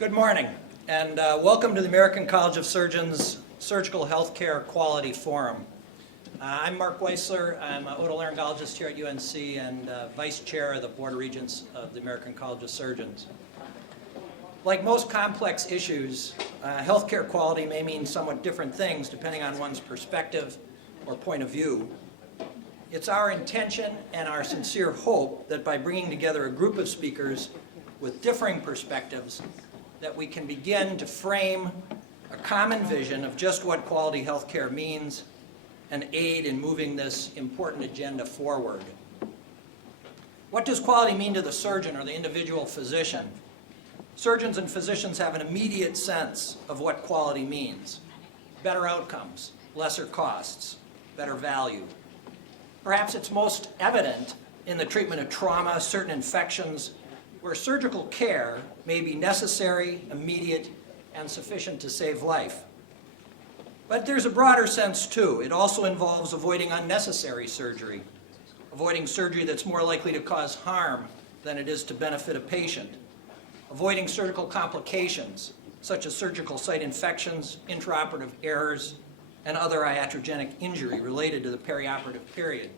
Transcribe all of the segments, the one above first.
Good morning, and welcome to the American College of Surgeons Surgical Healthcare Quality Forum. I'm Mark Weissler. I'm an otolaryngologist here at UNC and Vice Chair of the Board of Regents of the American College of Surgeons. Like most complex issues, healthcare quality may mean somewhat different things depending on one's perspective or point of view. It's our intention and our sincere hope that by bringing together a group of speakers with differing perspectives, that we can begin to frame a common vision of just what quality healthcare means and aid in moving this important agenda forward. What does quality mean to the surgeon or the individual physician? Surgeons and physicians have an immediate sense of what quality means. Better outcomes, lesser costs, better value. Perhaps it's most evident in the treatment of trauma, certain infections, where surgical care may be necessary, immediate, and sufficient to save life. But there's a broader sense too. It also involves avoiding unnecessary surgery, avoiding surgery that's more likely to cause harm than it is to benefit a patient, avoiding surgical complications such as surgical site infections, intraoperative errors, and other iatrogenic injury related to the perioperative period.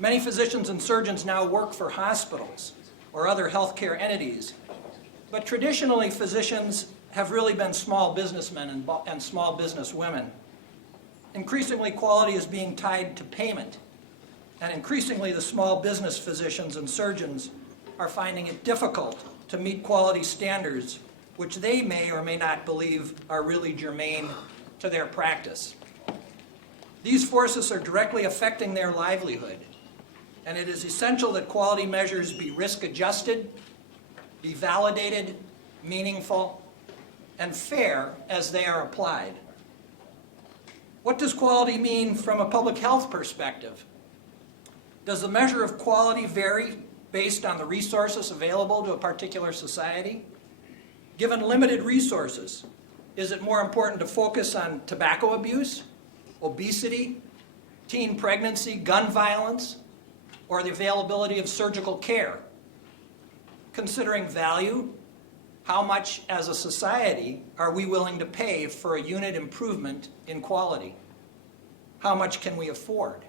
Many physicians and surgeons now work for hospitals or other healthcare entities, but traditionally physicians have really been small businessmen and small business women. Increasingly, quality is being tied to payment, and increasingly the small business physicians and surgeons are finding it difficult to meet quality standards which they may or may not believe are really germane to their practice. These forces are directly affecting their livelihood, and it is essential that quality measures be risk-adjusted, be validated, meaningful, and fair as they are applied. What does quality mean from a public health perspective? Does the measure of quality vary based on the resources available to a particular society? Given limited resources, is it more important to focus on tobacco abuse, obesity, teen pregnancy, gun violence, or the availability of surgical care? Considering value, how much as a society are we willing to pay for a unit improvement in quality? How much can we afford?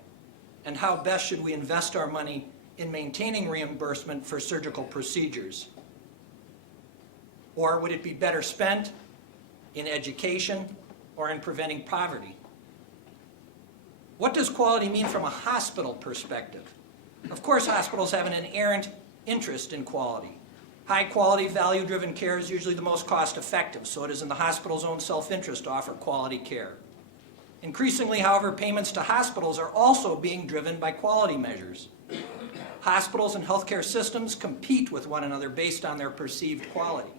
And how best should we invest our money in maintaining reimbursement for surgical procedures? Or would it be better spent in education or in preventing poverty? What does quality mean from a hospital perspective? Of course, hospitals have an inherent interest in quality. High-quality, value-driven care is usually the most cost-effective, so it is in the hospital's own self-interest to offer quality care. Increasingly, however, payments to hospitals are also being driven by quality measures. Hospitals and healthcare systems compete with one another based on their perceived quality.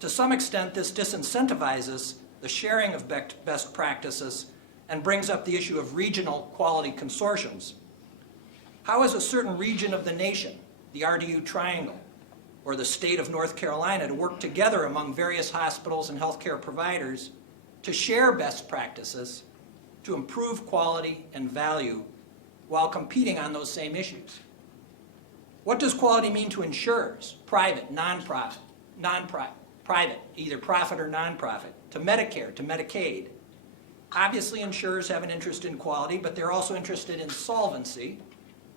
To some extent, this disincentivizes the sharing of best practices and brings up the issue of regional quality consortiums. How is a certain region of the nation, the RDU Triangle, or the state of North Carolina, to work together among various hospitals and healthcare providers to share best practices to improve quality and value while competing on those same issues? What does quality mean to insurers, private, non-profit, private, either profit or non-profit, to Medicare, to Medicaid? Obviously, insurers have an interest in quality, but they're also interested in solvency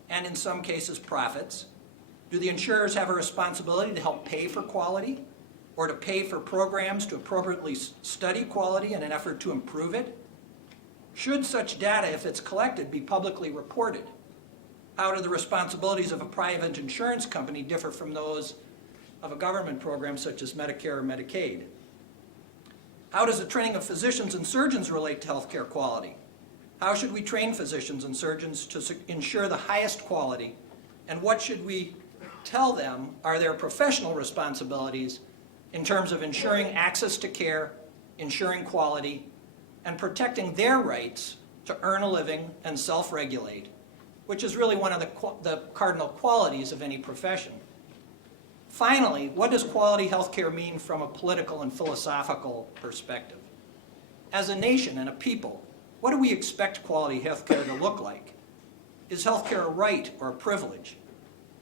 and in some cases profits. Do the insurers have a responsibility to help pay for quality or to pay for programs to appropriately study quality in an effort to improve it? Should such data, if it's collected, be publicly reported? How do the responsibilities of a private insurance company differ from those of a government program such as Medicare or Medicaid? How does the training of physicians and surgeons relate to healthcare quality? How should we train physicians and surgeons to ensure the highest quality, and what should we tell them are their professional responsibilities in terms of ensuring access to care, ensuring quality, and protecting their rights to earn a living and self-regulate, which is really one of the cardinal qualities of any profession. Finally, what does quality healthcare mean from a political and philosophical perspective? As a nation and a people, what do we expect quality healthcare to look like? Is healthcare a right or a privilege?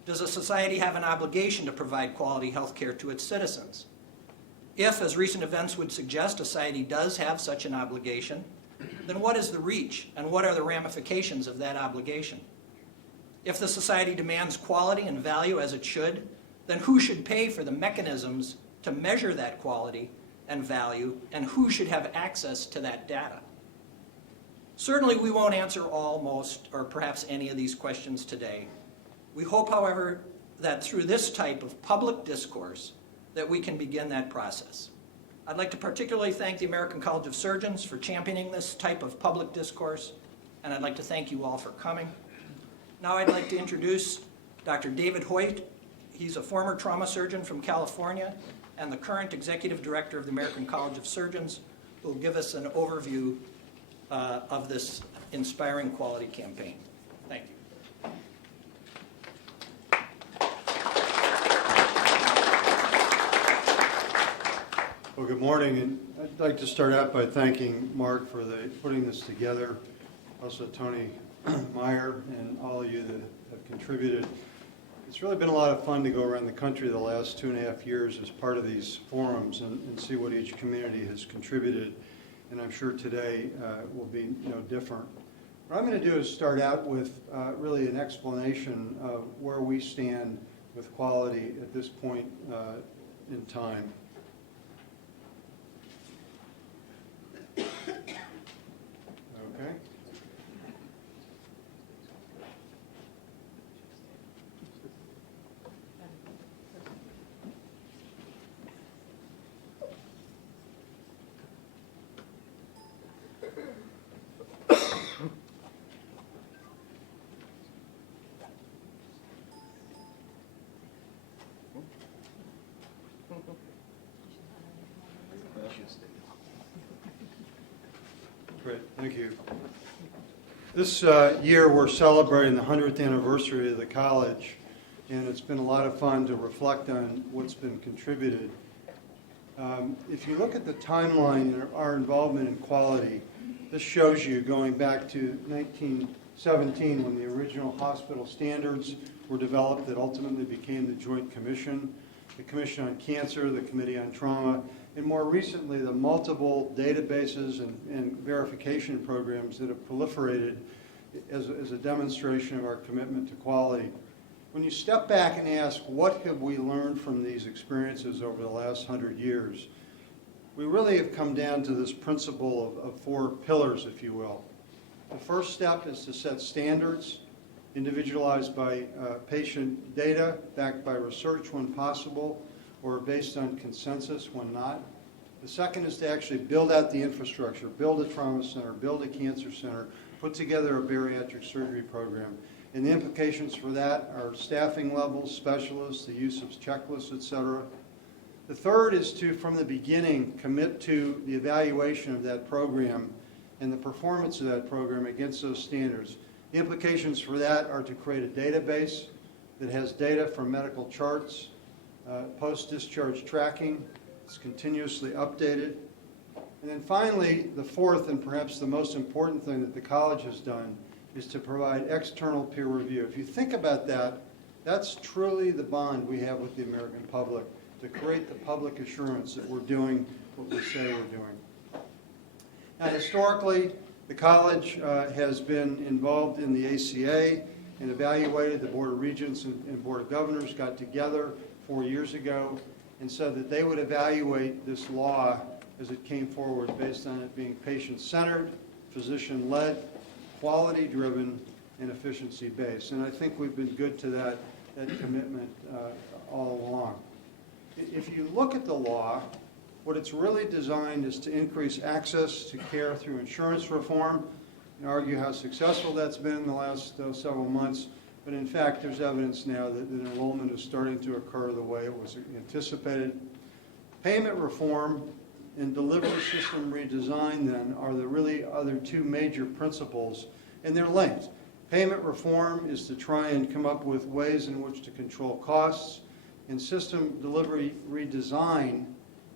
Does a society have an obligation to provide quality health care to its citizens? If, as recent events would suggest, a society does have such an obligation, then what is the reach and what are the ramifications of that obligation? If the society demands quality and value as it should, then who should pay for the mechanisms to measure that quality and value, and who should have access to that data? Certainly we won't answer all, most, or perhaps any of these questions today. We hope, however, that through this type of public discourse that we can begin that process. I'd like to particularly thank the American College of Surgeons for championing this type of public discourse, and I'd like to thank you all for coming. Now I'd like to introduce Dr. David Hoyt. He's a former trauma surgeon from California and the current executive director of the American College of Surgeons, who will give us an overview of this inspiring quality campaign. Thank you. Well, good morning, and I'd like to start out by thanking Mark for putting this together, also Tony, Meyer, and all of you that have contributed. It's really been a lot of fun to go around the country the last 2.5 years as part of these forums and see what each community has contributed, and I'm sure today will be no different. What I'm going to do is start out with really an explanation of where we stand with quality at this point in time. Okay. Great, thank you. This year we're celebrating the 100th anniversary of the college, and it's been a lot of fun to reflect on what's been contributed. If you look at the timeline and our involvement in quality, this shows you going back to 1917 when the original hospital standards were developed that ultimately became the Joint Commission, the Commission on Cancer, the Committee on Trauma, and more recently the multiple databases and verification programs that have proliferated as a demonstration of our commitment to quality. When you step back and ask, what have we learned from these experiences over the last 100 years, we really have come down to this principle of 4 pillars, if you will. The first step is to set standards, individualized by patient data, backed by research when possible, or based on consensus when not. The second is to actually build out the infrastructure, build a trauma center, build a cancer center, put together a bariatric surgery program. And the implications for that are staffing levels, specialists, the use of checklists, et cetera. The third is to, from the beginning, commit to the evaluation of that program and the performance of that program against those standards. The implications for that are to create a database that has data from medical charts, post-discharge tracking. It's continuously updated. And then finally, the fourth and perhaps the most important thing that the college has done is to provide external peer review. If you think about that, that's truly the bond we have with the American public, to create the public assurance that we're doing what we say we're doing. Now, historically, the college has been involved in the ACA and evaluated. The Board of Regents and Board of Governors got together 4 years ago and said that they would evaluate this law as it came forward based on it being patient-centered, physician-led, quality-driven, and efficiency-based. And I think we've been good to that commitment all along. If you look at the law, what it's really designed is to increase access to care through insurance reform. You can argue how successful that's been in the last several months, but in fact there's evidence now that the enrollment is starting to occur the way it was anticipated. Payment reform and delivery system redesign then are the really other 2 major principles, and they're linked. Payment reform is to try and come up with ways in which to control costs, and system delivery redesign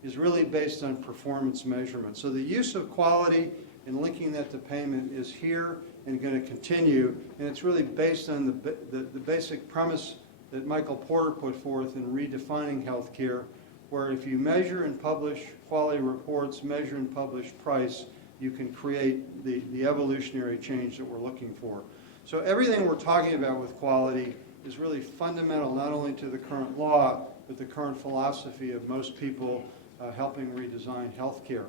is really based on performance measurement. So the use of quality and linking that to payment is here and going to continue, and it's really based on the basic premise that Michael Porter put forth in redefining healthcare, where if you measure and publish quality reports, measure and publish price, you can create the evolutionary change that we're looking for. So everything we're talking about with quality is really fundamental not only to the current law, but the current philosophy of most people helping redesign healthcare.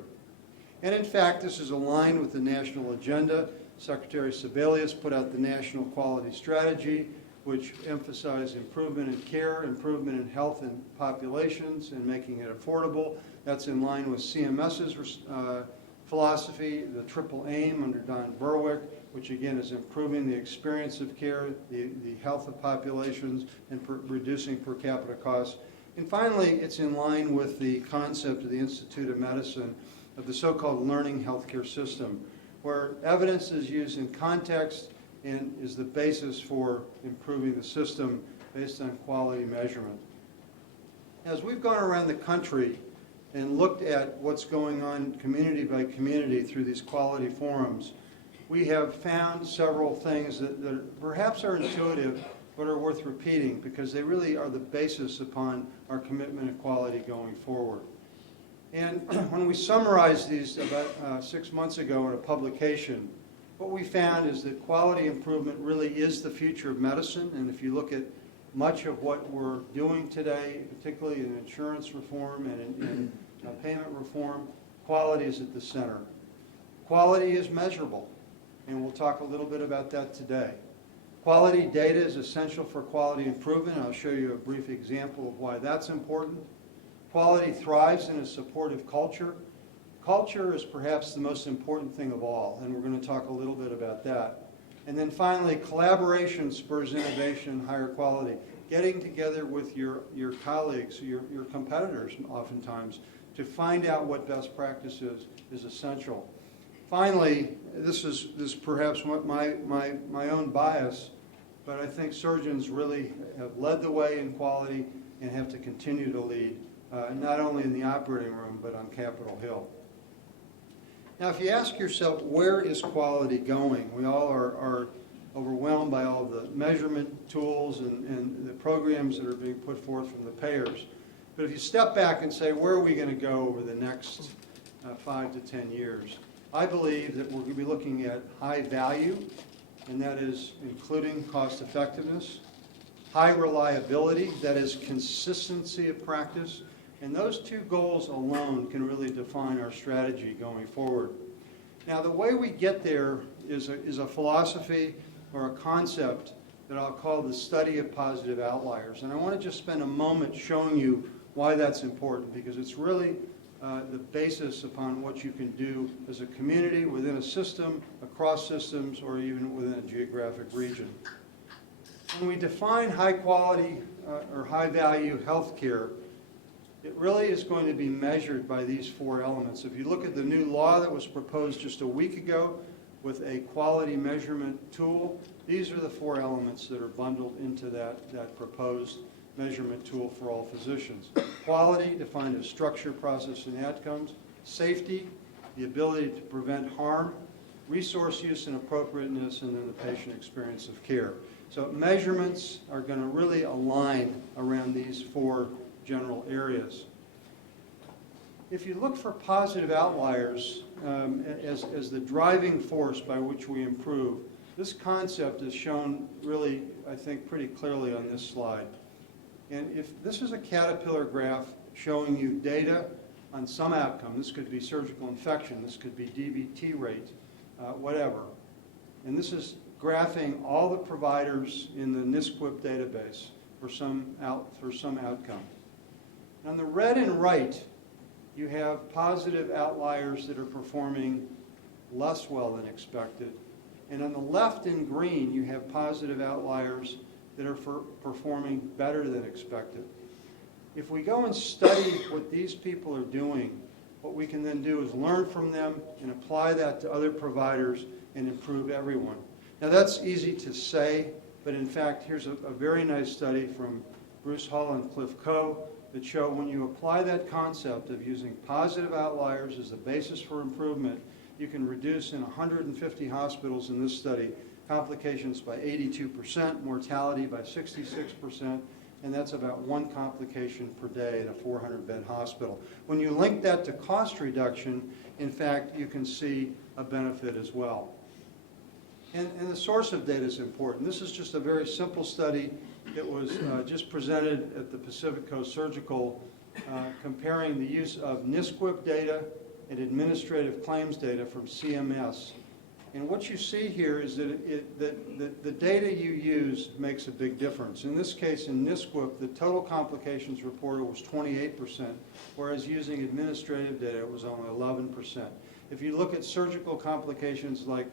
And in fact, this is aligned with the national agenda. Secretary Sebelius put out the National Quality Strategy, which emphasized improvement in care, improvement in health and populations, and making it affordable. That's in line with CMS's philosophy, the triple aim under Don Berwick, which again is improving the experience of care, the health of populations, and reducing per capita costs. And finally, it's in line with the concept of the Institute of Medicine of the so-called learning healthcare system, where evidence is used in context and is the basis for improving the system based on quality measurement. As we've gone around the country and looked at what's going on community by community through these quality forums, we have found several things that perhaps are intuitive but are worth repeating because they really are the basis upon our commitment to quality going forward. And when we summarized these about 6 months ago in a publication, what we found is that quality improvement really is the future of medicine. And if you look at much of what we're doing today, particularly in insurance reform and in payment reform, quality is at the center. Quality is measurable, and we'll talk a little bit about that today. Quality data is essential for quality improvement. I'll show you a brief example of why that's important. Quality thrives in a supportive culture. Culture is perhaps the most important thing of all, and we're going to talk a little bit about that. And then finally, collaboration spurs innovation and higher quality. Getting together with your colleagues, your competitors oftentimes, to find out what best practice is essential. Finally, this is perhaps my own bias, but I think surgeons really have led the way in quality and have to continue to lead, not only in the operating room, but on Capitol Hill. Now, if you ask yourself, where is quality going? We all are overwhelmed by all the measurement tools and the programs that are being put forth from the payers. But if you step back and say, where are we going to go over the next 5 to 10 years? I believe that we're going to be looking at high value, and that is including cost effectiveness, high reliability, that is consistency of practice, and those two goals alone can really define our strategy going forward. Now, the way we get there is a philosophy or a concept that I'll call the study of positive outliers. And I want to just spend a moment showing you why that's important, because it's really the basis upon what you can do as a community, within a system, across systems, or even within a geographic region. When we define high quality or high value healthcare, it really is going to be measured by these four elements. If you look at the new law that was proposed just a week ago with a quality measurement tool, these are the four elements that are bundled into that proposed measurement tool for all physicians. Quality, defined as structure, process, and outcomes. Safety, the ability to prevent harm. Resource use and appropriateness, and then the patient experience of care. So measurements are going to really align around these four general areas. If you look for positive outliers as the driving force by which we improve, this concept is shown really, I think, pretty clearly on this slide. And if this is a caterpillar graph showing you data on some outcome, this could be surgical infection, this could be DVT rate, whatever. And this is graphing all the providers in the NSQIP database for some outcome. On the red and right, you have positive outliers that are performing less well than expected. And on the left in green, you have positive outliers that are performing better than expected. If we go and study what these people are doing, what we can then do is learn from them and apply that to other providers and improve everyone. Now that's easy to say, but in fact, here's a very nice study from Bruce Hull and Cliff Coe that show when you apply that concept of using positive outliers as the basis for improvement, you can reduce in 150 hospitals in this study complications by 82%, mortality by 66%, and that's about 1 complication per day in a 400-bed hospital. When you link that to cost reduction, in fact, you can see a benefit as well. And the source of data is important. This is just a very simple study. It was just presented at the Pacific Coast Surgical, comparing the use of NSQIP data and administrative claims data from CMS. And what you see here is that the data you use makes a big difference. In this case, in NSQIP, the total complications reported was 28%, whereas using administrative data, it was only 11%. If you look at surgical complications like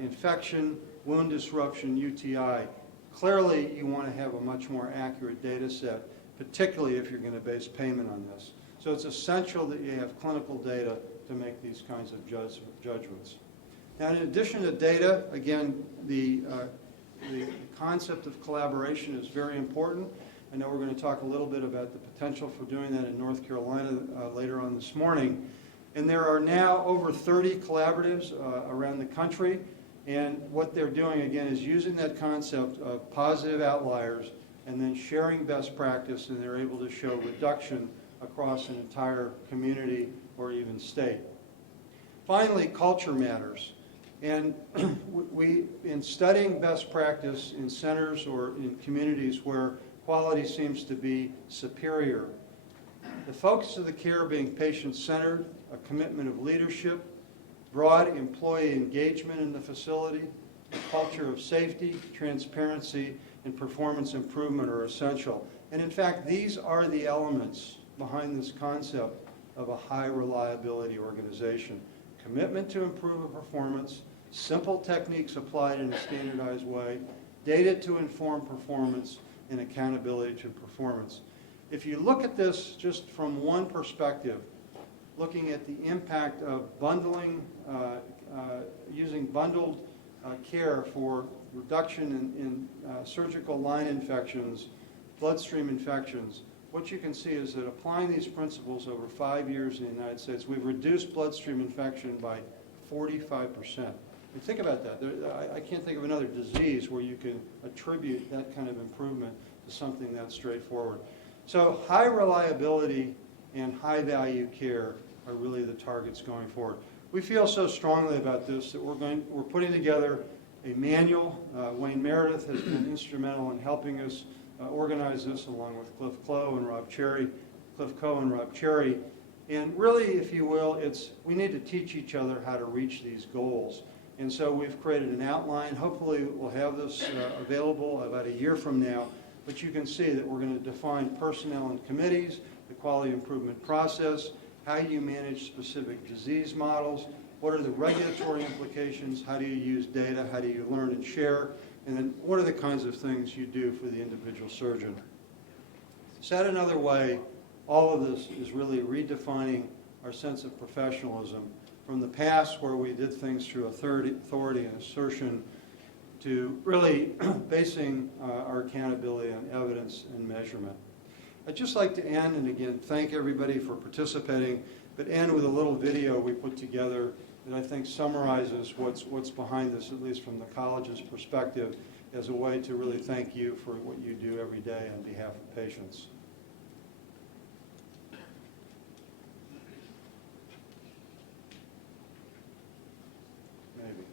infection, wound disruption, UTI, clearly you want to have a much more accurate data set, particularly if you're going to base payment on this. So it's essential that you have clinical data to make these kinds of judgments. Now, in addition to data, again, the concept of collaboration is very important. I know we're going to talk a little bit about the potential for doing that in North Carolina later on this morning. And there are now over 30 collaboratives around the country. And what they're doing, again, is using that concept of positive outliers and then sharing best practice, and they're able to show reduction across an entire community or even state. Finally, culture matters. And in studying best practice in centers or in communities where quality seems to be superior, the focus of the care being patient-centered, a commitment of leadership, broad employee engagement in the facility, a culture of safety, transparency, and performance improvement are essential. And in fact, these are the elements behind this concept of a high reliability organization. Commitment to improve a performance, simple techniques applied in a standardized way, data to inform performance, and accountability to performance. If you look at this just from one perspective, looking at the impact of bundling, using bundled care for reduction in surgical line infections, bloodstream infections, what you can see is that applying these principles over 5 years in the United States, we've reduced bloodstream infection by 45%. And think about that. I can't think of another disease where you can attribute that kind of improvement to something that straightforward. So high reliability and high value care are really the targets going forward. We feel so strongly about this that we're putting together a manual. Wayne Meredith has been instrumental in helping us organize this, along with Cliff Coe and Rob Cherry. And really, if you will, we need to teach each other how to reach these goals. And so we've created an outline. Hopefully we'll have this available about a year from now. But you can see that we're going to define personnel and committees, the quality improvement process, how you manage specific disease models, what are the regulatory implications, how do you use data, how do you learn and share, and then what are the kinds of things you do for the individual surgeon. Said another way, all of this is really redefining our sense of professionalism from the past, where we did things through authority and assertion, to really basing our accountability on evidence and measurement. I'd just like to end, and again, thank everybody for participating, but end with a little video we put together that I think summarizes what's behind this, at least from the college's perspective, as a way to really thank you for what you do every day on behalf of patients. Maybe.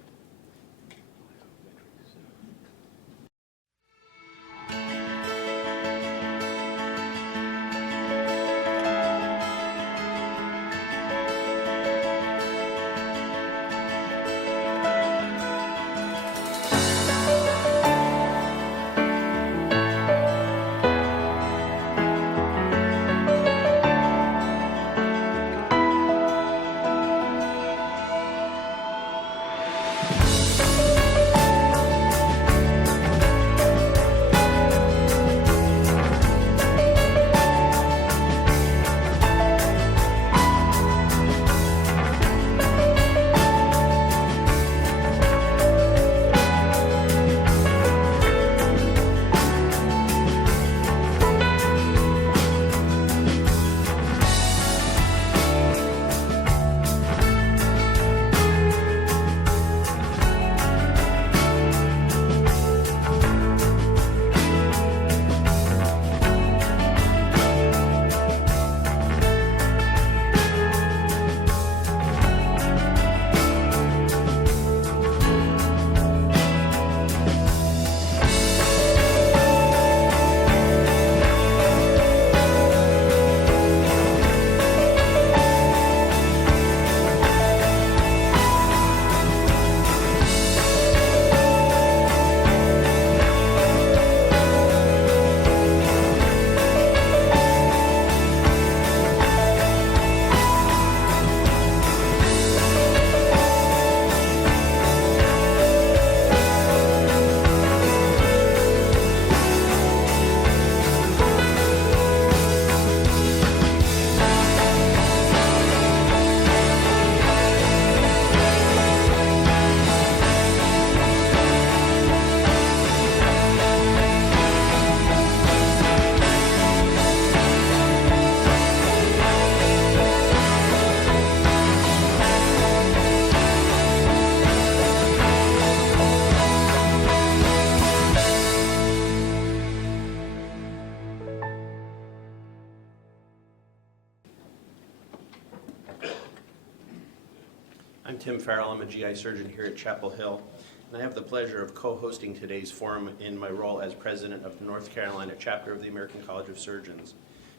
Tim Farrell. I'm a GI surgeon here at Chapel Hill, and I have the pleasure of co-hosting today's forum in my role as president of the North Carolina chapter of the American College of Surgeons.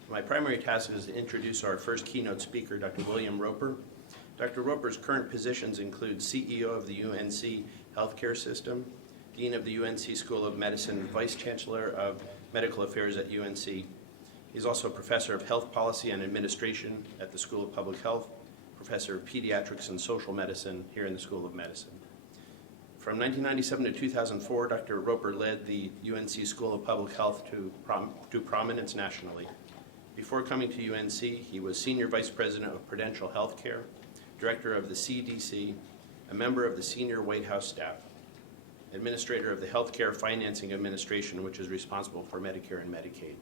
My primary task is to introduce our first keynote speaker, Dr. William Roper. Dr. Roper's current positions include CEO of the UNC Healthcare System, Dean of the UNC School of Medicine, Vice Chancellor of Medical Affairs at UNC. He's also a professor of health policy and administration at the School of Public Health, professor of pediatrics and social medicine here in the School of Medicine. From 1997 to 2004, Dr. Roper led the UNC School of Public Health to prominence nationally. Before coming to UNC, he was Senior Vice President of Prudential Healthcare, Director of the CDC, a member of the Senior White House staff, Administrator of the Healthcare Financing Administration, which is responsible for Medicare and Medicaid.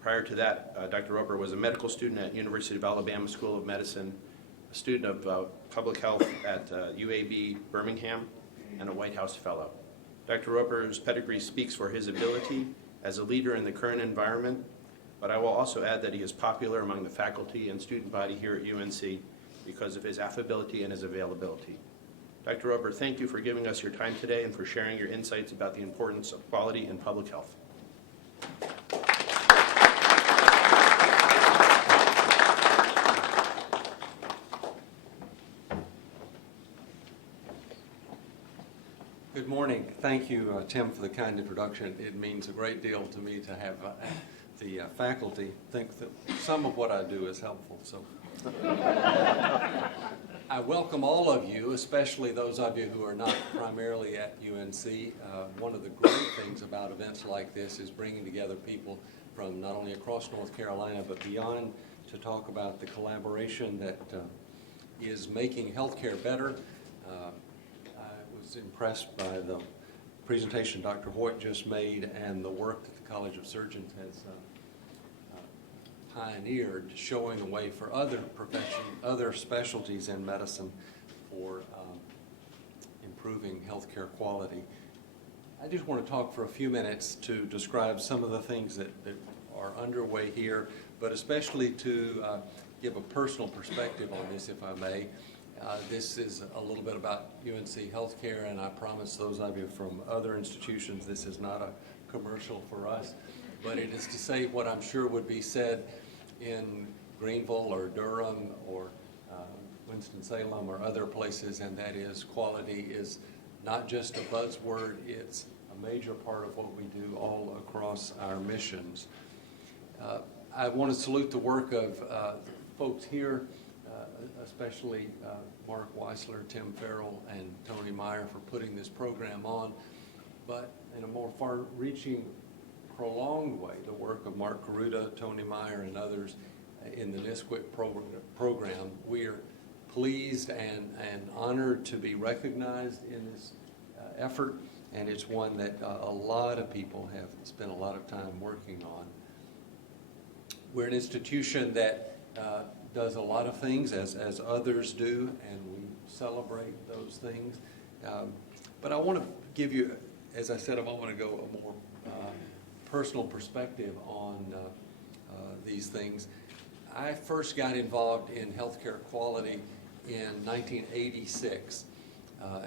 Prior to that, Dr. Roper was a medical student at University of Alabama School of Medicine, a student of public health at UAB Birmingham, and a White House fellow. Dr. Roper's pedigree speaks for his ability as a leader in the current environment, but I will also add that he is popular among the faculty and student body here at UNC because of his affability and his availability. Dr. Roper, thank you for giving us your time today and for sharing your insights about the importance of quality in public health. Good morning. Thank you, Tim, for the kind introduction. It means a great deal to me to have the faculty think that some of what I do is helpful. So I welcome all of you, especially those of you who are not primarily at UNC. One of the great things about events like this is bringing together people from not only across North Carolina but beyond to talk about the collaboration that is making healthcare better. I was impressed by the presentation Dr. Hoyt just made and the work that the College of Surgeons has pioneered, showing the way for other specialties in medicine for improving healthcare quality. I just want to talk for a few minutes to describe some of the things that are underway here, but especially to give a personal perspective on this, if I may. This is a little bit about UNC Healthcare, and I promise those of you from other institutions this is not a commercial for us, but it is to say what I'm sure would be said in Greenville or Durham or Winston-Salem or other places, and that is quality is not just a buzzword, it's a major part of what we do all across our missions. I want to salute the work of folks here, especially Mark Weissler, Tim Farrell, and Tony Meyer for putting this program on, but in a more far-reaching, prolonged way, the work of Mark Caruta, Tony Meyer, and others in the NISQIP program. We are pleased and honored to be recognized in this effort, and it's one that a lot of people have spent a lot of time working on. We're an institution that does a lot of things as others do, and we celebrate those things. But I want to give you, as I said a moment ago, a more personal perspective on these things. I first got involved in healthcare quality in 1986.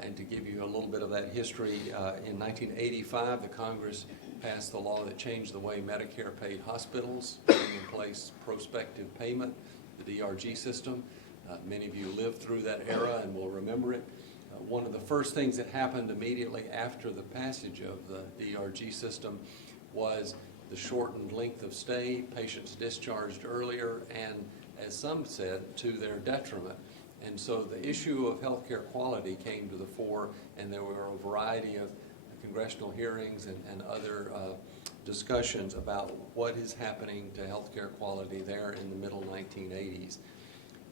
And to give you a little bit of that history, in 1985, the Congress passed the law that changed the way Medicare paid hospitals, putting in place prospective payment, the DRG system. Many of you lived through that era and will remember it. One of the first things that happened immediately after the passage of the DRG system was the shortened length of stay, patients discharged earlier, and as some said, to their detriment. And so the issue of healthcare quality came to the fore, and there were a variety of congressional hearings and other discussions about what is happening to healthcare quality there in the middle 1980s.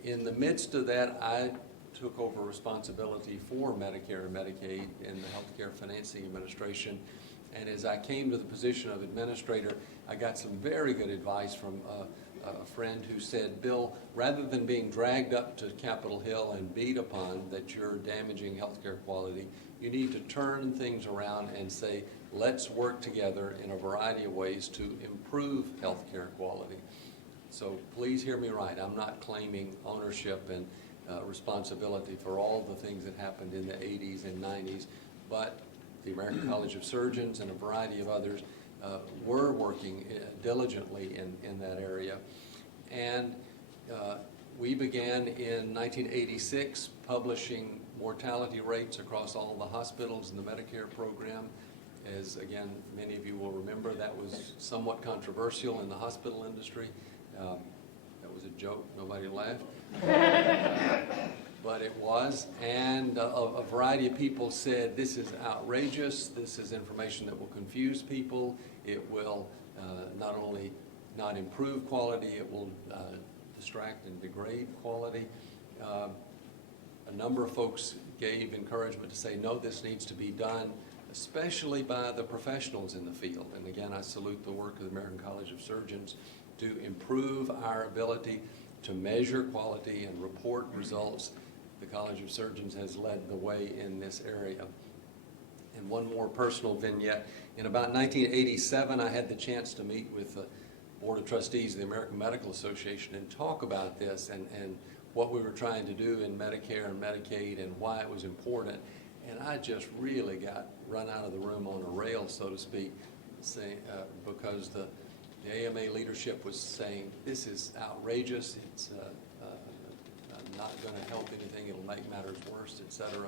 In the midst of that, I took over responsibility for Medicare and Medicaid in the Healthcare Financing Administration. And as I came to the position of administrator, I got some very good advice from a friend who said, Bill, rather than being dragged up to Capitol Hill and beat upon that you're damaging healthcare quality, you need to turn things around and say, let's work together in a variety of ways to improve healthcare quality. So please hear me right. I'm not claiming ownership and responsibility for all the things that happened in the 80s and 90s, but the American College of Surgeons and a variety of others were working diligently in that area. And we began in 1986 publishing mortality rates across all the hospitals in the Medicare program. As, again, many of you will remember, that was somewhat controversial in the hospital industry. That was a joke, nobody laughed. But it was, and a variety of people said, this is outrageous, this is information that will confuse people, it will not only not improve quality, it will distract and degrade quality. A number of folks gave encouragement to say, no, this needs to be done, especially by the professionals in the field. And again, I salute the work of the American College of Surgeons to improve our ability to measure quality and report results. The College of Surgeons has led the way in this area. And one more personal vignette. In about 1987, I had the chance to meet with the Board of Trustees of the American Medical Association and talk about this and what we were trying to do in Medicare and Medicaid and why it was important. And I just really got run out of the room on a rail, so to speak, because the AMA leadership was saying, this is outrageous, it's not going to help anything, it'll make matters worse, etc.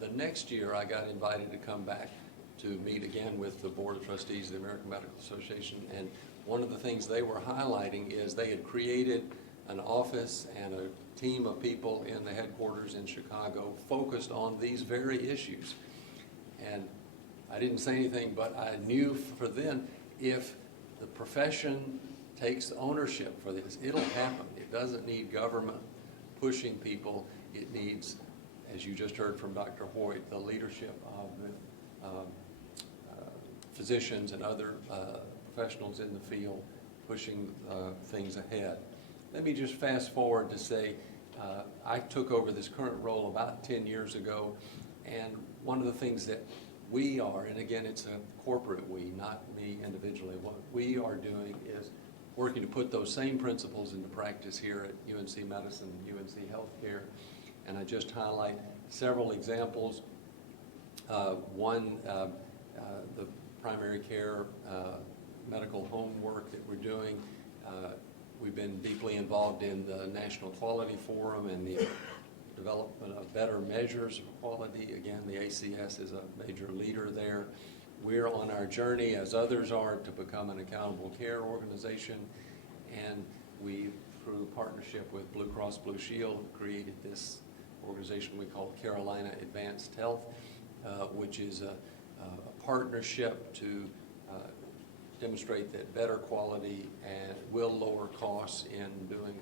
The next year, I got invited to come back to meet again with the Board of Trustees of the American Medical Association, and one of the things they were highlighting is they had created an office and a team of people in the headquarters in Chicago focused on these very issues. And I didn't say anything, but I knew for then, if the profession takes ownership for this, it'll happen. It doesn't need government pushing people. It needs, as you just heard from Dr. Hoyt, the leadership of the physicians and other professionals in the field pushing things ahead. Let me just fast forward to say, I took over this current role about 10 years ago, and one of the things that we are, and again, it's a corporate we, not me individually, what we are doing is working to put those same principles into practice here at UNC Medicine and UNC Healthcare. And I just highlight several examples. One, the primary care medical home work that we're doing. We've been deeply involved in the National Quality Forum and the development of better measures of quality. Again, the ACS is a major leader there. We're on our journey, as others are, to become an accountable care organization. And we, through partnership with Blue Cross Blue Shield, created this organization we call Carolina Advanced Health, which is a partnership to demonstrate that better quality and will lower costs in doing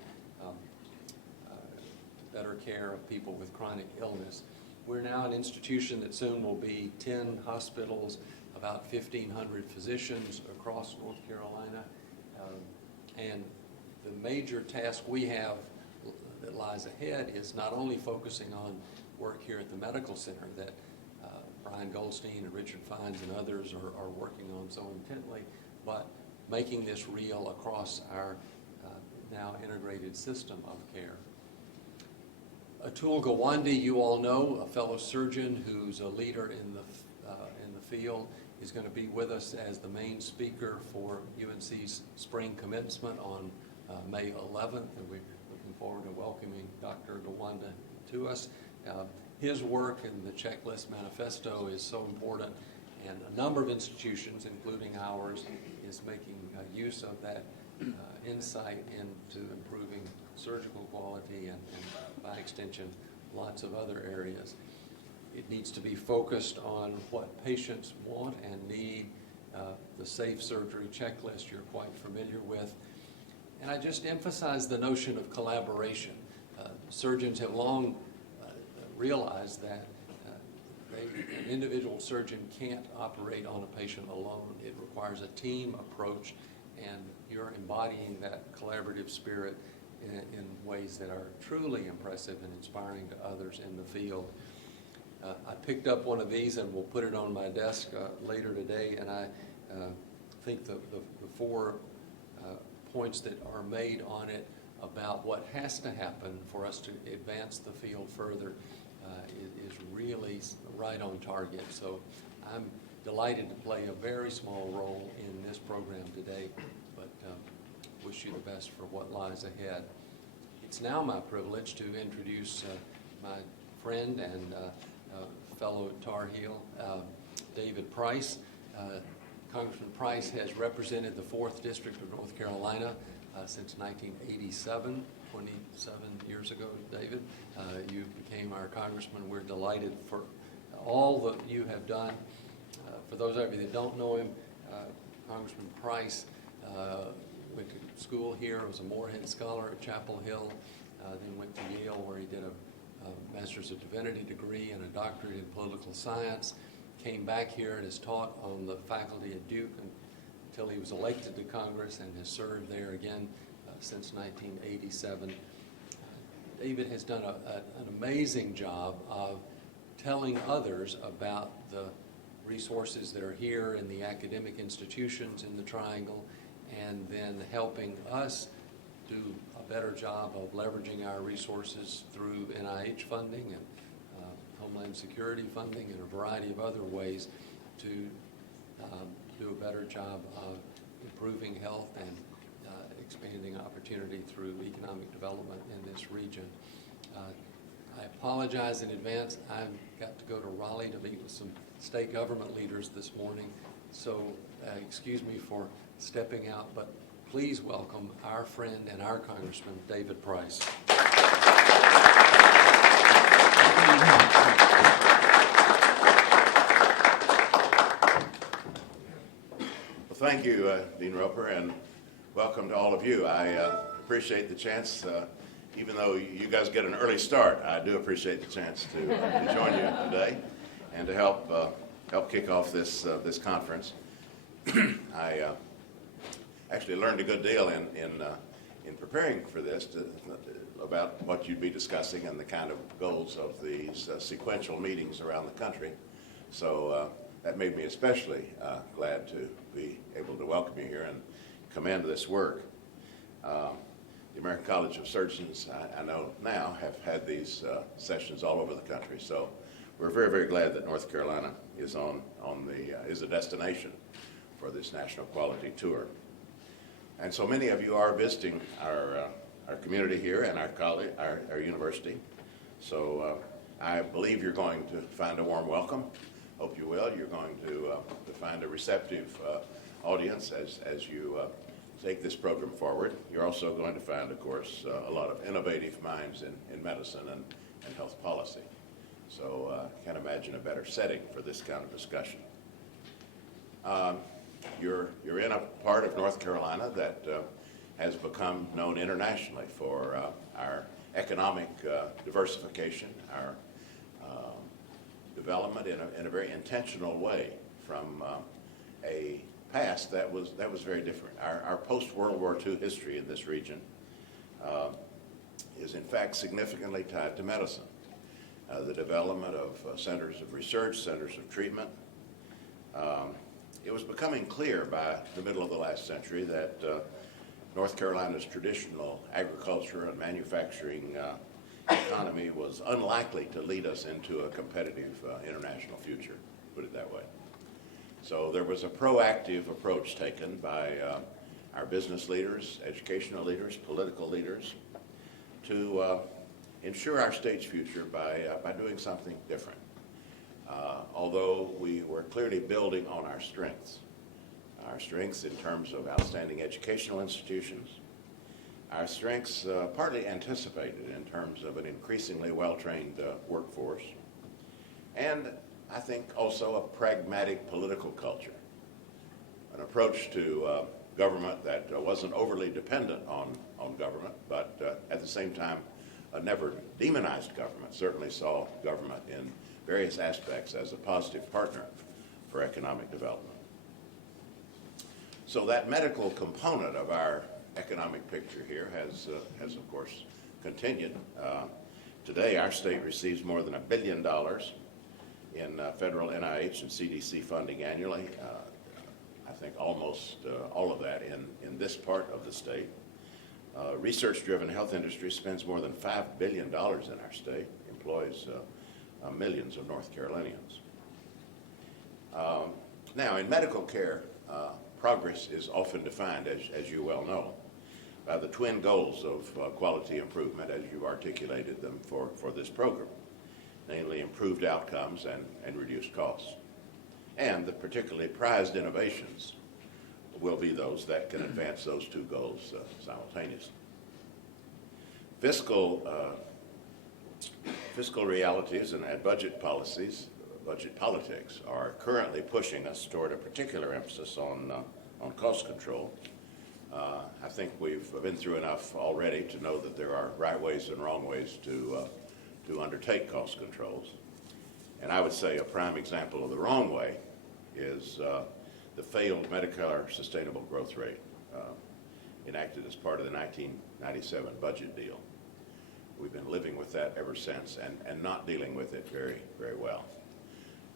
better care of people with chronic illness. We're now an institution that soon will be 10 hospitals, about 1,500 physicians across North Carolina. And the major task we have that lies ahead is not only focusing on work here at the medical center that Brian Goldstein and Richard Fines and others are working on so intently, but making this real across our now integrated system of care. Otolaryngology, you all know, a fellow surgeon who's a leader in the field, is going to be with us as the main speaker for UNC's spring commencement on May 11th, and we're looking forward to welcoming Dr. Gawanda to us. His work in the checklist manifesto is so important, and a number of institutions, including ours, is making use of that insight into improving surgical quality and by extension, lots of other areas. It needs to be focused on what patients want and need, the safe surgery checklist you're quite familiar with. And I just emphasize the notion of collaboration. Surgeons have long realized that an individual surgeon can't operate on a patient alone. It requires a team approach, and you're embodying that collaborative spirit in ways that are truly impressive and inspiring to others in the field. I picked up one of these and we'll put it on my desk later today, and I think the 4 points that are made on it about what has to happen for us to advance the field further is really right on target. So I'm delighted to play a very small role in this program today, but wish you the best for what lies ahead. It's now my privilege to introduce my friend and fellow Tar Heel, David Price. Congressman Price has represented the 4th District of North Carolina since 1987, 27 years ago, David. You became our congressman. We're delighted for all that you have done. For those of you that don't know him, Congressman Price went to school here, was a Moorhead Scholar at Chapel Hill, then went to Yale where he did a Master's of Divinity degree and a doctorate in political science, came back here and has taught on the faculty at Duke until he was elected to Congress and has served there again since 1987. David has done an amazing job of telling others about the resources that are here in the academic institutions in the Triangle, and then helping us do a better job of leveraging our resources through NIH funding and Homeland Security funding and a variety of other ways to do a better job of improving health and expanding opportunity through economic development in this region. I apologize in advance. I've got to go to Raleigh to meet with some state government leaders this morning, so excuse me for stepping out, but please welcome our friend and our Congressman, David Price. Well, thank you, Dean Roper, and welcome to all of you. I appreciate the chance, even though you guys get an early start, I do appreciate the chance to join you today and to help kick off this conference. I actually learned a good deal in preparing for this about what you'd be discussing and the kind of goals of these sequential meetings around the country. So that made me especially glad to be able to welcome you here and commend this work. The American College of Surgeons, I know now, have had these sessions all over the country. So we're very, very glad that North Carolina is is a destination for this national quality tour. And so many of you are visiting our community here and our college, our university. So I believe you're going to find a warm welcome. Hope you will. You're going to find a receptive audience as you take this program forward. You're also going to find, of course, a lot of innovative minds in medicine and health policy. So I can't imagine a better setting for this kind of discussion. You're in a part of North Carolina that has become known internationally for our economic diversification, our development in a very intentional way from a past that was very different. Our post-World War II history in this region is in fact significantly tied to medicine. The development of centers of research, centers of treatment. It was becoming clear by the middle of the last century that North Carolina's traditional agriculture and manufacturing economy was unlikely to lead us into a competitive international future, put it that way. So there was a proactive approach taken by our business leaders, educational leaders, political leaders to ensure our state's future by doing something different. Although we were clearly building on our strengths in terms of outstanding educational institutions, our strengths partly anticipated in terms of an increasingly well-trained workforce, and I think also a pragmatic political culture, an approach to government that wasn't overly dependent on government, but at the same time never demonized government, certainly saw government in various aspects as a positive partner for economic development. So that medical component of our economic picture here has of course continued. Today our state receives more than $1 billion in federal NIH and CDC funding annually. I think almost all of that in this part of the state. Research-driven health industry spends more than $5 billion in our state, employs millions of North Carolinians. Now, in medical care, progress is often defined, as you well know, by the twin goals of quality improvement as you articulated them for this program, namely improved outcomes and reduced costs. And the particularly prized innovations will be those that can advance those two goals simultaneously. Fiscal realities and budget policies, budget politics, are currently pushing us toward a particular emphasis on cost control. I think we've been through enough already to know that there are right ways and wrong ways to undertake cost controls. And I would say a prime example of the wrong way is the failed Medicare sustainable growth rate enacted as part of the 1997 budget deal. We've been living with that ever since and not dealing with it very, very well.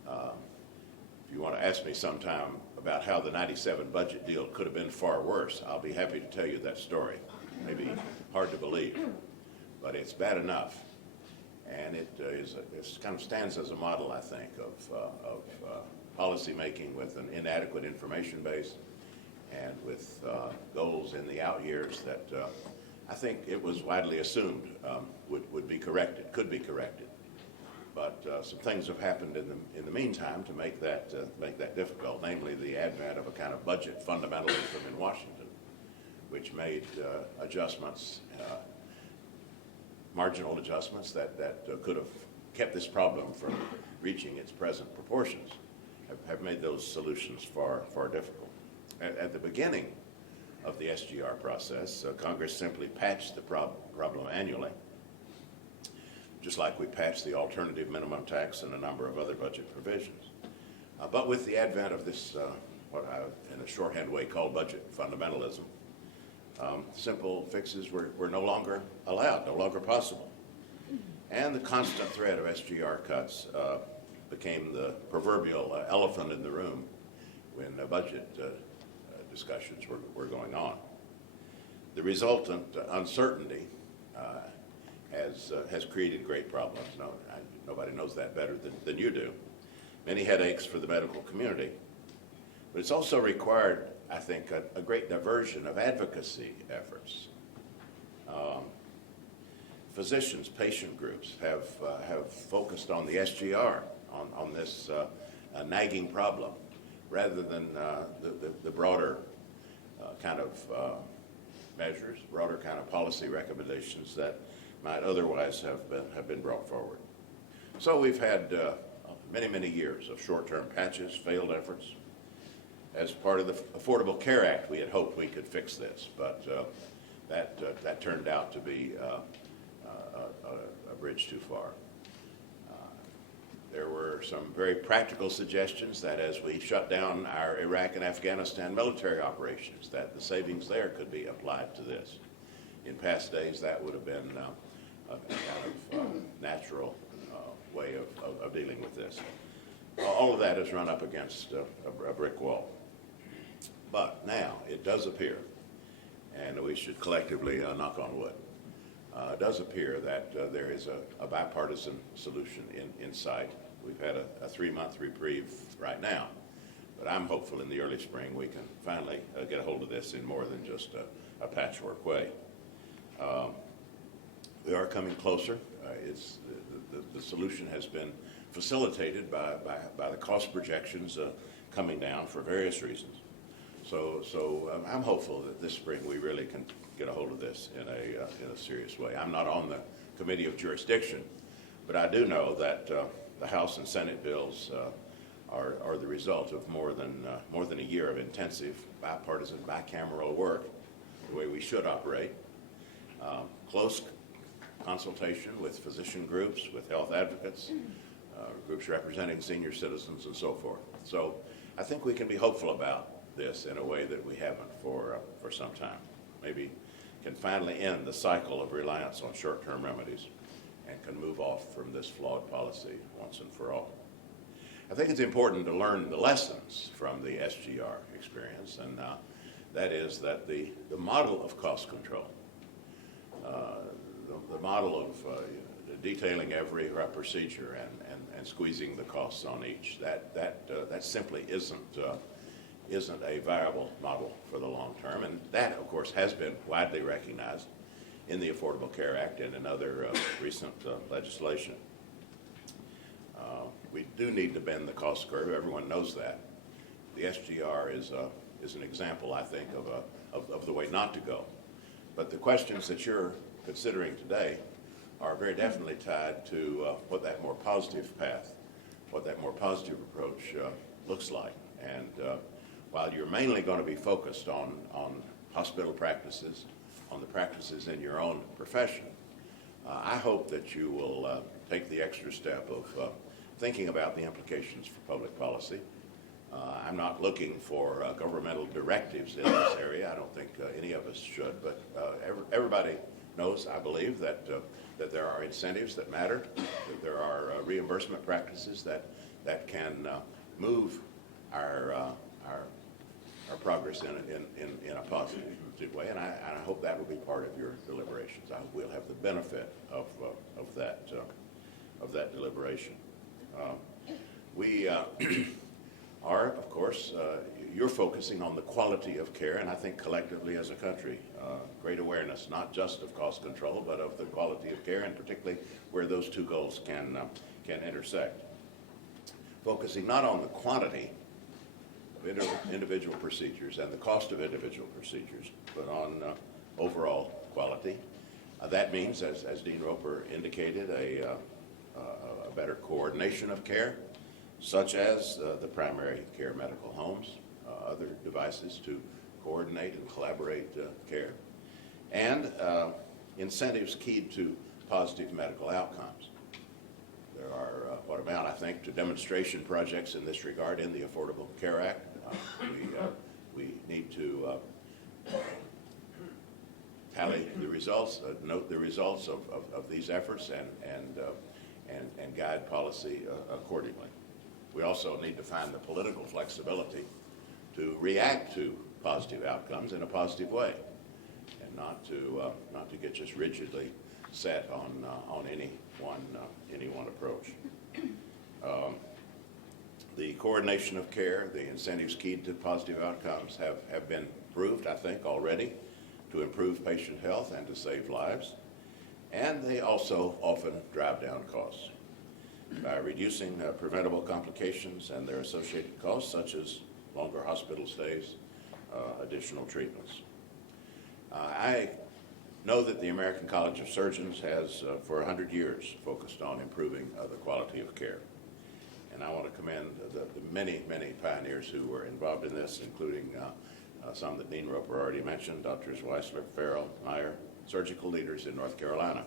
If you want to ask me sometime about how the 97 budget deal could have been far worse, I'll be happy to tell you that story. Maybe hard to believe, but it's bad enough. And it kind of stands as a model, I think, of policy making with an inadequate information base and with goals in the out years that I think it was widely assumed would be corrected, could be corrected. But some things have happened in the meantime to make that difficult, namely the advent of a kind of budget fundamentalism in Washington, which made adjustments, marginal adjustments that could have kept this problem from reaching its present proportions, have made those solutions far, far difficult. At the beginning of the SGR process, Congress simply patched the problem annually, just like we patched the alternative minimum tax and a number of other budget provisions. But with the advent of this, what I, in a shorthand way, call budget fundamentalism, simple fixes were no longer allowed, no longer possible. And the constant threat of SGR cuts became the proverbial elephant in the room when budget discussions were going on. The resultant uncertainty has created great problems. Nobody knows that better than you do. Many headaches for the medical community, but it's also required, I think, a great diversion of advocacy efforts. Physicians, patient groups have focused on the SGR, on this nagging problem, rather than the broader kind of measures, broader kind of policy recommendations that might otherwise have been brought forward. So we've had many, many years of short-term patches, failed efforts. As part of the Affordable Care Act, we had hoped we could fix this, but that turned out to be a bridge too far. There were some very practical suggestions that as we shut down our Iraq and Afghanistan military operations, that the savings there could be applied to this. In past days, that would have been a kind of natural way of dealing with this. All of that has run up against a brick wall. But now it does appear, and we should collectively knock on wood, it does appear that there is a bipartisan solution in sight. We've had a 3-month reprieve right now, but I'm hopeful in the early spring we can finally get a hold of this in more than just a patchwork way. We are coming closer. The solution has been facilitated by the cost projections coming down for various reasons. So I'm hopeful that this spring we really can get a hold of this in a serious way. I'm not on the Committee of Jurisdiction, but I do know that the House and Senate bills are the result of more than a year of intensive bipartisan, bicameral work, the way we should operate. Close consultation with physician groups, with health advocates, groups representing senior citizens, and so forth. So I think we can be hopeful about this in a way that we haven't for some time. Maybe can finally end the cycle of reliance on short-term remedies and can move off from this flawed policy once and for all. I think it's important to learn the lessons from the SGR experience, and that is that the model of cost control the model of detailing every procedure and squeezing the costs on each. That simply isn't a viable model for the long term, and that, of course, has been widely recognized in the Affordable Care Act and in other recent legislation. We do need to bend the cost curve. Everyone knows that. The SGR is an example, I think, of the way not to go. But the questions that you're considering today are very definitely tied to what that more positive path, what that more positive approach looks like. And while you're mainly going to be focused on hospital practices, on the practices in your own profession, I hope that you will take the extra step of thinking about the implications for public policy. I'm not looking for governmental directives in this area. I don't think any of us should, but everybody knows, I believe, that there are incentives that matter, that there are reimbursement practices that can move our progress in a positive way, and I hope that will be part of your deliberations. I hope we'll have the benefit of that deliberation. We are, of course, you're focusing on the quality of care, and I think collectively as a country, great awareness not just of cost control, but of the quality of care, and particularly where those two goals can intersect. Focusing not on the quantity of individual procedures and the cost of individual procedures, but on overall quality. That means, as Dean Roper indicated, a better coordination of care, such as the primary care medical homes, other devices to coordinate and collaborate care, and incentives keyed to positive medical outcomes. There are what amount, I think, to demonstration projects in this regard in the Affordable Care Act. We need to tally the results, note the results of these efforts, and guide policy accordingly. We also need to find the political flexibility to react to positive outcomes in a positive way, and not to get just rigidly set on any one approach. The coordination of care, the incentives keyed to positive outcomes have been proved, I think, already to improve patient health and to save lives, and they also often drive down costs by reducing preventable complications and their associated costs, such as longer hospital stays, additional treatments. I know that the American College of Surgeons has, for 100 years, focused on improving the quality of care. And I want to commend the many, many pioneers who were involved in this, including some that Dean Roper already mentioned, Drs. Weissler, Farrell, Meyer, surgical leaders in North Carolina,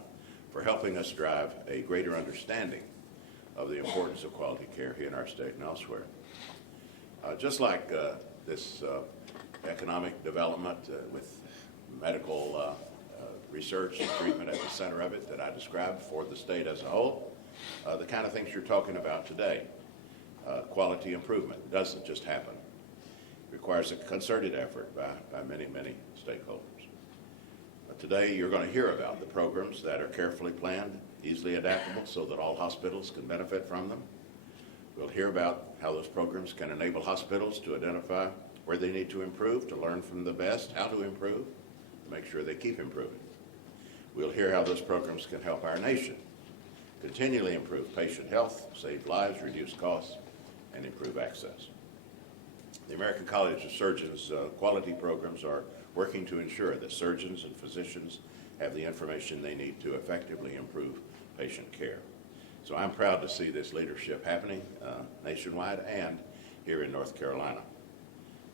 for helping us drive a greater understanding of the importance of quality care here in our state and elsewhere. Just like this economic development with medical research and treatment at the center of it that I described for the state as a whole, the kind of things you're talking about today, quality improvement, doesn't just happen. It requires a concerted effort by many, many stakeholders. Today you're going to hear about the programs that are carefully planned, easily adaptable, so that all hospitals can benefit from them. We'll hear about how those programs can enable hospitals to identify where they need to improve, to learn from the best, how to improve, to make sure they keep improving. We'll hear how those programs can help our nation continually improve patient health, save lives, reduce costs, and improve access. The American College of Surgeons quality programs are working to ensure that surgeons and physicians have the information they need to effectively improve patient care. So I'm proud to see this leadership happening nationwide and here in North Carolina.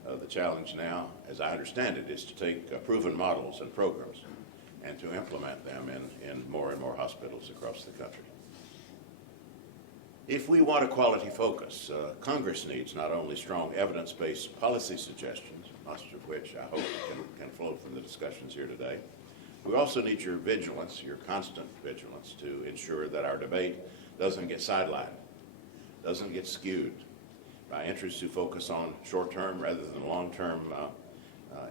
The challenge now, as I understand it, is to take proven models and programs and to implement them in more and more hospitals across the country. If we want a quality focus, Congress needs not only strong evidence-based policy suggestions, much of which I hope can flow from the discussions here today, we also need your vigilance, your constant vigilance, to ensure that our debate doesn't get sidelined, doesn't get skewed by interests who focus on short-term rather than long-term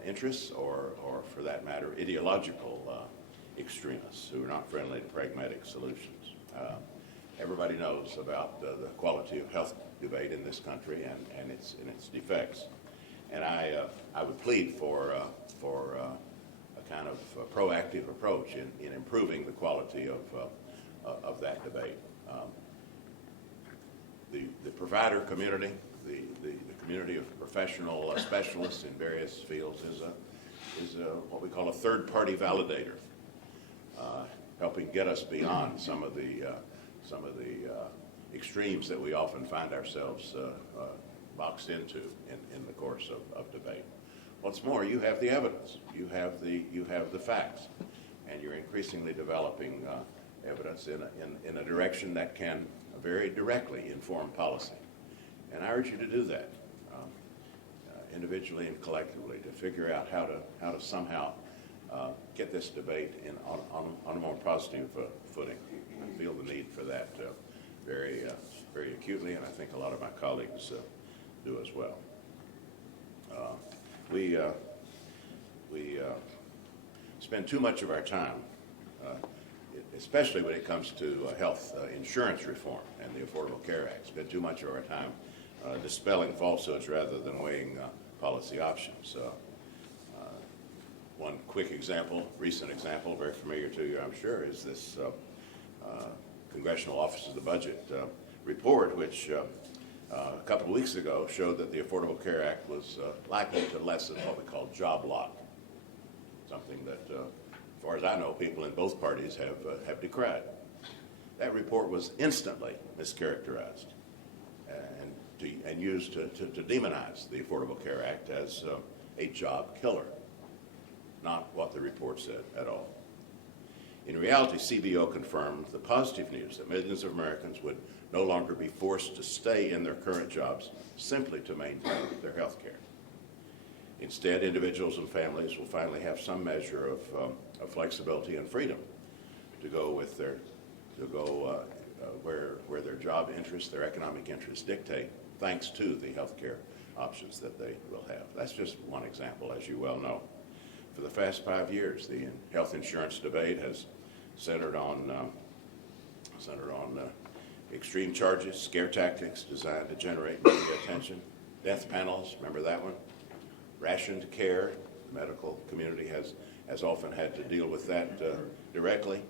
interests, or for that matter, ideological extremists who are not friendly to pragmatic solutions. Everybody knows about the quality of health debate in this country and its defects. And I would plead for a kind of proactive approach in improving the quality of that debate. The provider community, the community of professional specialists in various fields is what we call a third-party validator, helping get us beyond some of the extremes that we often find ourselves boxed into in the course of debate. What's more, you have the evidence, you have the facts, and you're increasingly developing evidence in a direction that can very directly inform policy. And I urge you to do that, individually and collectively, to figure out how to somehow get this debate on a more positive footing. I feel the need for that very acutely, and I think a lot of my colleagues do as well. We spend too much of our time, especially when it comes to health insurance reform and the Affordable Care Act, spend too much of our time dispelling falsehoods rather than weighing policy options. One quick example, recent example, very familiar to you, I'm sure, is this Congressional Office of the Budget report, which a couple of weeks ago showed that the Affordable Care Act was likely to lessen what we call job lock, something that, as far as I know, people in both parties have decried. That report was instantly mischaracterized and used to demonize the Affordable Care Act as a job killer, not what the report said at all. In reality, CBO confirmed the positive news that millions of Americans would no longer be forced to stay in their current jobs simply to maintain their health care. Instead, individuals and families will finally have some measure of flexibility and freedom to go where their job interests, their economic interests dictate, thanks to the health care options that they will have. That's just one example, as you well know. For the past 5 years, the health insurance debate has centered on extreme charges, scare tactics designed to generate media attention, death panels, remember that one? Rationed care, the medical community has often had to deal with that directly.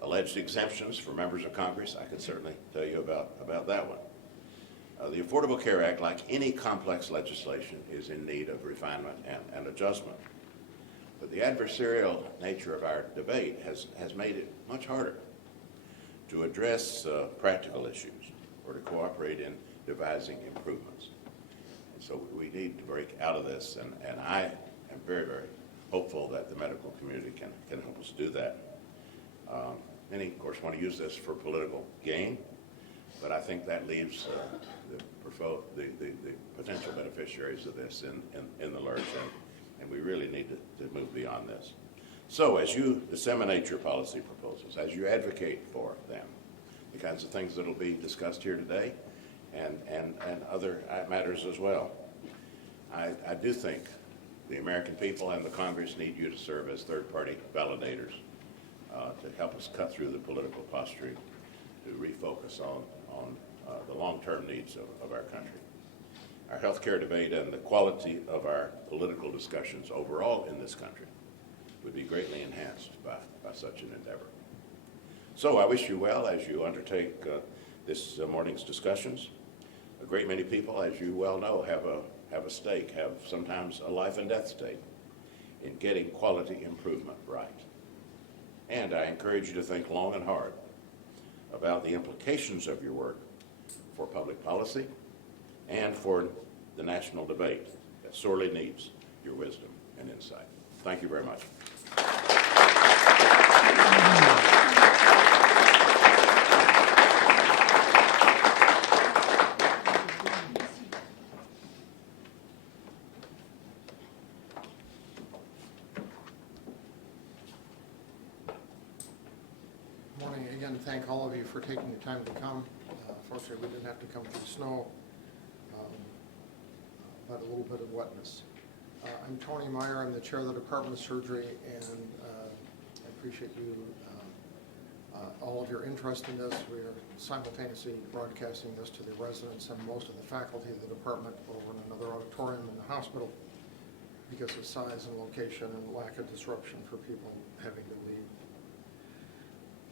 Alleged exemptions for members of Congress, I could certainly tell you about that one. The Affordable Care Act, like any complex legislation, is in need of refinement and adjustment. But the adversarial nature of our debate has made it much harder to address practical issues or to cooperate in devising improvements. And so we need to break out of this, and I am very, very hopeful that the medical community can help us do that. Many, of course, want to use this for political gain, but I think that leaves the potential beneficiaries of this in the lurch, and we really need to move beyond this. So as you disseminate your policy proposals, as you advocate for them, the kinds of things that will be discussed here today and other matters as well, I do think the American people and the Congress need you to serve as third-party validators to help us cut through the political posturing, to refocus on the long-term needs of our country. Our health care debate and the quality of our political discussions overall in this country would be greatly enhanced by such an endeavor. So I wish you well as you undertake this morning's discussions. A great many people, as you well know, have a stake, have sometimes a life and death stake in getting quality improvement right. And I encourage you to think long and hard about the implications of your work for public policy and for the national debate that sorely needs your wisdom and insight. Thank you very much. Good morning. Again, thank all of you for taking the time to come. Fortunately, we didn't have to come through snow, but a little bit of wetness. I'm Tony Meyer. I'm the chair of the Department of Surgery and appreciate you, all of your interest in this. We are simultaneously broadcasting this to the residents and most of the faculty of the department over in another auditorium in the hospital because of size and location and lack of disruption for people having to leave.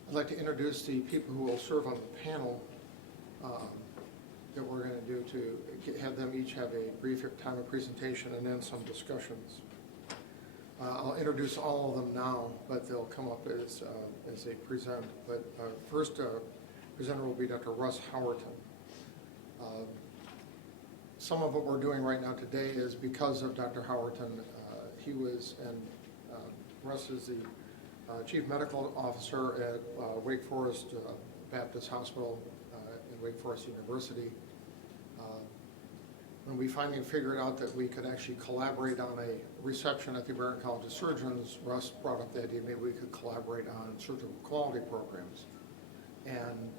I'd like to introduce the people who will serve on the panel that we're going to do to have them each have a brief time of presentation and then some discussions. I'll introduce all of them now, but they'll come up as they present. But first presenter will be Dr. Russ Howerton. Some of what we're doing right now today is because of Dr. Howerton. He was, and Russ is the Chief Medical Officer at Wake Forest Baptist Hospital and Wake Forest University. When we finally figured out that we could actually collaborate on a reception at the American College of Surgeons, Russ brought up the idea maybe we could collaborate on surgical quality programs. And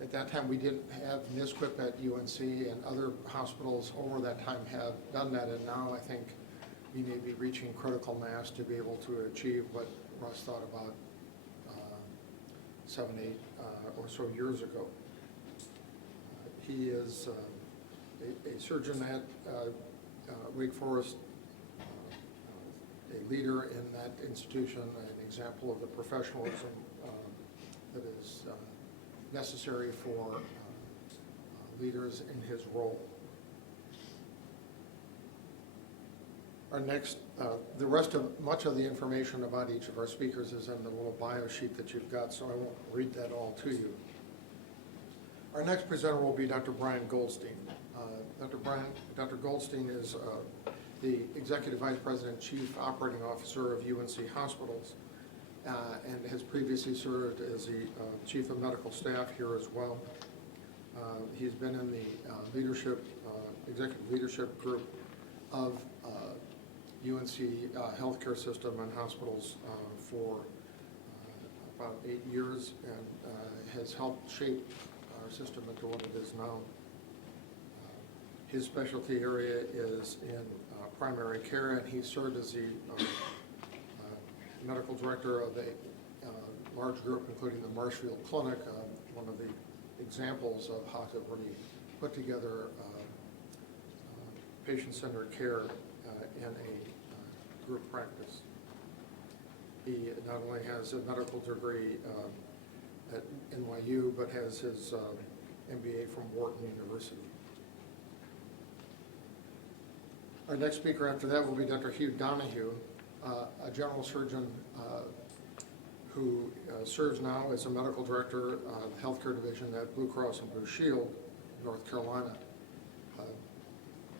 at that time, we didn't have NSQIP at UNC, and other hospitals over that time have done that, and now I think we may be reaching critical mass to be able to achieve what Russ thought about 7, 8 or so years ago. He is a surgeon at Wake Forest, a leader in that institution, an example of the professionalism that is necessary for leaders in his role. Our next, the rest of, much of the information about each of our speakers is in the little bio sheet that you've got, so I won't read that all to you. Our next presenter will be Dr. Brian Goldstein. Dr. Goldstein is the Executive Vice President, Chief Operating Officer of UNC Hospitals, and has previously served as the Chief of Medical Staff here as well. He's been in the executive leadership group of UNC healthcare system and hospitals for about 8 years, and has helped shape our system into what it is now. His specialty area is in primary care, and he served as the medical director of a large group, including the Marshfield Clinic, one of the examples of how to really put together patient-centered care in a group practice. He not only has a medical degree at NYU, but has his MBA from Wharton University. Our next speaker after that will be Dr. Hugh Donahue, a general surgeon who serves now as a medical director of the healthcare division at Blue Cross and Blue Shield, North Carolina.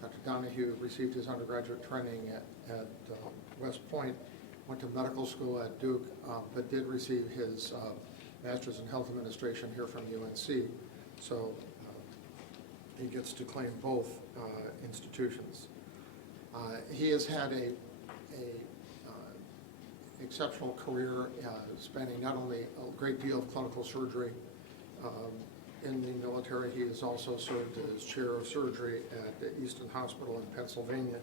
Dr. Donahue received his undergraduate training at West Point, went to medical school at Duke, but did receive his master's in health administration here from UNC, so he gets to claim both institutions. He has had a exceptional career spanning not only a great deal of clinical surgery in the military, he has also served as chair of surgery at the Easton Hospital in Pennsylvania.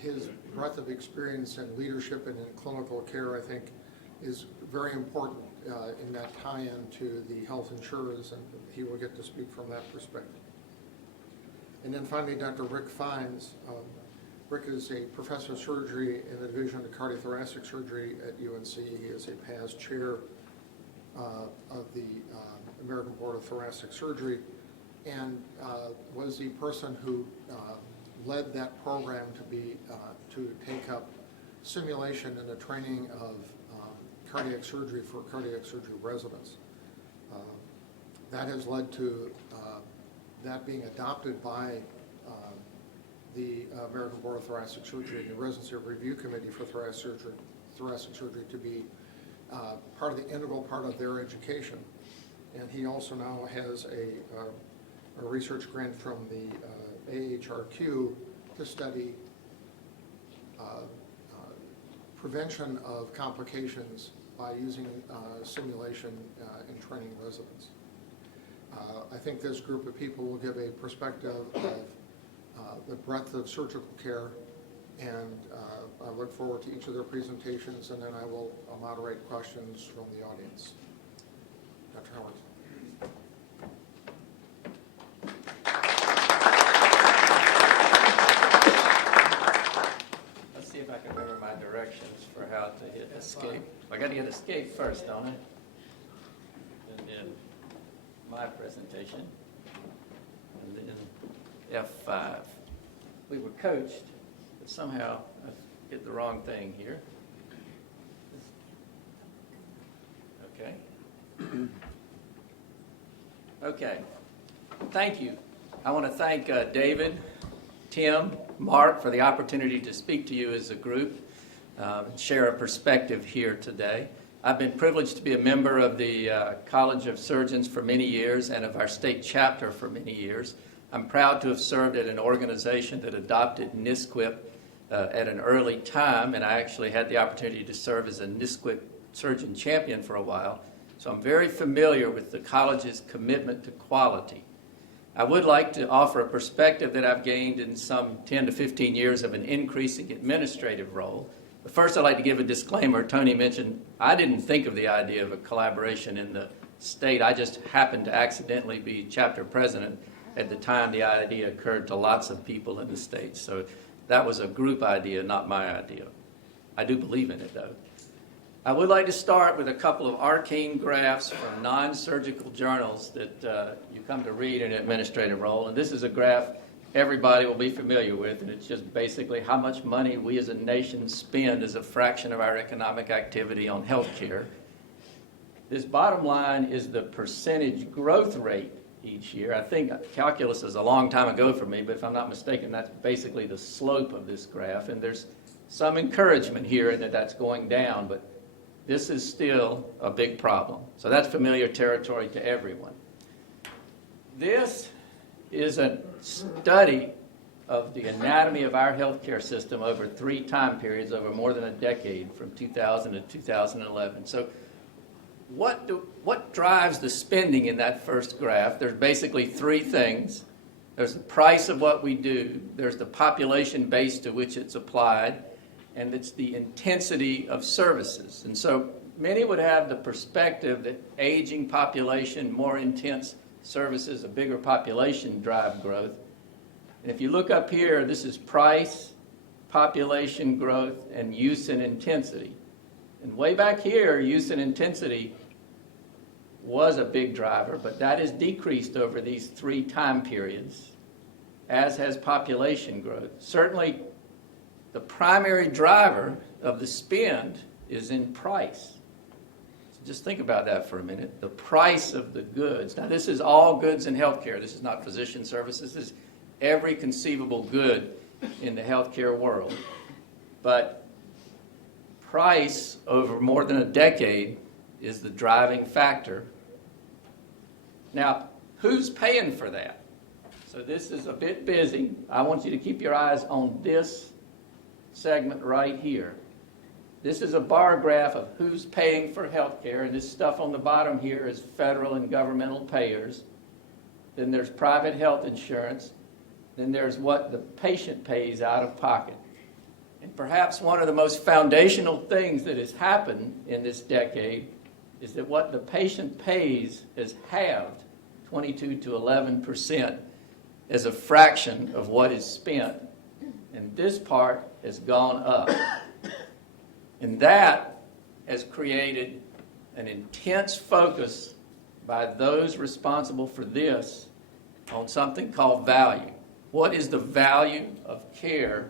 His breadth of experience and leadership and in clinical care, I think, is very important in that tie-in to the health insurers, and he will get to speak from that perspective. And then finally, Dr. Rick Fines. Rick is a professor of surgery in the Division of Cardiothoracic Surgery at UNC. He is a past chair of the American Board of Thoracic Surgery, and was the person who led that program to take up simulation and the training of cardiac surgery for cardiac surgery residents. That has led to that being adopted by the American Board of Thoracic Surgery and the Residency Review Committee for Thoracic Surgery to be part of the integral part of their education. And he also now has a research grant from the AHRQ to study prevention of complications by using simulation in training residents. I think this group of people will give a perspective of the breadth of surgical care And I look forward to each of their presentations, and then I will moderate questions from the audience. Dr. Howard. Let's see if I can remember my directions for how to hit escape. I got to hit escape first, don't I? And then my presentation. And then F5. We were coached, but somehow I hit the wrong thing here. Okay. Okay. Thank you. I want to thank David, Tim, Mark for the opportunity to speak to you as a group and share a perspective here today. I've been privileged to be a member of the College of Surgeons for many years and of our state chapter for many years. I'm proud to have served at an organization that adopted NSQIP at an early time, and I actually had the opportunity to serve as a NSQIP surgeon champion for a while. So I'm very familiar with the college's commitment to quality. I would like to offer a perspective that I've gained in some 10 to 15 years of an increasing administrative role. But first, I'd like to give a disclaimer. Tony mentioned I didn't think of the idea of a collaboration in the state. I just happened to accidentally be chapter president at the time the idea occurred to lots of people in the state. So that was a group idea, not my idea. I do believe in it, though. I would like to start with a couple of arcane graphs from non-surgical journals that you come to read in an administrative role. And this is a graph everybody will be familiar with, and it's just basically how much money we as a nation spend as a fraction of our economic activity on health care. This bottom line is the percentage growth rate each year. I think calculus is a long time ago for me, but if I'm not mistaken, that's basically the slope of this graph. And there's some encouragement here in that that's going down, but this is still a big problem. So that's familiar territory to everyone. This is a study of the anatomy of our healthcare system over 3 time periods over more than a decade, from 2000 to 2011. So what drives the spending in that first graph? There's basically 3 things. There's the price of what we do, there's the population base to which it's applied, and it's the intensity of services. And so many would have the perspective that aging population, more intense services, a bigger population drive growth. And if you look up here, this is price, population growth, and use and intensity. And way back here, use and intensity was a big driver, but that has decreased over these 3 time periods, as has population growth. Certainly, the primary driver of the spend is in price. So just think about that for a minute. The price of the goods. Now, this is all goods in healthcare. This is not physician services. This is every conceivable good in the healthcare world. But price over more than a decade is the driving factor. Now, who's paying for that? So this is a bit busy. I want you to keep your eyes on this segment right here. This is a bar graph of who's paying for health care, and this stuff on the bottom here is federal and governmental payers. Then there's private health insurance. Then there's what the patient pays out of pocket. And perhaps one of the most foundational things that has happened in this decade is that what the patient pays has halved, 22 to 11%, as a fraction of what is spent. And this part has gone up. And that has created an intense focus by those responsible for this on something called value. What is the value of care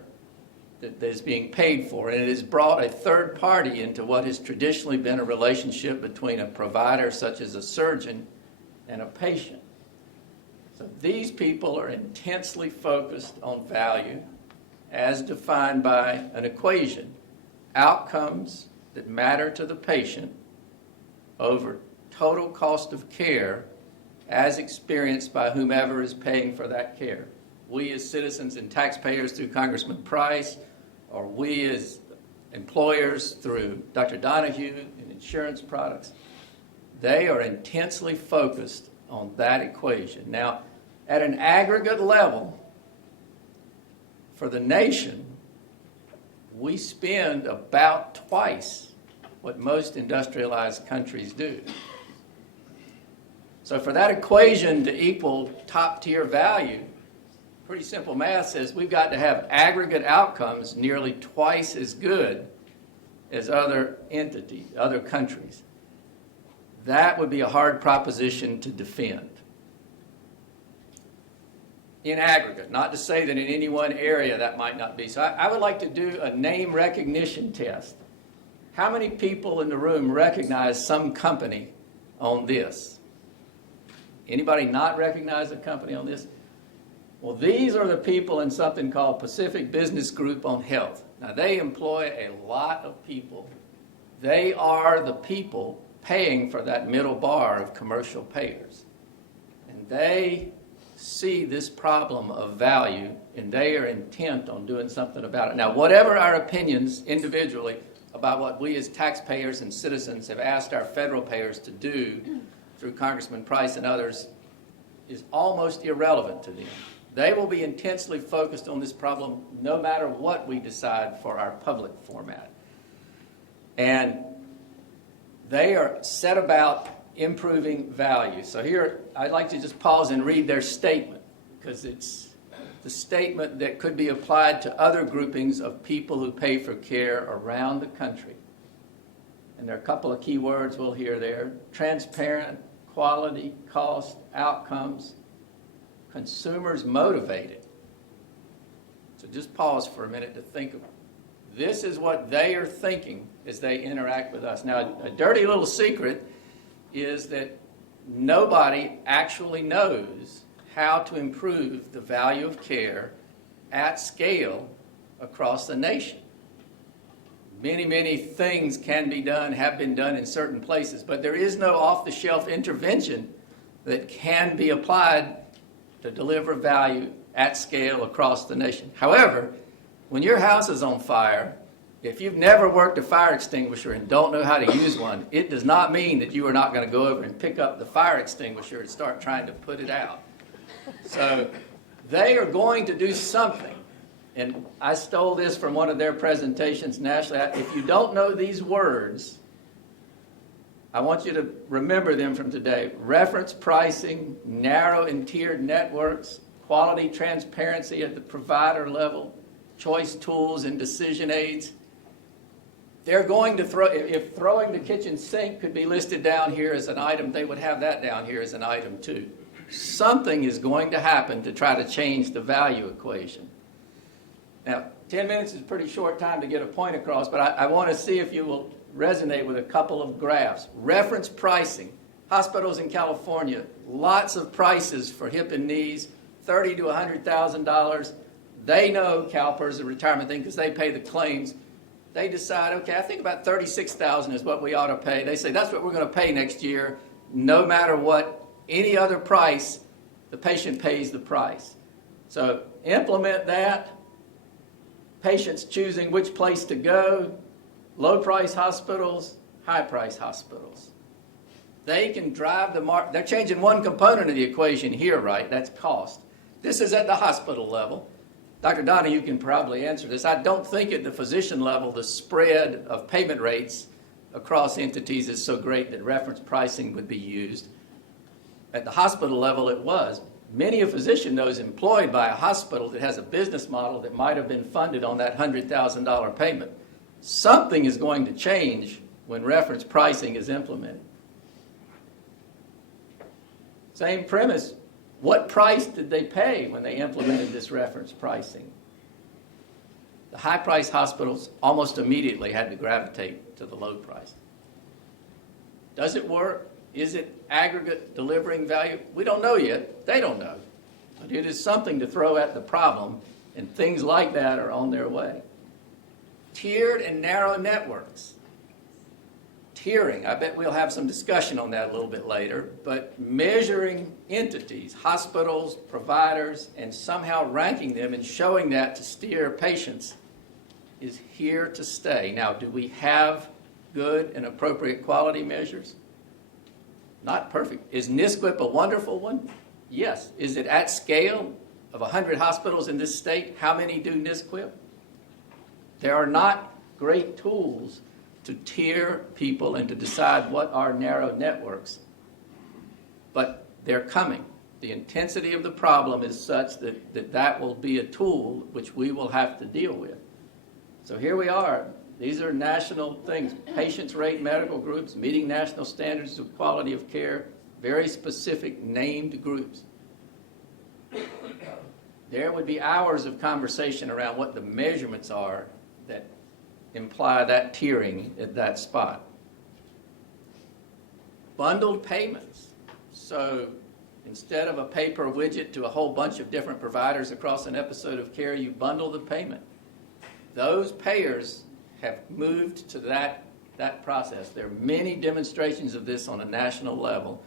that is being paid for? And it has brought a third party into what has traditionally been a relationship between a provider, such as a surgeon, and a patient. So these people are intensely focused on value as defined by an equation. Outcomes that matter to the patient over total cost of care as experienced by whomever is paying for that care. We as citizens and taxpayers through Congressman Price, or we as employers through Dr. Donahue and insurance products, they are intensely focused on that equation. Now, at an aggregate level, for the nation, we spend about twice what most industrialized countries do. So for that equation to equal top-tier value, pretty simple math says we've got to have aggregate outcomes nearly twice as good as other entities, other countries. That would be a hard proposition to defend. In aggregate, not to say that in any one area that might not be. So I would like to do a name recognition test. How many people in the room recognize some company on this? Anybody not recognize a company on this? Well, these are the people in something called Pacific Business Group on Health. Now, they employ a lot of people. They are the people paying for that middle bar of commercial payers. And they see this problem of value, and they are intent on doing something about it. Now, whatever our opinions individually about what we as taxpayers and citizens have asked our federal payers to do through Congressman Price and others is almost irrelevant to them. They will be intensely focused on this problem no matter what we decide for our public format. And they are set about improving value. So here, I'd like to just pause and read their statement, because it's the statement that could be applied to other groupings of people who pay for care around the country. And there are a couple of key words we'll hear there: transparent, quality, cost, outcomes, consumers motivated. So just pause for a minute to think of it. This is what they are thinking as they interact with us. Now, a dirty little secret is that nobody actually knows how to improve the value of care at scale across the nation. Many, many things can be done, have been done in certain places, but there is no off-the-shelf intervention that can be applied to deliver value at scale across the nation. However, when your house is on fire, if you've never worked a fire extinguisher and don't know how to use one, it does not mean that you are not going to go over and pick up the fire extinguisher and start trying to put it out. So they are going to do something. And I stole this from one of their presentations nationally. If you don't know these words, I want you to remember them from today. Reference pricing, narrow and tiered networks, quality transparency at the provider level, choice tools and decision aids. They're going to throw, if throwing the kitchen sink could be listed down here as an item, they would have that down here as an item too. Something is going to happen to try to change the value equation. Now, 10 minutes is a pretty short time to get a point across, but I want to see if you will resonate with a couple of graphs. Reference pricing. Hospitals in California, lots of prices for hip and knees, $30,000 to $100,000. They know CalPERS is a retirement thing because they pay the claims. They decide, okay, I think about $36,000 is what we ought to pay. They say that's what we're going to pay next year, no matter what any other price, the patient pays the price. So implement that. Patients choosing which place to go, low-price hospitals, high-price hospitals. They can drive the market. They're changing one component of the equation here, right? That's cost. This is at the hospital level. Dr. Donahue can probably answer this. I don't think at the physician level the spread of payment rates across entities is so great that reference pricing would be used. At the hospital level it was. Many a physician knows employed by a hospital that has a business model that might have been funded on that $100,000 payment. Something is going to change when reference pricing is implemented. Same premise. What price did they pay when they implemented this reference pricing? The high-price hospitals almost immediately had to gravitate to the low price. Does it work? Is it aggregate delivering value? We don't know yet. They don't know. But it is something to throw at the problem, and things like that are on their way. Tiered and narrow networks. Tiering, I bet we'll have some discussion on that a little bit later, but measuring entities, hospitals, providers, and somehow ranking them and showing that to steer patients is here to stay. Now, do we have good and appropriate quality measures? Not perfect. Is NSQIP a wonderful one? Yes. Is it at scale of 100 hospitals in this state? How many do NSQIP? There are not great tools to tier people and to decide what are narrow networks, but they're coming. The intensity of the problem is such that will be a tool which we will have to deal with. So here we are. These are national things. Patients rate medical groups, meeting national standards of quality of care, very specific named groups. There would be hours of conversation around what the measurements are that imply that tiering at that spot. Bundled payments. So instead of a pay-per widget to a whole bunch of different providers across an episode of care, you bundle the payment. Those payers have moved to that process. There are many demonstrations of this on a national level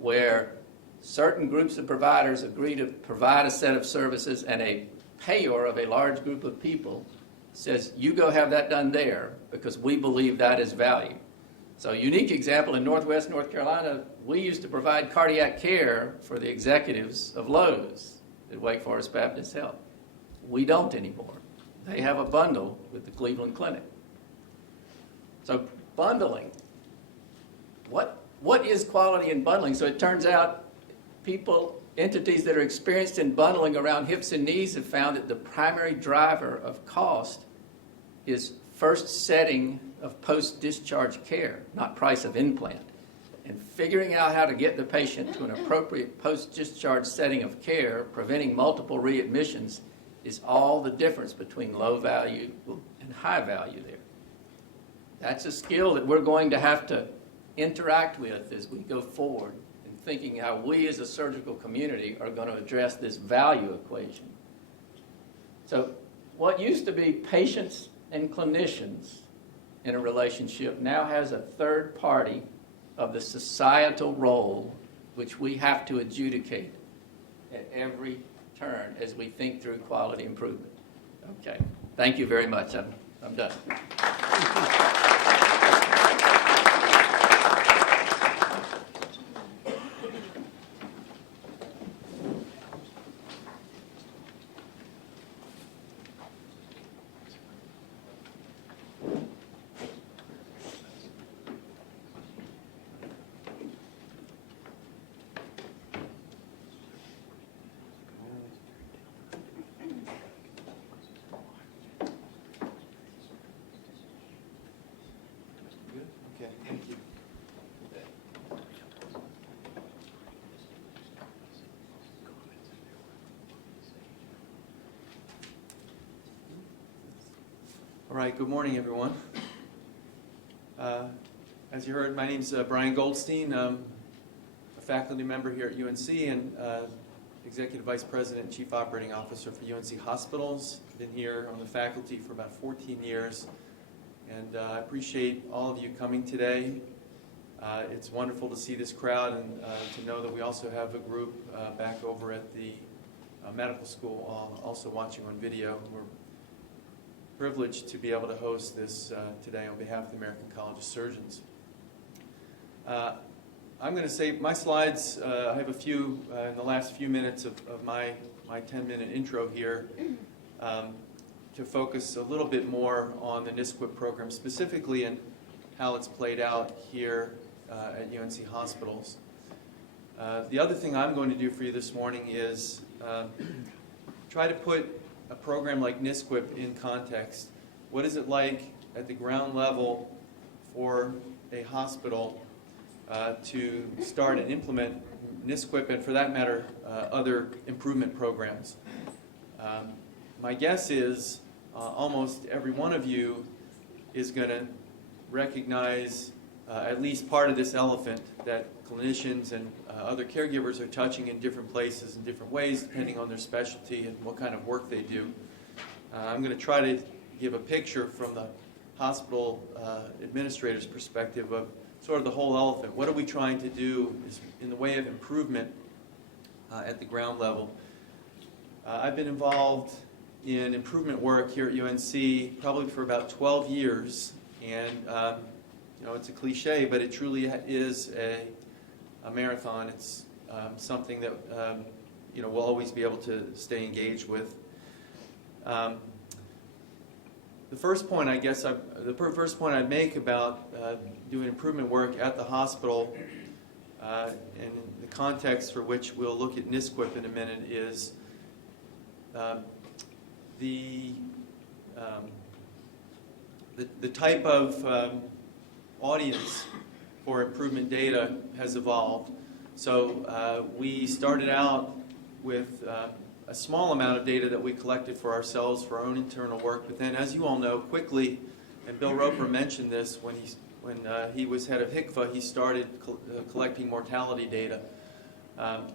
where certain groups of providers agree to provide a set of services, and a payer of a large group of people says, you go have that done there because we believe that is value. So a unique example in Northwest North Carolina, we used to provide cardiac care for the executives of Lowe's at Wake Forest Baptist Health. We don't anymore. They have a bundle with the Cleveland Clinic. So bundling, what is quality in bundling? So it turns out entities that are experienced in bundling around hips and knees have found that the primary driver of cost is first setting of post-discharge care, not price of implant. And figuring out how to get the patient to an appropriate post-discharge setting of care, preventing multiple readmissions, is all the difference between low value and high value there. That's a skill that we're going to have to interact with as we go forward in thinking how we as a surgical community are going to address this value equation. So what used to be patients and clinicians in a relationship now has a third party of the societal role which we have to adjudicate at every turn as we think through quality improvement. Okay, thank you very much. I'm done. Okay, thank you. All right, good morning, everyone. As you heard, my name's Brian Goldstein. I'm a faculty member here at UNC and Executive Vice President and Chief Operating Officer for UNC Hospitals. Been here on the faculty for about 14 years. And I appreciate all of you coming today. It's wonderful to see this crowd and to know that we also have a group back over at the medical school also watching on video. We're privileged to be able to host this today on behalf of the American College of Surgeons. I'm going to say my slides, I have a few in the last few minutes of my 10-minute intro here. To focus a little bit more on the NSQIP program specifically and how it's played out here at UNC Hospitals. The other thing I'm going to do for you this morning is try to put a program like NSQIP in context. What is it like at the ground level for a hospital to start and implement NSQIP and, for that matter, other improvement programs? My guess is almost every one of you is going to recognize at least part of this elephant that clinicians and other caregivers are touching in different places in different ways depending on their specialty and what kind of work they do. I'm going to try to give a picture from the hospital administrator's perspective of sort of the whole elephant. What are we trying to do in the way of improvement at the ground level? I've been involved in improvement work here at UNC probably for about 12 years, and you know, it's a cliche, but it truly is a marathon. It's something that you know, we'll always be able to stay engaged with. The first point I'd make about doing improvement work at the hospital, and in the context for which we'll look at NSQIP in a minute, is the type of audience for improvement data has evolved. So we started out with a small amount of data that we collected for ourselves for our own internal work, but then, as you all know, quickly, and Bill Roper mentioned this when he was head of HCFA, he started collecting mortality data.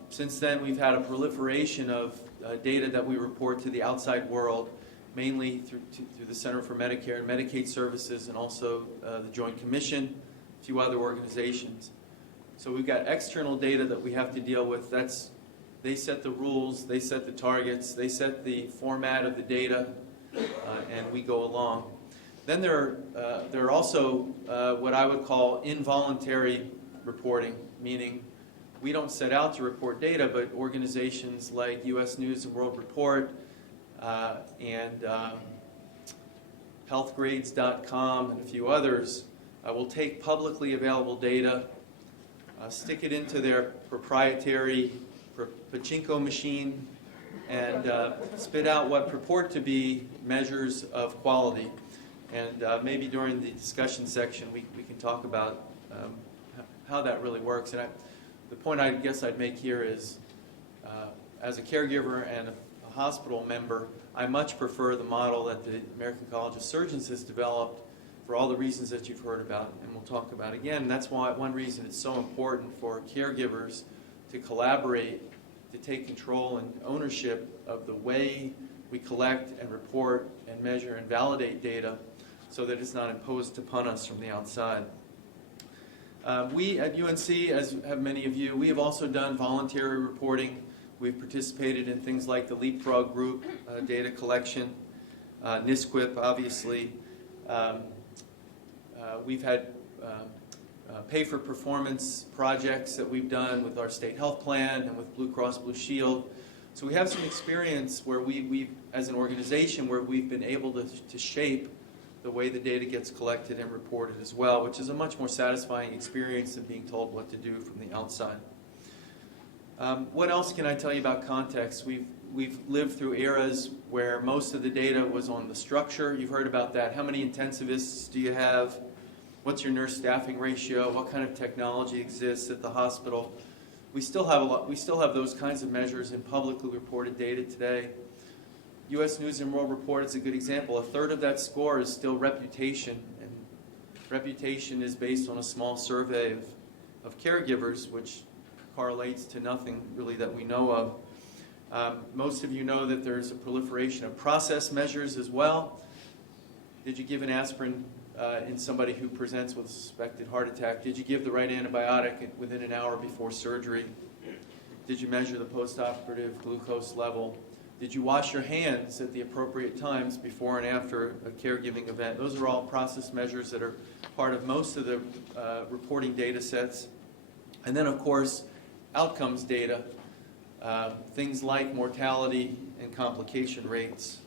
Since then, we've had a proliferation of data that we report to the outside world, mainly through the Center for Medicare and Medicaid Services, and also the Joint Commission, a few other organizations. So we've got external data that we have to deal with. They set the rules, they set the targets, they set the format of the data, and we go along. Then there are also what I would call involuntary reporting, meaning we don't set out to report data, but organizations like U.S. News and World Report and healthgrades.com and a few others will take publicly available data, stick it into their proprietary pachinko machine, and spit out what purport to be measures of quality. And maybe during the discussion section we can talk about how that really works. And the point I guess I'd make here is, as a caregiver and a hospital member, I much prefer the model that the American College of Surgeons has developed for all the reasons that you've heard about and we'll talk about again. And that's why one reason it's so important for caregivers to collaborate, to take control and ownership of the way we collect and report and measure and validate data so that it's not imposed upon us from the outside. We at UNC, as have many of you, we have also done voluntary reporting. We've participated in things like the Leapfrog group, data collection, NSQIP, obviously. We've had pay-for-performance projects that we've done with our state health plan and with Blue Cross Blue Shield. So we have some experience where we as an organization, where we've been able to shape the way the data gets collected and reported as well, which is a much more satisfying experience than being told what to do from the outside. What else can I tell you about context? We've lived through eras where most of the data was on the structure. You've heard about that. How many intensivists do you have? What's your nurse staffing ratio? What kind of technology exists at the hospital? We still have those kinds of measures in publicly reported data today. U.S. News and World Report is a good example. A third of that score is still reputation, and reputation is based on a small survey of caregivers, which correlates to nothing really that we know of. Most of you know that there's a proliferation of process measures as well. Did you give an aspirin in somebody who presents with a suspected heart attack? Did you give the right antibiotic within an hour before surgery? Did you measure the postoperative glucose level? Did you wash your hands at the appropriate times before and after a caregiving event? Those are all process measures that are part of most of the reporting data sets. And then, of course, outcomes data, things like mortality and complication rates.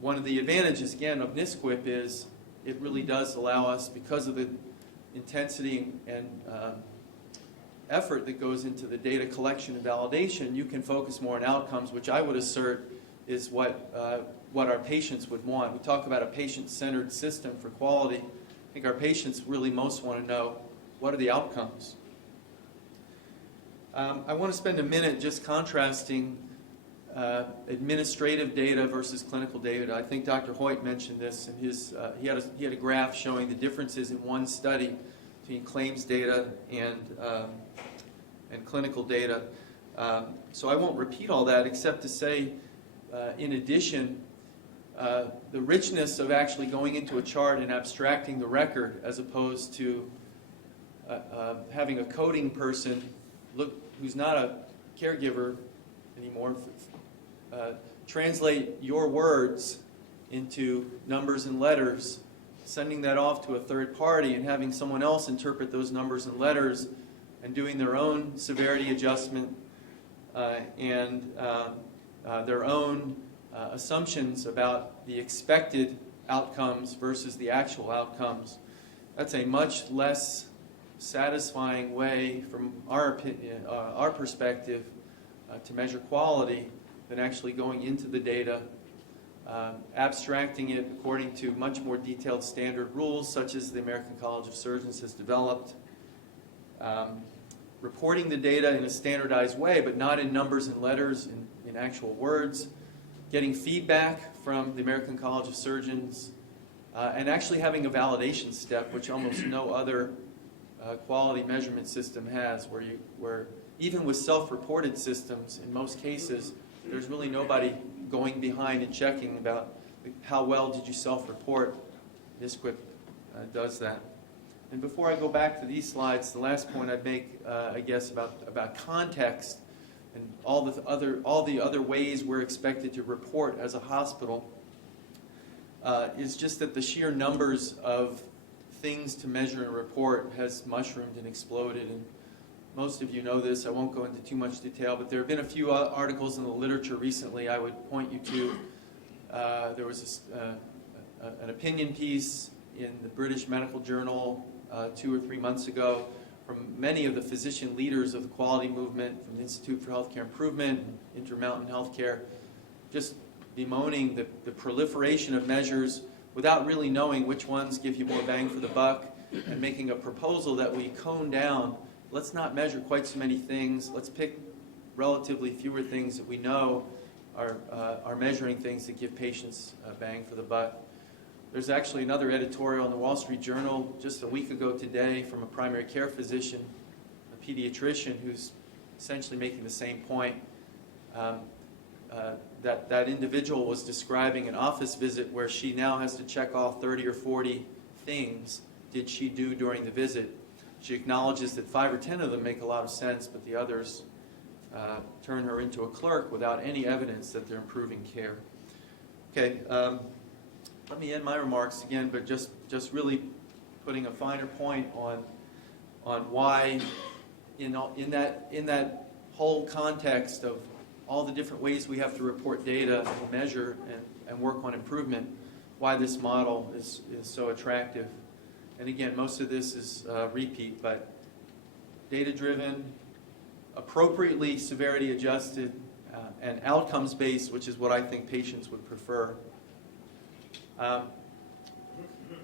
One of the advantages, again, of NSQIP is it really does allow us, because of the intensity and effort that goes into the data collection and validation, you can focus more on outcomes, which I would assert is what our patients would want. We talk about a patient-centered system for quality. I think our patients really most want to know, what are the outcomes? I want to spend a minute just contrasting administrative data versus clinical data. I think Dr. Hoyt mentioned this in his, he had a graph showing the differences in one study between claims data and clinical data. So I won't repeat all that except to say, in addition, the richness of actually going into a chart and abstracting the record as opposed to having a coding person who's not a caregiver anymore, translate your words into numbers and letters, sending that off to a third party and having someone else interpret those numbers and letters and doing their own severity adjustment and their own assumptions about the expected outcomes versus the actual outcomes, that's a much less satisfying way, from our opinion, our perspective, to measure quality than actually going into the data, abstracting it according to much more detailed standard rules, such as the American College of Surgeons has developed, reporting the data in a standardized way, but not in numbers and letters, in actual words, getting feedback from the American College of Surgeons, and actually having a validation step, which almost no other quality measurement system has, where even with self-reported systems, in most cases, there's really nobody going behind and checking about how well did you self-report. NSQIP does that. And before I go back to these slides, the last point I'd make, I guess, about context and all the other ways we're expected to report as a hospital, is just that the sheer numbers of things to measure and report has mushroomed and exploded. And most of you know this. I won't go into too much detail, but there have been a few articles in the literature recently I would point you to. There was an opinion piece in the British Medical Journal 2 or 3 months ago from many of the physician leaders of the quality movement, from the Institute for Healthcare Improvement, Intermountain Healthcare, just bemoaning the proliferation of measures without really knowing which ones give you more bang for the buck, and making a proposal that we cone down. Let's not measure quite so many things. Let's pick relatively fewer things that we know are measuring things that give patients bang for the buck. There's actually another editorial in the Wall Street Journal just a week ago today from a primary care physician, a pediatrician, who's essentially making the same point. That individual was describing an office visit where she now has to check off 30 or 40 things did she do during the visit. She acknowledges that 5 or 10 of them make a lot of sense, but the others turn her into a clerk without any evidence that they're improving care. Okay, let me end my remarks again, but just really putting a finer point on why, in that whole context of all the different ways we have to report data and measure and work on improvement, why this model is so attractive. And again, most of this is repeat, but data-driven, appropriately severity adjusted, and outcomes-based, which is what I think patients would prefer.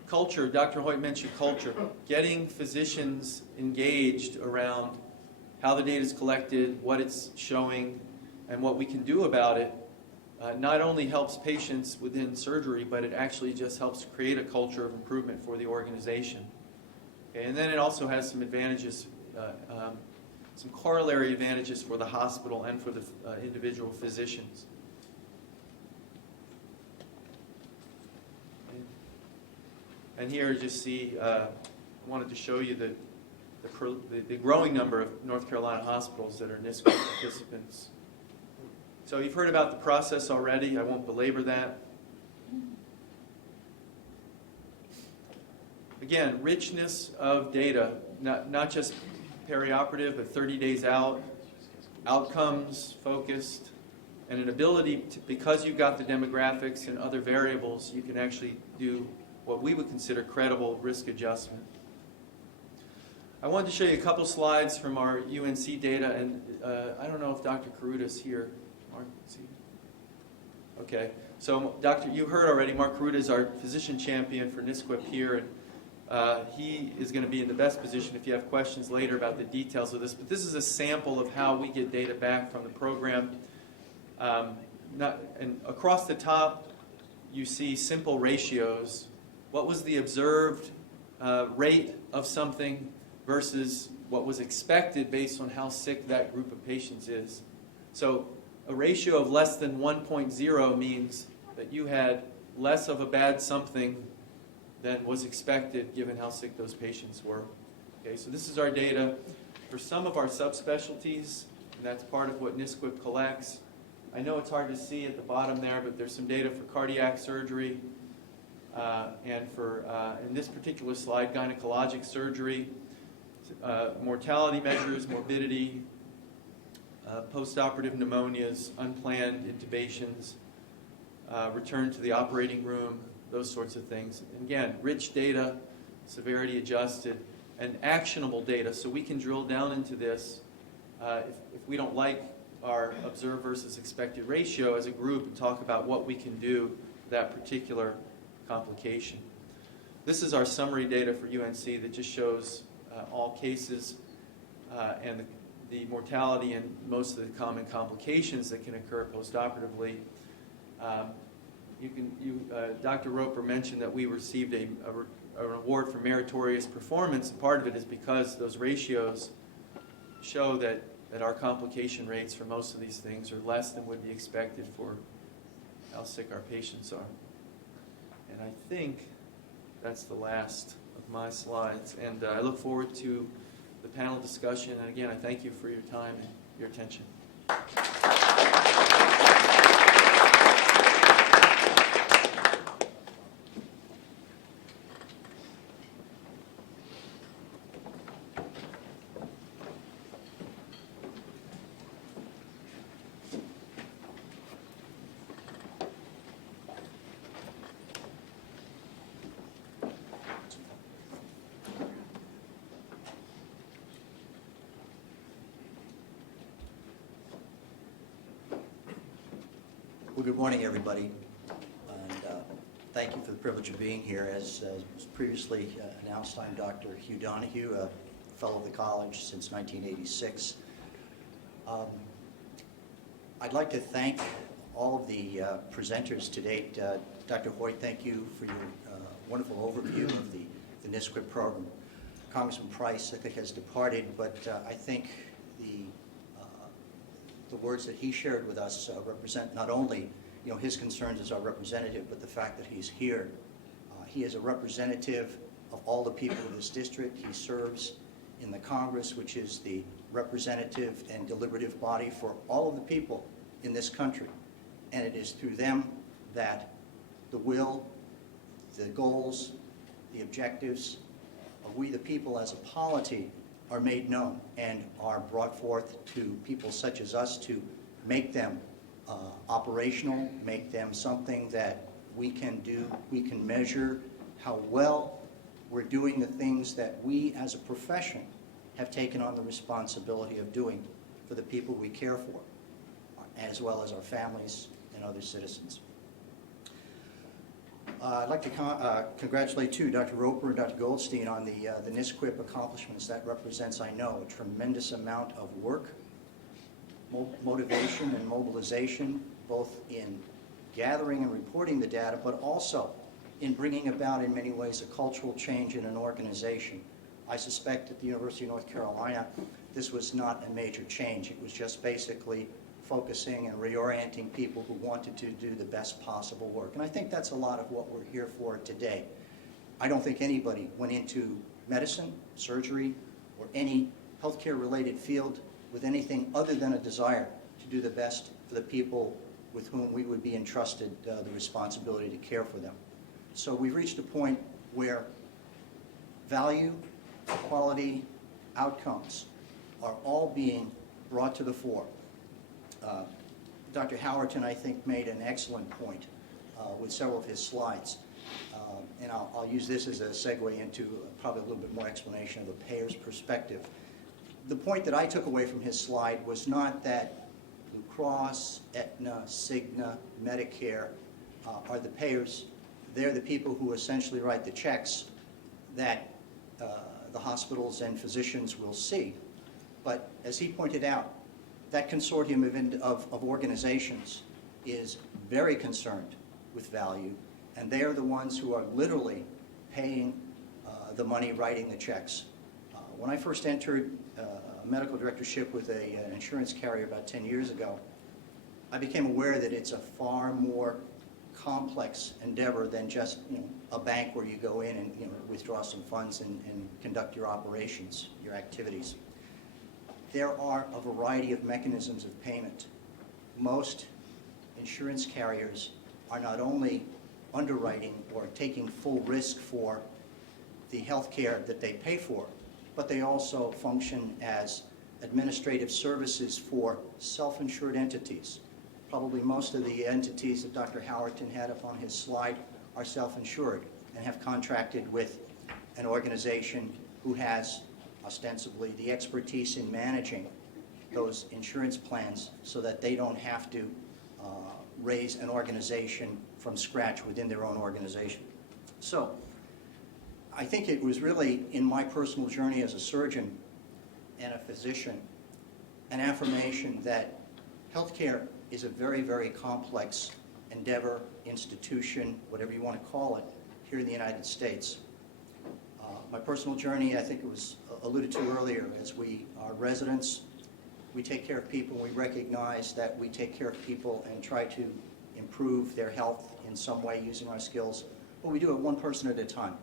Culture, Dr. Hoyt mentioned culture. Getting physicians engaged around how the data is collected, what it's showing, and what we can do about it, not only helps patients within surgery, but it actually just helps create a culture of improvement for the organization. Okay, and then it also has some advantages, some corollary advantages for the hospital and for the individual physicians. And here you just see, I wanted to show you the growing number of North Carolina hospitals that are NSQIP participants. So you've heard about the process already. I won't belabor that. Again, richness of data, not just perioperative, but 30 days out, outcomes focused, and an ability to, because you've got the demographics and other variables, you can actually do what we would consider credible risk adjustment. I wanted to show you a couple slides from our UNC data, and I don't know if Dr. Caruta's here. Mark, see? Okay, so you heard already, Mark Caruta is our physician champion for NSQIP here, and he is going to be in the best position if you have questions later about the details of this. But this is a sample of how we get data back from the program. And across the top, you see simple ratios. What was the observed rate of something versus what was expected based on how sick that group of patients is. So a ratio of less than 1.0 means that you had less of a bad something than was expected given how sick those patients were. Okay, so this is our data for some of our subspecialties, and that's part of what NSQIP collects. I know it's hard to see at the bottom there, but there's some data for cardiac surgery, and for, in this particular slide, gynecologic surgery, mortality measures, morbidity, postoperative pneumonias, unplanned intubations, return to the operating room, those sorts of things. And again, rich data, severity adjusted, and actionable data, so we can drill down into this if we don't like our observed versus expected ratio as a group and talk about what we can do for that particular complication. This is our summary data for UNC that just shows all cases and the mortality and most of the common complications that can occur postoperatively. Dr. Roper mentioned that we received an award for meritorious performance, and part of it is because those ratios show that our complication rates for most of these things are less than would be expected for how sick our patients are. And I think that's the last of my slides, and I look forward to the panel discussion, and again, I thank you for your time and your attention. Well, good morning, everybody, and thank you for the privilege of being here. As was previously announced, I'm Dr. Hugh Donahue, a fellow of the college since 1986. I'd like to thank all of the presenters to date. Dr. Hoyt, thank you for your wonderful overview of the NSQIP program. Congressman Price, I think, has departed, but I think the words that he shared with us represent not only his concerns as our representative, but the fact that he's here. He is a representative of all the people of this district. He serves in the Congress, which is the representative and deliberative body for all of the people in this country. And it is through them that the will, the goals, the objectives of we the people as a polity are made known and are brought forth to people such as us to make them operational, make them something that we can do, we can measure how well we're doing the things that we as a profession have taken on the responsibility of doing for the people we care for, as well as our families and other citizens. I'd like to congratulate too Dr. Roper and Dr. Goldstein on the NSQIP accomplishments. That represents, I know, a tremendous amount of work, motivation and mobilization, both in gathering and reporting the data, but also in bringing about, in many ways, a cultural change in an organization. I suspect at the University of North Carolina, this was not a major change. It was just basically focusing and reorienting people who wanted to do the best possible work. And I think that's a lot of what we're here for today. I don't think anybody went into medicine, surgery, or any healthcare-related field with anything other than a desire to do the best for the people with whom we would be entrusted the responsibility to care for them. So we've reached a point where value, quality, outcomes are all being brought to the fore. Dr. Howerton, I think, made an excellent point with several of his slides. And I'll use this as a segue into probably a little bit more explanation of the payer's perspective. The point that I took away from his slide was not that Blue Cross, Aetna, Cigna, Medicare are the payers. They're the people who essentially write the checks that the hospitals and physicians will see. But as he pointed out, that consortium of organizations is very concerned with value, and they are the ones who are literally paying the money, writing the checks. When I first entered a medical directorship with an insurance carrier about 10 years ago, I became aware that it's a far more complex endeavor than just a bank where you go in and withdraw some funds and conduct your operations, your activities. There are a variety of mechanisms of payment. Most insurance carriers are not only underwriting or taking full risk for the health care that they pay for, but they also function as administrative services for self-insured entities. Probably most of the entities that Dr. Howerton had up on his slide are self-insured and have contracted with an organization who has ostensibly the expertise in managing those insurance plans so that they don't have to raise an organization from scratch within their own organization. So I think it was really in my personal journey as a surgeon and a physician an affirmation that healthcare is a very, very complex endeavor, institution, whatever you want to call it, here in the United States. My personal journey, I think it was alluded to earlier, as we are residents, we take care of people, and we recognize that we take care of people and try to improve their health in some way using our skills, but we do it one person at a time.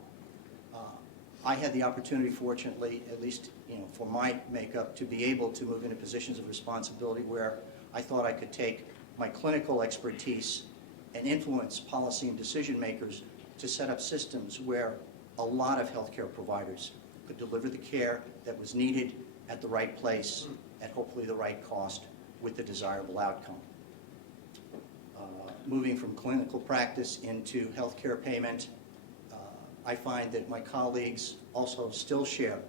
I had the opportunity, fortunately, at least for my makeup, to be able to move into positions of responsibility where I thought I could take my clinical expertise and influence policy and decision makers to set up systems where a lot of healthcare providers could deliver the care that was needed at the right place at hopefully the right cost with the desirable outcome. Moving from clinical practice into healthcare payment, I find that my colleagues also still share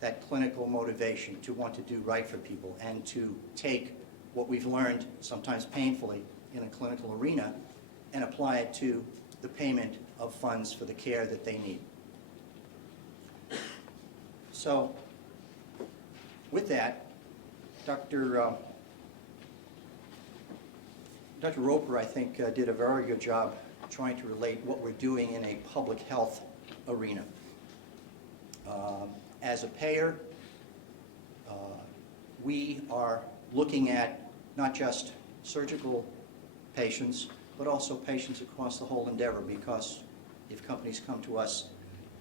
that clinical motivation to want to do right for people and to take what we've learned, sometimes painfully, in a clinical arena and apply it to the payment of funds for the care that they need. So, with that, Dr. Roper, I think, did a very good job trying to relate what we're doing in a public health arena. As a payer, we are looking at not just surgical patients, but also patients across the whole endeavor, because if companies come to us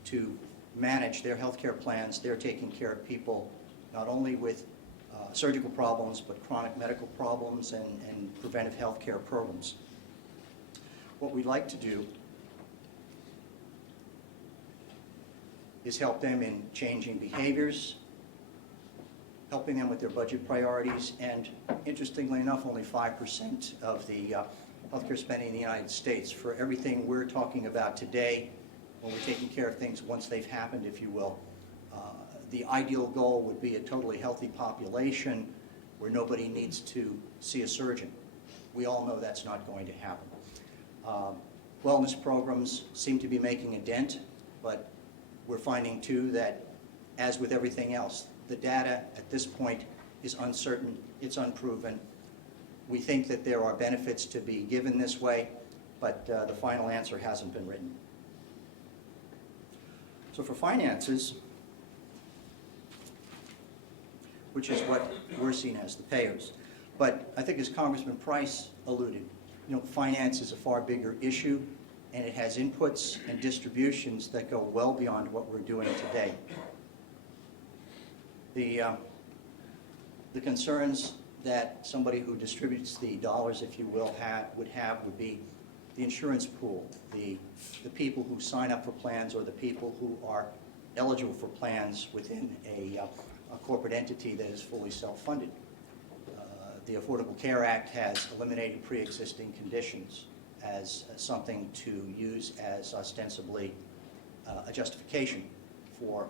to manage their healthcare plans, they're taking care of people not only with surgical problems, but chronic medical problems and preventive healthcare programs. What we'd like to do is help them in changing behaviors, helping them with their budget priorities, and interestingly enough, only 5% of the healthcare spending in the United States. For everything we're talking about today, when we're taking care of things once they've happened, if you will, the ideal goal would be a totally healthy population where nobody needs to see a surgeon. We all know that's not going to happen. Wellness programs seem to be making a dent, but we're finding too that, as with everything else, the data at this point is uncertain, it's unproven. We think that there are benefits to be given this way, but the final answer hasn't been written. So for finances, which is what we're seen as the payers, but I think as Congressman Price alluded, finance is a far bigger issue, and it has inputs and distributions that go well beyond what we're doing today. The concerns that somebody who distributes the dollars, if you will, would be the insurance pool, the people who sign up for plans, or the people who are eligible for plans within a corporate entity that is fully self-funded. The Affordable Care Act has eliminated pre-existing conditions as something to use as ostensibly a justification for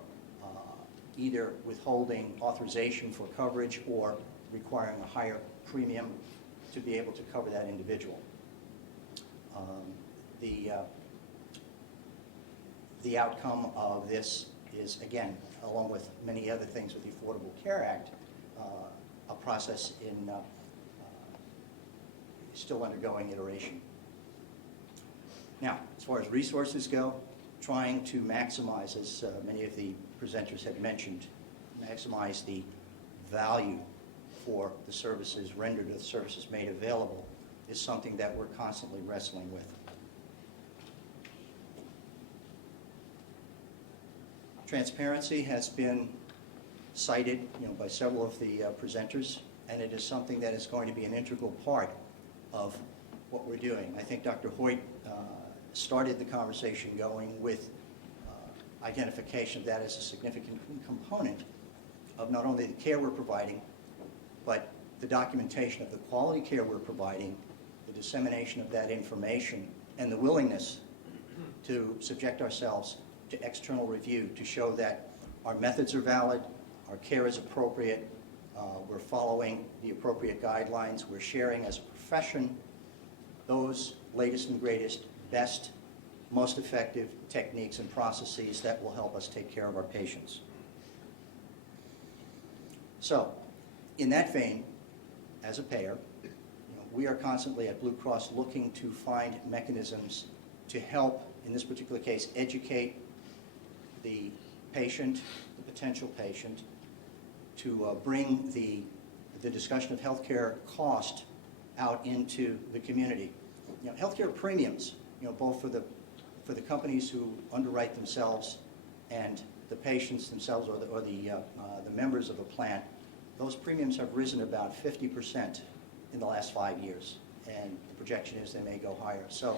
either withholding authorization for coverage or requiring a higher premium to be able to cover that individual. The outcome of this is, again, along with many other things with the Affordable Care Act, a process still undergoing iteration. Now, as far as resources go, trying to maximize, as many of the presenters had mentioned, maximize the value for the services rendered or the services made available is something that we're constantly wrestling with. Transparency has been cited by several of the presenters, and it is something that is going to be an integral part of what we're doing. I think Dr. Hoyt started the conversation going with identification of that as a significant component of not only the care we're providing, but the documentation of the quality care we're providing, the dissemination of that information, and the willingness to subject ourselves to external review to show that our methods are valid, our care is appropriate, we're following the appropriate guidelines, we're sharing as a profession those latest and greatest, best, most effective techniques and processes that will help us take care of our patients. So, in that vein, as a payer, we are constantly at Blue Cross looking to find mechanisms to help, in this particular case, educate the patient, the potential patient, to bring the discussion of healthcare cost out into the community. Healthcare premiums, both for the companies who underwrite themselves and the patients themselves or the members of a plan, those premiums have risen about 50% in the last 5 years, and the projection is they may go higher. So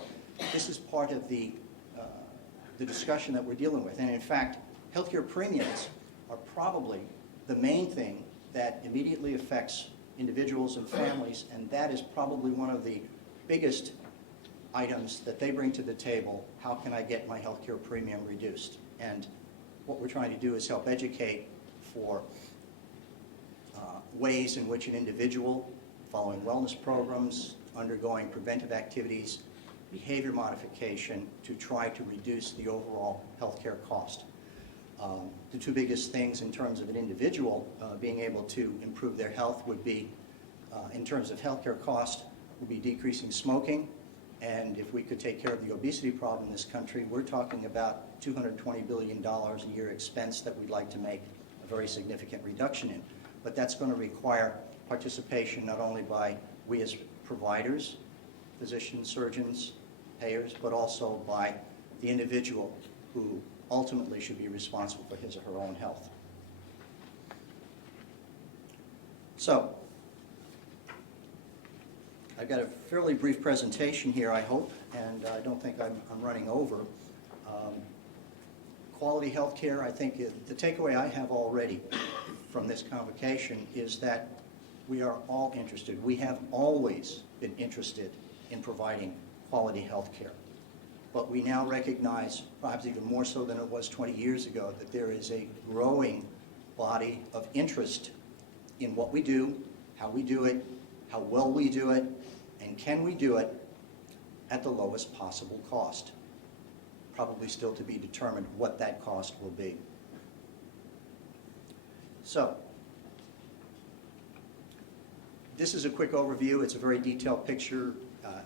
this is part of the discussion that we're dealing with. And in fact, healthcare premiums are probably the main thing that immediately affects individuals and families, and that is probably one of the biggest items that they bring to the table. How can I get my healthcare premium reduced? And what we're trying to do is help educate for ways in which an individual, following wellness programs, undergoing preventive activities, behavior modification, to try to reduce the overall healthcare cost. The two biggest things in terms of an individual being able to improve their health would be, in terms of healthcare cost, would be decreasing smoking. And if we could take care of the obesity problem in this country, we're talking about $220 billion a year expense that we'd like to make a very significant reduction in. But that's going to require participation not only by we as providers, physicians, surgeons, payers, but also by the individual who ultimately should be responsible for his or her own health. So, I've got a fairly brief presentation here, I hope, and I don't think I'm running over. Quality health care, I think the takeaway I have already from this convocation is that we are all interested. We have always been interested in providing quality health care. But we now recognize, perhaps even more so than it was 20 years ago, that there is a growing body of interest in what we do, how we do it, how well we do it, and can we do it at the lowest possible cost. Probably still to be determined what that cost will be. So, this is a quick overview. It's a very detailed picture.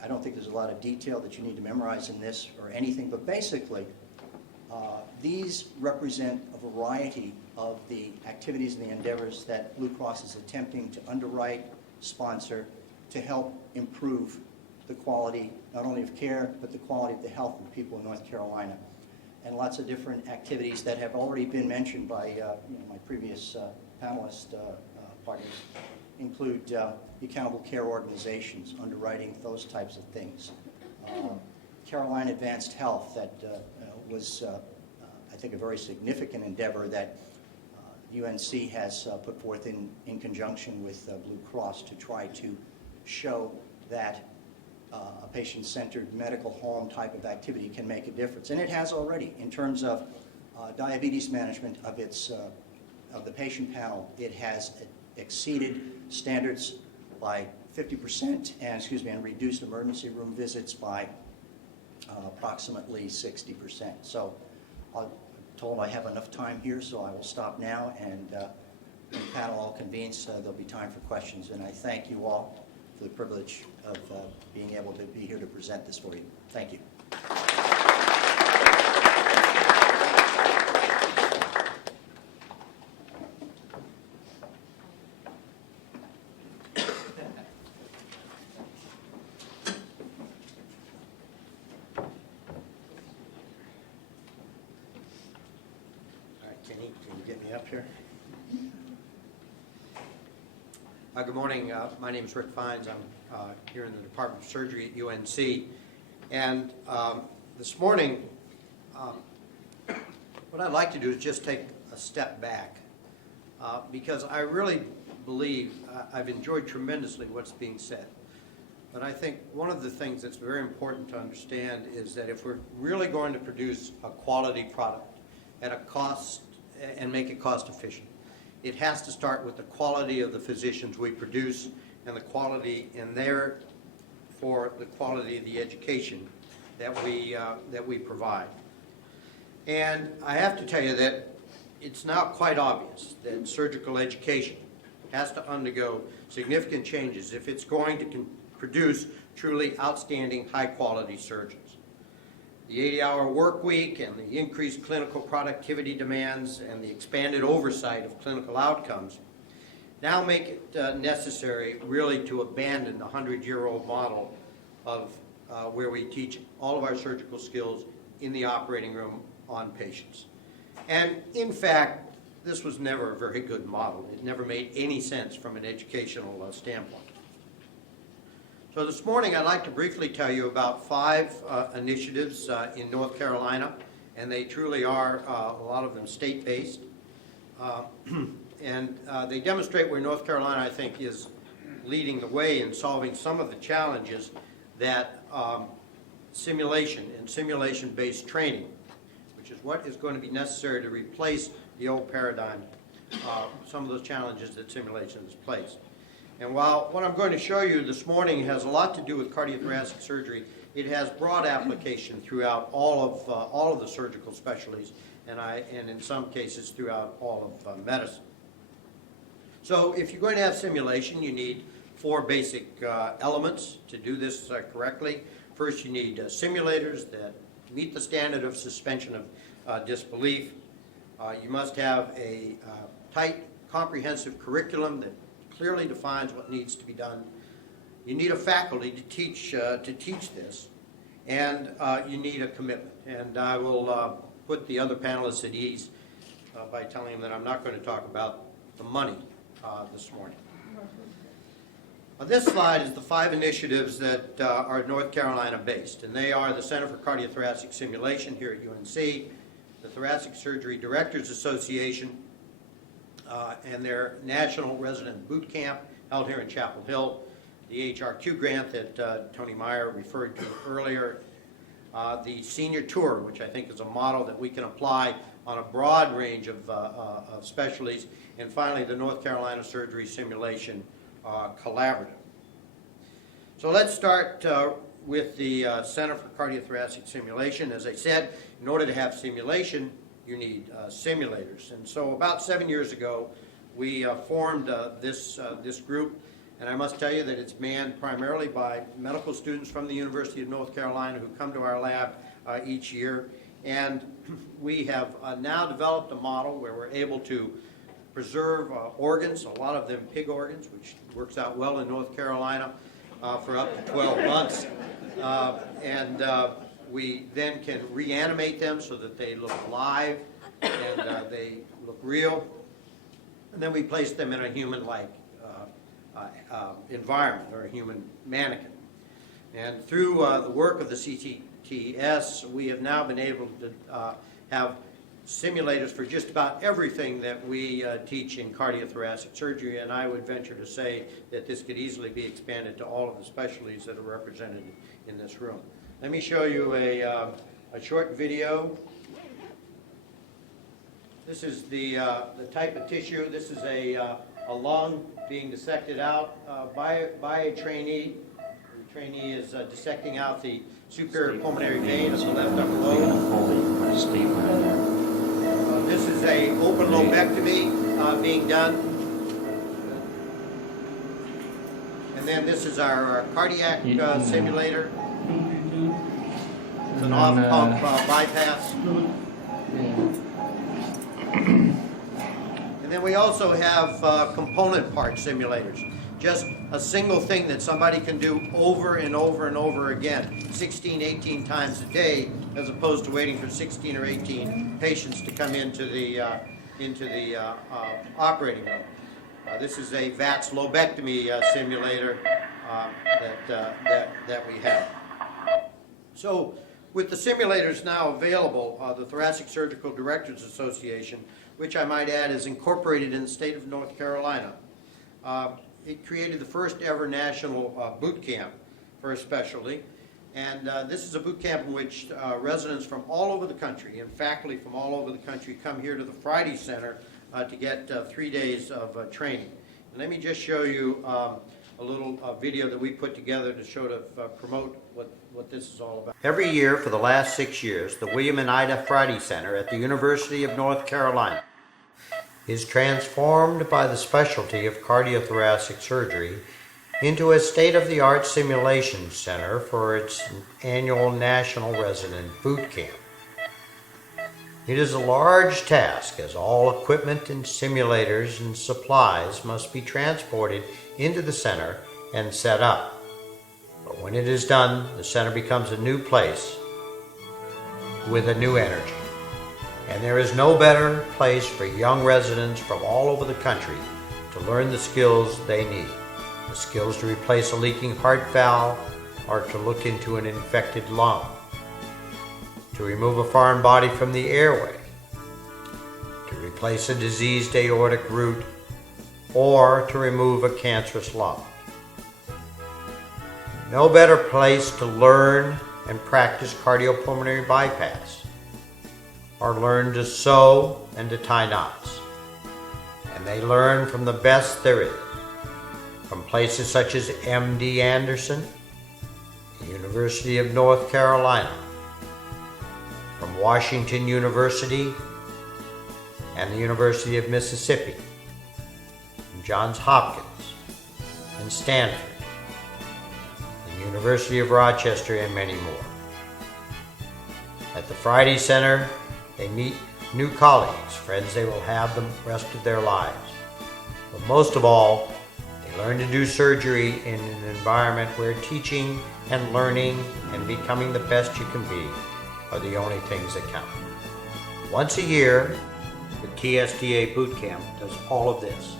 I don't think there's a lot of detail that you need to memorize in this or anything, but basically, these represent a variety of the activities and the endeavors that Blue Cross is attempting to underwrite, sponsor, to help improve the quality, not only of care, but the quality of the health of the people in North Carolina. And lots of different activities that have already been mentioned by my previous panelist partners include the accountable care organizations, underwriting those types of things. Carolina Advanced Health, that was, I think, a very significant endeavor that UNC has put forth in conjunction with Blue Cross to try to show that a patient-centered medical home type of activity can make a difference. And it has already, in terms of diabetes management of the patient panel. It has exceeded standards by 50% and reduced emergency room visits by approximately 60%. So I'm told I have enough time here, so I will stop now, and when the panel all convenes, there'll be time for questions. And I thank you all for the privilege of being able to be here to present this for you. Thank you. Can you get me up here? Good morning. My name is Rick Fines. I'm here in the Department of Surgery at UNC. And this morning, what I'd like to do is just take a step back because I really believe I've enjoyed tremendously what's being said. But I think one of the things that's very important to understand is that if we're really going to produce a quality product at a cost and make it cost efficient, it has to start with the quality of the physicians we produce and the quality in there for the quality of the education that we provide. And I have to tell you that it's now quite obvious that surgical education has to undergo significant changes if it's going to produce truly outstanding, high-quality surgeons. The 80-hour work week and the increased clinical productivity demands and the expanded oversight of clinical outcomes now make it necessary really to abandon the 100-year-old model of where we teach all of our surgical skills in the operating room on patients. And in fact, this was never a very good model. It never made any sense from an educational standpoint. So this morning I'd like to briefly tell you about 5 initiatives in North Carolina, and they truly are, a lot of them state-based. And they demonstrate where North Carolina, I think, is leading the way in solving some of the challenges that simulation and simulation-based training, which is what is going to be necessary to replace the old paradigm, some of those challenges that simulation has placed. And while what I'm going to show you this morning has a lot to do with cardiothoracic surgery, it has broad application throughout all of the surgical specialties, and in some cases throughout all of medicine. So if you're going to have simulation, you need 4 basic elements to do this correctly. First, you need simulators that meet the standard of suspension of disbelief. You must have a tight, comprehensive curriculum that clearly defines what needs to be done. You need a faculty to teach this, and you need a commitment. And I will put the other panelists at ease by telling them that I'm not going to talk about the money this morning. This slide is the 5 initiatives that are North Carolina based, and they are the Center for Cardiothoracic Simulation here at UNC, the Thoracic Surgery Directors Association, and their National Resident Boot Camp held here in Chapel Hill, the HRQ grant that Tony Meyer referred to earlier, the Senior Tour, which I think is a model that we can apply on a broad range of specialties, and finally the North Carolina Surgery Simulation Collaborative. So let's start with the Center for Cardiothoracic Simulation. As I said, in order to have simulation, you need simulators. And so about 7 years ago, we formed this group, and I must tell you that it's manned primarily by medical students from the University of North Carolina who come to our lab each year. And we have now developed a model where we're able to preserve organs, a lot of them pig organs, which works out well in North Carolina for up to 12 months. We then can reanimate them so that they look live and they look real. And then we place them in a human-like environment, or a human mannequin. And through the work of the CTTS, we have now been able to have simulators for just about everything that we teach in cardiothoracic surgery, and I would venture to say that this could easily be expanded to all of the specialties that are represented in this room. Let me show you a short video. This is the type of tissue. This is a lung being dissected out by a trainee. The trainee is dissecting out the superior pulmonary vein of the left upper lobe. This is a open lobectomy being done. And then this is our cardiac simulator. It's an off-pump bypass. And then we also have component part simulators. Just a single thing that somebody can do over and over and over again, 16, 18 times a day, as opposed to waiting for 16 or 18 patients to come into the operating room. This is a VATS lobectomy simulator that we have. So with the simulators now available, the Thoracic Surgical Directors Association, which I might add is incorporated in the state of North Carolina, it created the first ever national boot camp for a specialty. And this is a boot camp in which residents from all over the country and faculty from all over the country come here to the Friday Center to get 3 days of training. And let me just show you a little video that we put together to show to promote what this is all about. Every year for the last 6 years, the William and Ida Friday Center at the University of North Carolina is transformed by the specialty of cardiothoracic surgery into a state-of-the-art simulation center for its annual National Resident Boot Camp. It is a large task, as all equipment and simulators and supplies must be transported into the center and set up. But when it is done, the center becomes a new place with a new energy. And there is no better place for young residents from all over the country to learn the skills they need. The skills to replace a leaking heart valve or to look into an infected lung, to remove a foreign body from the airway, to replace a diseased aortic root, or to remove a cancerous lung. No better place to learn and practice cardiopulmonary bypass, or learn to sew and to tie knots. And they learn from the best there is, from places such as MD Anderson, the University of North Carolina, from Washington University and the University of Mississippi, from Johns Hopkins and Stanford, the University of Rochester, and many more. At the Friday Center, they meet new colleagues, friends they will have the rest of their lives. But most of all, they learn to do surgery in an environment where teaching and learning and becoming the best you can be are the only things that count. Once a year, the TSTA Boot Camp does all of this.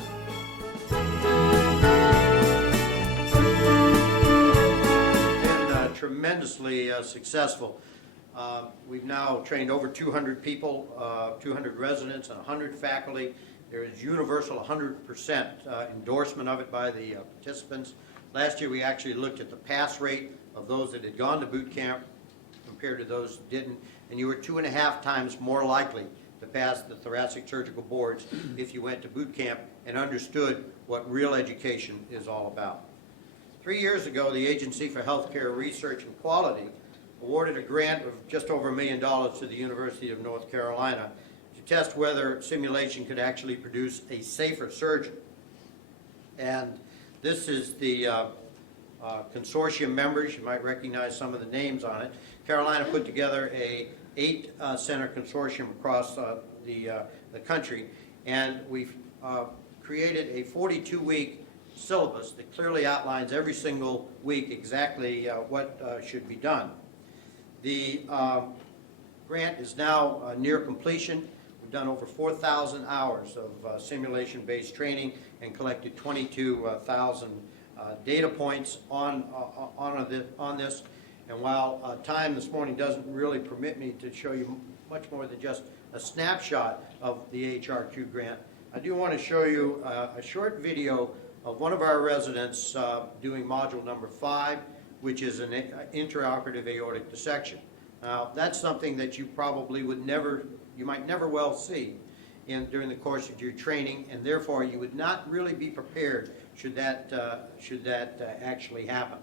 Been tremendously successful. We've now trained over 200 people, 200 residents, and 100 faculty. There is universal 100% endorsement of it by the participants. Last year we actually looked at the pass rate of those that had gone to boot camp compared to those that didn't, and you were 2.5 times more likely to pass the thoracic surgical boards if you went to boot camp and understood what real education is all about. 3 years ago, the Agency for Healthcare Research and Quality awarded a grant of just over $1 million to the University of North Carolina to test whether simulation could actually produce a safer surgeon. And this is the consortium members. You might recognize some of the names on it. Carolina put together a 8-center consortium across the country, and we've created a 42-week syllabus that clearly outlines every single week exactly what should be done. The grant is now near completion. We've done over 4,000 hours of simulation-based training and collected 22,000 data points on this. And while time this morning doesn't really permit me to show you much more than just a snapshot of the HR2 grant, I do want to show you a short video of one of our residents doing module number 5, which is an intraoperative aortic dissection. Now, that's something that you probably you might never well see during the course of your training, and therefore you would not really be prepared should that actually happen.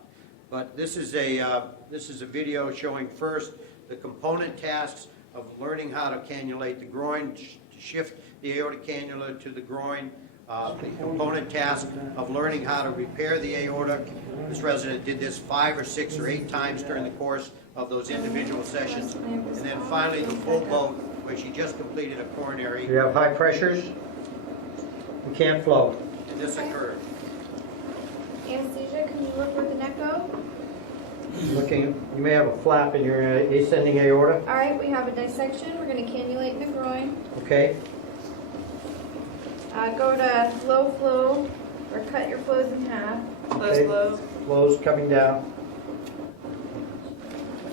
But this is a video showing first the component tasks of learning how to cannulate the groin, to shift the aortic cannula to the groin, the component task of learning how to repair the aorta. This resident did this 5 or 6 or 8 times during the course of those individual sessions. And then finally the full boat, where she just completed a coronary. You have high pressures, you can't flow. And this occurred. Anesthesia, can you look with an echo? Looking, you may have a flap in your ascending aorta. All right, we have a dissection. We're going to cannulate in the groin. Okay. Go to low flow, or cut your flows in half. Okay. Flow's coming down.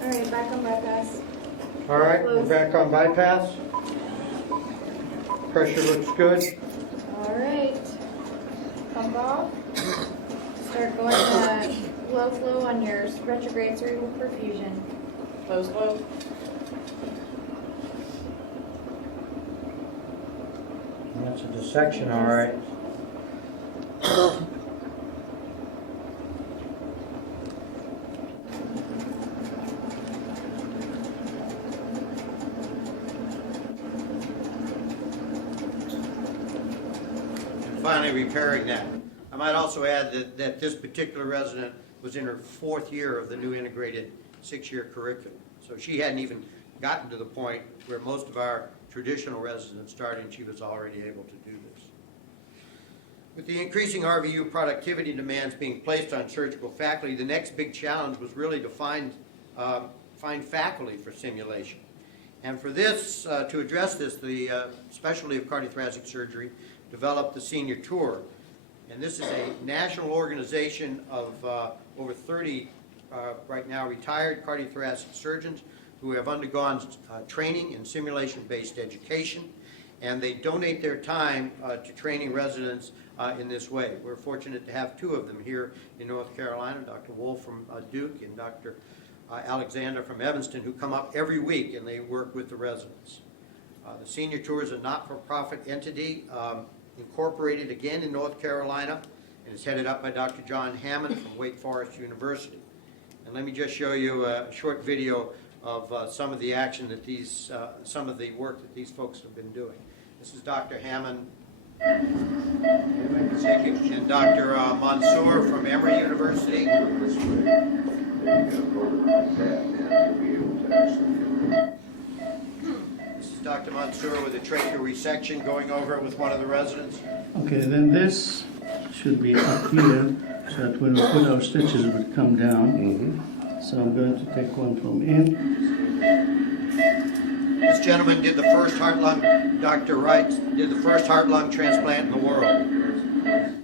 All right, back on bypass. All right, we're back on bypass. Pressure looks good. All right. Pump off. Start going to low flow on your retrograde cerebral perfusion. Close flow. That's a dissection, all right. And finally repairing that. I might also add that this particular resident was in her 4th year of the new integrated 6-year curriculum. So she hadn't even gotten to the point where most of our traditional residents started, and she was already able to do this. With the increasing RVU productivity demands being placed on surgical faculty, the next big challenge was really to find faculty for simulation. And for this, to address this, the Specialty of Cardiothoracic Surgery developed the Senior Tour. And this is a national organization of over 30 right now retired cardiothoracic surgeons who have undergone training in simulation-based education, and they donate their time to training residents in this way. We're fortunate to have 2 of them here in North Carolina, Dr. Wolf from Duke and Dr. Alexander from Evanston, who come up every week and they work with the residents. The Senior Tour is a not-for-profit entity incorporated again in North Carolina, and is headed up by Dr. John Hammond from Wake Forest University. And let me just show you a short video of some of the action that some of the work that these folks have been doing. This is Dr. Hammond and Dr. Mansour from Emory University. This is Dr. Mansour with a tracheal resection going over it with one of the residents. Okay, then this should be up here, so that when we put our stitches it would come down. So I'm going to take one from in. This gentleman did the first heart-lung, Dr. Wright, did the first heart-lung transplant in the world.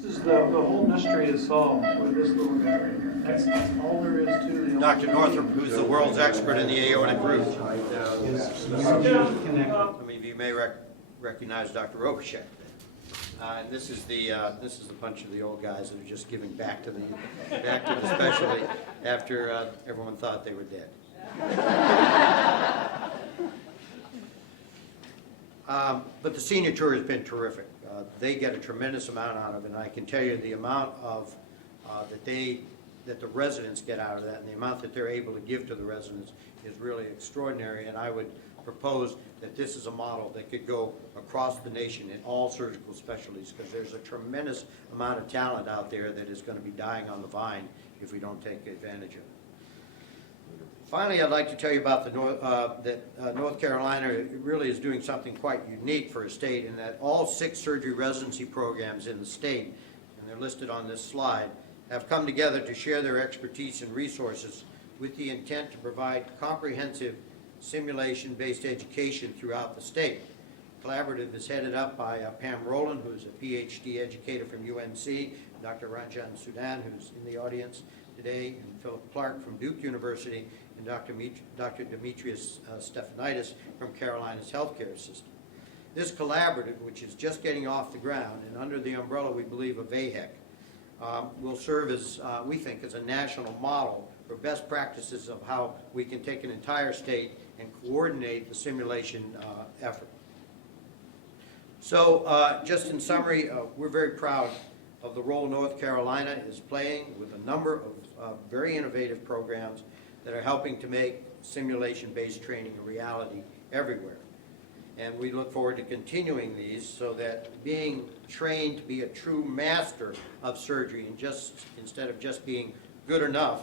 This is the whole mystery is solved with this little guy right here. That's all there is to the... Dr. Northrup, who's the world's expert in the aortic root. Some of you may recognize Dr. Robichek. And this is the bunch of the old guys that are just giving back to the specialty after everyone thought they were dead. But the Senior Tour has been terrific. They get a tremendous amount out of it, and I can tell you the amount of that the residents get out of that, and the amount that they're able to give to the residents is really extraordinary. And I would propose that this is a model that could go across the nation in all surgical specialties, because there's a tremendous amount of talent out there that is going to be dying on the vine if we don't take advantage of it. Finally, I'd like to tell you about that North Carolina really is doing something quite unique for a state, in that all 6 surgery residency programs in the state, and they're listed on this slide, have come together to share their expertise and resources with the intent to provide comprehensive simulation-based education throughout the state. Collaborative is headed up by Pam Rowland, who's a PhD educator from UNC, Dr. Ranjan Sudan, who's in the audience today, and Philip Clark from Duke University, and Dr. Demetrius Stefanidis from Carolina's healthcare system. This collaborative, which is just getting off the ground, and under the umbrella, we believe, of AHEC, will serve as, we think, as a national model for best practices of how we can take an entire state and coordinate the simulation effort. So just in summary, we're very proud of the role North Carolina is playing with a number of very innovative programs that are helping to make simulation-based training a reality everywhere. And we look forward to continuing these so that being trained to be a true master of surgery, and instead of just being good enough,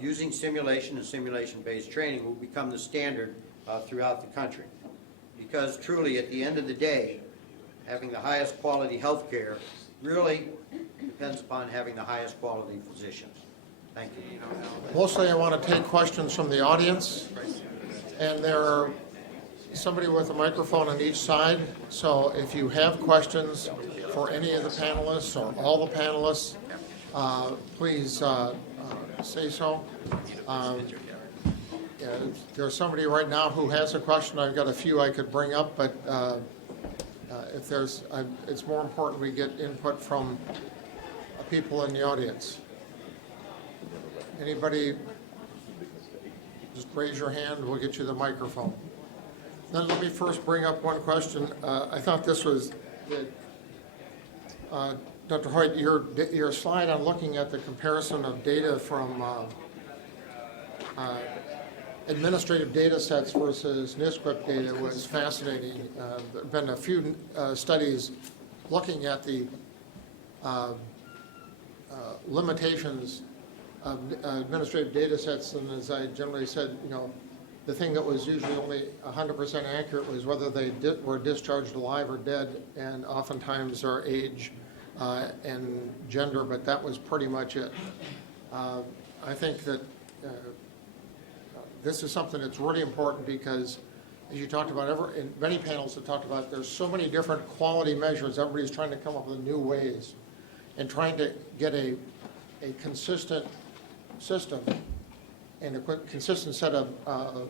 using simulation and simulation-based training will become the standard throughout the country. Because truly, at the end of the day, having the highest quality health care really depends upon having the highest quality physicians. Thank you. Mostly I want to take questions from the audience, and there are somebody with a microphone on each side, so if you have questions for any of the panelists or all the panelists, please say so. There's somebody right now who has a question. I've got a few I could bring up, but if there's, it's more important we get input from people in the audience. Anybody, just raise your hand, we'll get you the microphone. Then let me first bring up one question. I thought this was, Dr. Hoyt, your slide on looking at the comparison of data from administrative data sets versus NSQIP data was fascinating. There have been a few studies looking at the limitations of administrative data sets, and as I generally said, the thing that was usually only 100% accurate was whether they were discharged alive or dead, and oftentimes their age and gender, but that was pretty much it. I think that this is something that's really important because, as you talked about, in many panels have talked about, there's so many different quality measures. Everybody's trying to come up with new ways and trying to get a consistent system and a consistent set of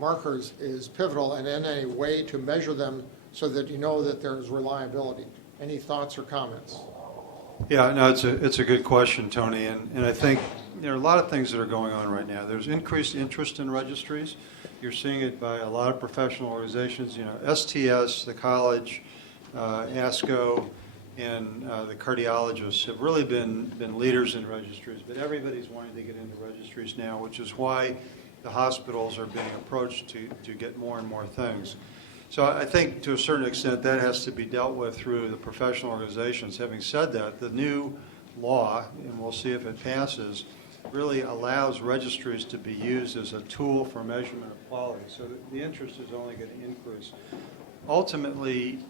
markers is pivotal, and then a way to measure them so that you know that there's reliability. Any thoughts or comments? Yeah, no, it's a good question, Tony, and I think there are a lot of things that are going on right now. There's increased interest in registries. You're seeing it by a lot of professional organizations. STS, the college, ASCO, and the cardiologists have really been leaders in registries, but everybody's wanting to get into registries now, which is why the hospitals are being approached to get more and more things. So I think to a certain extent that has to be dealt with through the professional organizations. Having said that, the new law, and we'll see if it passes, really allows registries to be used as a tool for measurement of quality. So the interest is only going to increase. Ultimately,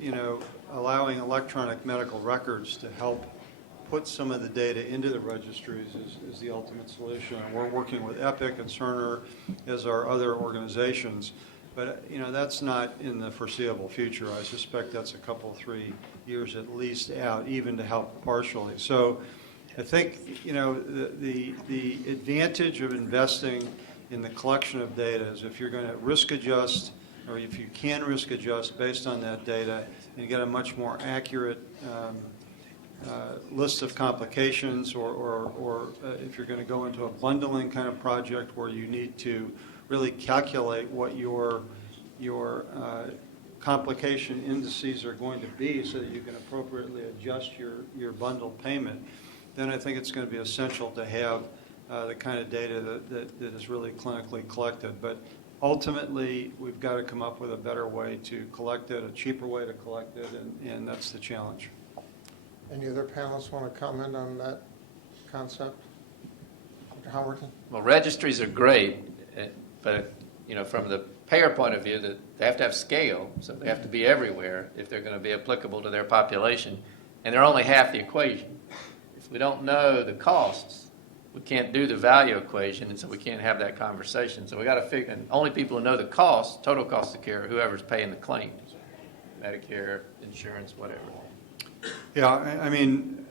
allowing electronic medical records to help put some of the data into the registries is the ultimate solution. And we're working with Epic and Cerner as our other organizations. But, that's not in the foreseeable future. I suspect that's a couple, 3 years at least out, even to help partially. So I think, the advantage of investing in the collection of data is if you're going to risk adjust, or if you can risk adjust based on that data and get a much more accurate list of complications, or if you're going to go into a bundling kind of project where you need to really calculate what your complication indices are going to be so that you can appropriately adjust your bundled payment, then I think it's going to be essential to have the kind of data that is really clinically collected. But ultimately, we've got to come up with a better way to collect it, a cheaper way to collect it, and that's the challenge. Any other panelists want to comment on that concept? Dr. Howerton? Well, registries are great, but from the payer point of view, that they have to have scale, so they have to be everywhere if they're going to be applicable to their population, and they're only half the equation. If we don't know the costs, we can't do the value equation, and so we can't have that conversation. So we got to figure, and only people who know the cost, total cost of care, are whoever's paying the claims, Medicare, insurance, whatever. Yeah, I mean,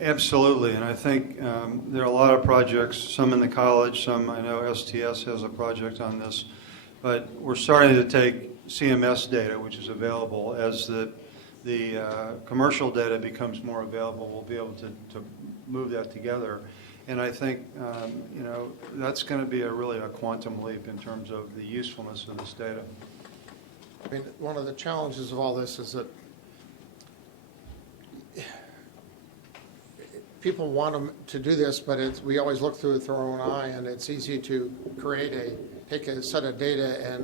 absolutely, and I think there are a lot of projects, some in the college, some I know STS has a project on this, but we're starting to take CMS data, which is available. As the commercial data becomes more available, we'll be able to move that together. And I think, that's going to be really a quantum leap in terms of the usefulness of this data. I mean, one of the challenges of all this is that people want to do this, but we always look through it through our own eye, and it's easy to take a set of data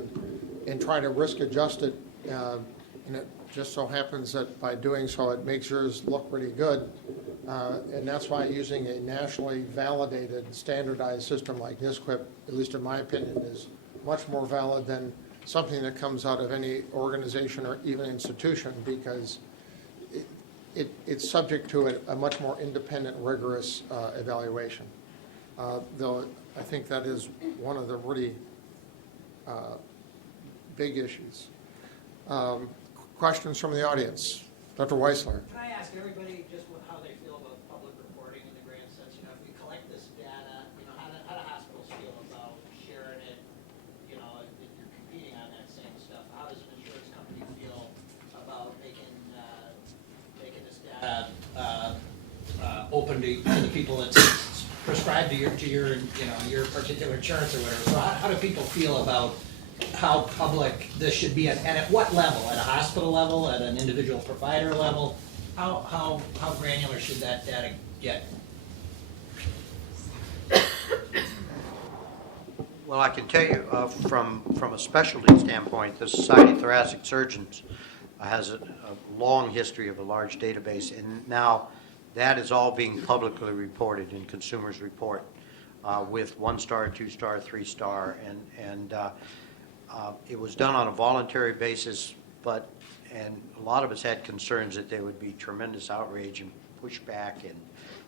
and try to risk adjust it, and it just so happens that by doing so, it makes yours look pretty good. And that's why using a nationally validated, standardized system like NSQIP, at least in my opinion, is much more valid than something that comes out of any organization or even institution, because it's subject to a much more independent, rigorous evaluation. Though I think that is one of the really big issues. Questions from the audience? Dr. Weissler. Can I ask everybody just how they feel about public reporting in the grand sense? If we collect this data, how do hospitals feel about sharing it? If you're competing on that same stuff, how does an insurance company feel about making this data open to the people it's prescribed to your your particular insurance or whatever. So how do people feel about how public this should be, and at what level? At a hospital level, at an individual provider level? How granular should that data get? Well, I can tell you from a specialty standpoint, the Society of Thoracic Surgeons has a long history of a large database, and now that is all being publicly reported in Consumers Report with 1-star, 2-star, 3-star, and it was done on a voluntary basis, and a lot of us had concerns that there would be tremendous outrage and pushback and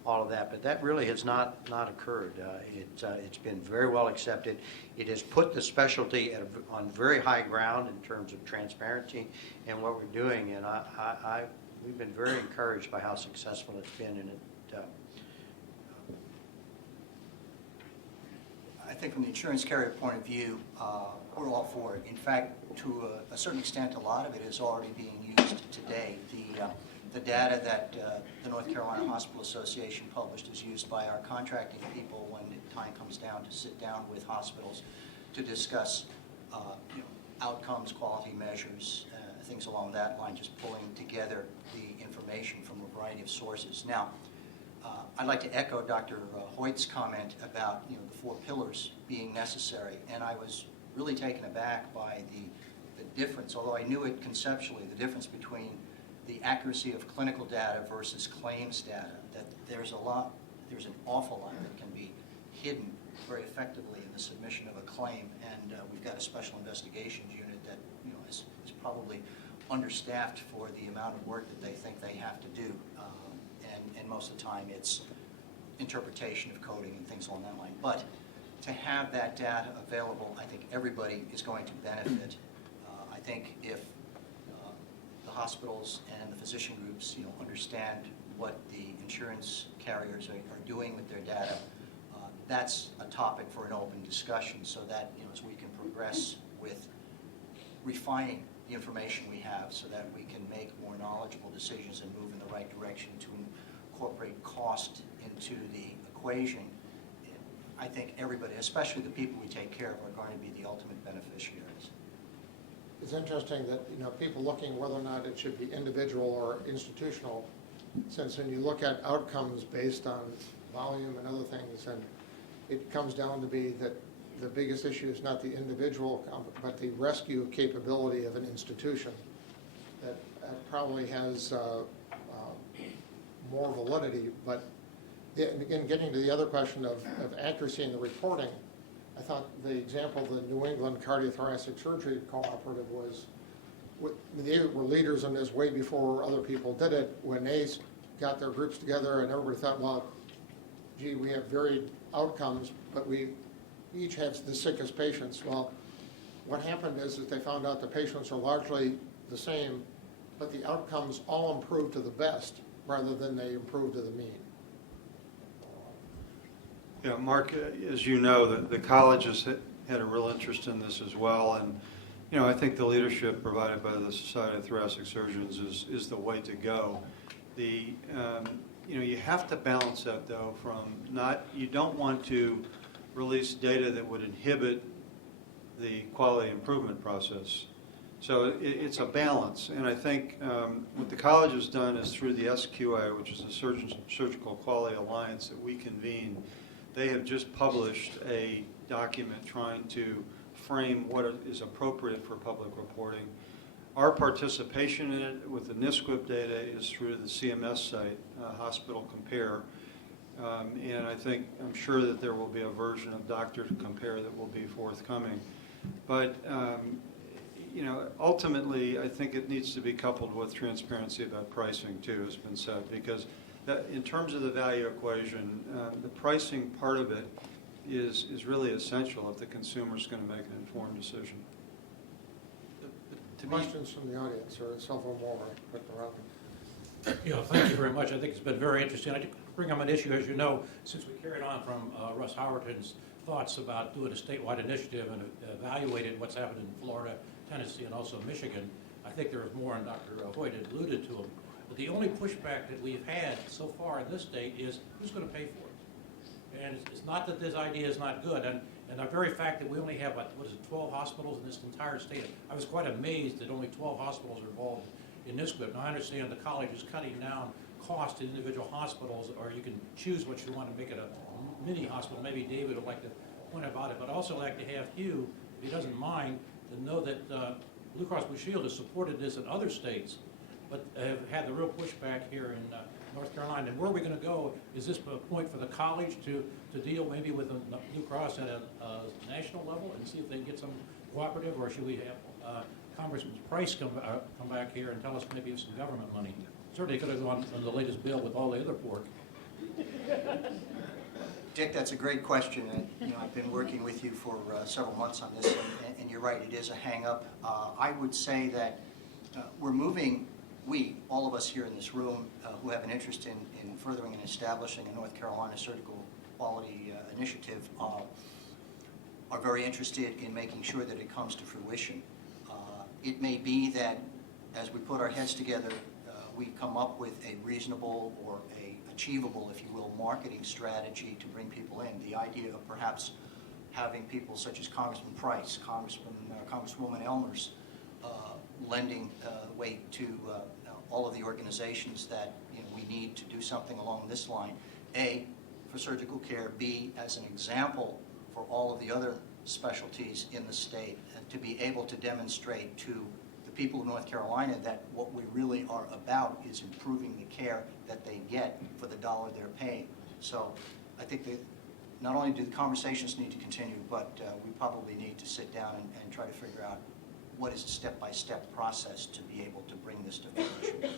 all of that, but that really has not occurred. It's been very well accepted. It has put the specialty on very high ground in terms of transparency and what we're doing, and we've been very encouraged by how successful it's been, and I think from the insurance carrier point of view, we're all for it. In fact, to a certain extent, a lot of it is already being used today. The data that the North Carolina Hospital Association published is used by our contracting people when the time comes down to sit down with hospitals to discuss outcomes, quality measures, things along that line, just pulling together the information from a variety of sources. Now, I'd like to echo Dr. Hoyt's comment about the 4 pillars being necessary, and I was really taken aback by the difference, although I knew it conceptually, the difference between the accuracy of clinical data versus claims data, that there's an awful lot that can be hidden very effectively in the submission of a claim, and we've got a special investigations unit that is probably understaffed for the amount of work that they think they have to do, and most of the time it's interpretation of coding and things along that line. But to have that data available, I think everybody is going to benefit. I think if the hospitals and the physician groups, understand what the insurance carriers are doing with their data, that's a topic for an open discussion, so that as we can progress with refining the information we have, so that we can make more knowledgeable decisions and move in the right direction to incorporate cost into the equation. I think everybody, especially the people we take care of, are going to be the ultimate beneficiaries. It's interesting that, people looking whether or not it should be individual or institutional, since when you look at outcomes based on volume and other things, and it comes down to be that the biggest issue is not the individual, but the rescue capability of an institution. That probably has more validity, but in getting to the other question of accuracy in the reporting, I thought the example of the New England Cardiothoracic Surgery Cooperative was, they were leaders in this way before other people did it, when they got their groups together and everybody thought, well, gee, we have varied outcomes, but we each have the sickest patients. Well, what happened is that they found out the patients are largely the same, but the outcomes all improved to the best rather than they improved to the mean. Yeah, Mark, as you know, the college has had a real interest in this as well, and I think the leadership provided by the Society of Thoracic Surgeons is the way to go. You have to balance that though you don't want to release data that would inhibit the quality improvement process. So it's a balance, and I think what the college has done is through the SQA, which is the Surgical Quality Alliance that we convene, they have just published a document trying to frame what is appropriate for public reporting. Our participation in it with the NSQIP data is through the CMS site, Hospital Compare, and I'm sure that there will be a version of Doctor Compare that will be forthcoming. But ultimately, I think it needs to be coupled with transparency about pricing too, has been said, because in terms of the value equation, the pricing part of it is really essential if the consumer is going to make an informed decision. Questions from the audience, or several more. Thank you very much. I think it's been very interesting. I did bring up an issue, as you know, since we carried on from Russ Howerton's thoughts about doing a statewide initiative and evaluated what's happened in Florida, Tennessee, and also Michigan. I think there was more, and Dr. Hoyt had alluded to them. But the only pushback that we've had so far in this state is who's going to pay for it. And it's not that this idea is not good, and the very fact that we only have, what is it, 12 hospitals in this entire state, I was quite amazed that only 12 hospitals are involved in NSQIP. Now, I understand the college is cutting down cost to individual hospitals, or you can choose what you want to make it a mini hospital. Maybe David would like to point about it, but I'd also like to have Hugh, if he doesn't mind, to know that Blue Cross Blue Shield has supported this in other states, but have had the real pushback here in North Carolina. And where are we going to go? Is this a point for the college to deal maybe with the Blue Cross at a national level and see if they can get some cooperative, or should we have Congressman Price come back here and tell us maybe some government money? Certainly could have gone on the latest bill with all the other pork. Dick, that's a great question. I've been working with you for several months on this, and you're right, it is a hang-up. I would say that we're moving, all of us here in this room who have an interest in furthering and establishing a North Carolina surgical quality initiative are very interested in making sure that it comes to fruition. It may be that as we put our heads together, we come up with a reasonable or a achievable, if you will, marketing strategy to bring people in. The idea of perhaps having people such as Congressman Price, Congresswoman Elmers, lending weight to all of the organizations that we need to do something along this line. A, for surgical care. B, as an example for all of the other specialties in the state, and to be able to demonstrate to the people of North Carolina that what we really are about is improving the care that they get for the dollar they're paying. So I think that not only do the conversations need to continue, but we probably need to sit down and try to figure out what is a step-by-step process to be able to bring this to fruition.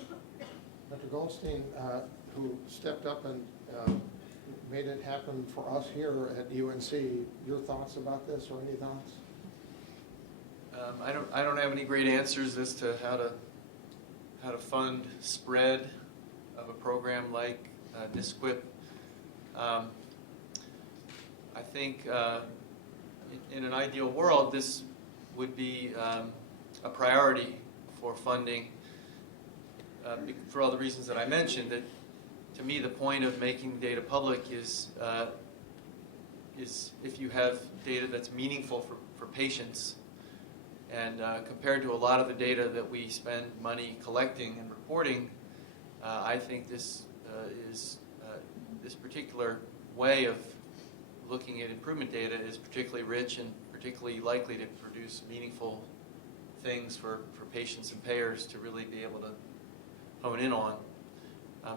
Dr. Goldstein, who stepped up and made it happen for us here at UNC, your thoughts about this, or any thoughts? I don't have any great answers as to how to fund spread of a program like NSQIP. I think in an ideal world, this would be a priority for funding for all the reasons that I mentioned. That to me, the point of making data public is if you have data that's meaningful for patients. And compared to a lot of the data that we spend money collecting and reporting, I think this particular way of looking at improvement data is particularly rich and particularly likely to produce meaningful things for patients and payers to really be able to hone in on.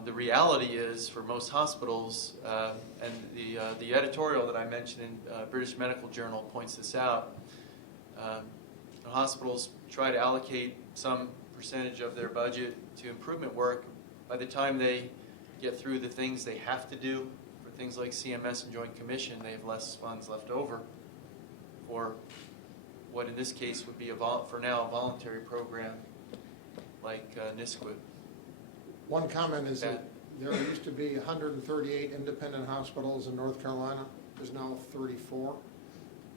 The reality is, for most hospitals, and the editorial that I mentioned in British Medical Journal points this out, hospitals try to allocate some percentage of their budget to improvement work. By the time they get through the things they have to do for things like CMS and Joint Commission, they have less funds left over for what in this case would be for now a voluntary program like NSQIP. One comment is that there used to be 138 independent hospitals in North Carolina. There's now 34.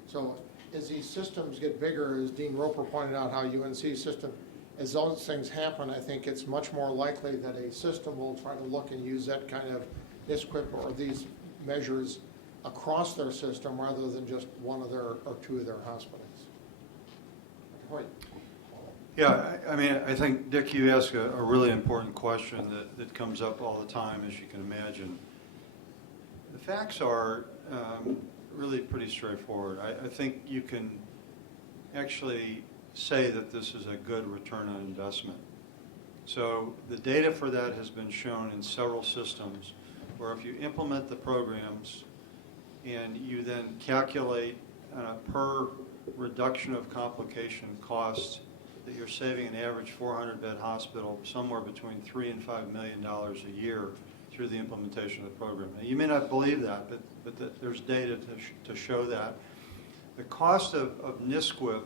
So as these systems get bigger, as Dean Roper pointed out, how UNC system, as those things happen, I think it's much more likely that a system will try to look and use that kind of NSQIP or these measures across their system rather than just one of their or two of their hospitals. Right. Yeah, I mean, I think, Dick, you ask a really important question that comes up all the time, as you can imagine. The facts are really pretty straightforward. I think you can actually say that this is a good return on investment. So the data for that has been shown in several systems, where if you implement the programs and you then calculate per reduction of complication cost, that you're saving an average 400-bed hospital somewhere between $3 and $5 million a year through the implementation of the program. Now, you may not believe that, but there's data to show that. The cost of NSQIP,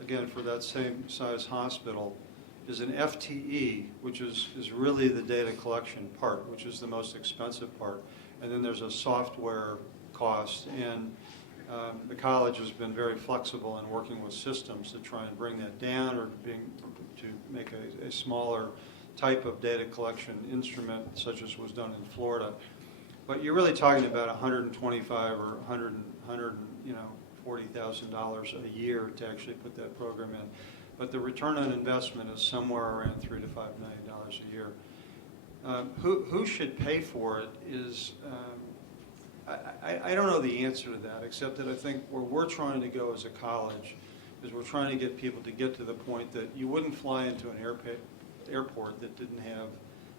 again, for that same size hospital, is an FTE, which is really the data collection part, which is the most expensive part. And then there's a software cost. And the college has been very flexible in working with systems to try and bring that down, or to make a smaller type of data collection instrument, such as was done in Florida. But you're really talking about $125 or $140,000 a year to actually put that program in. But the return on investment is somewhere around $3 to $5 million a year. Who should pay for it is, I don't know the answer to that, except that I think where we're trying to go as a college is we're trying to get people to get to the point that you wouldn't fly into an airport that didn't have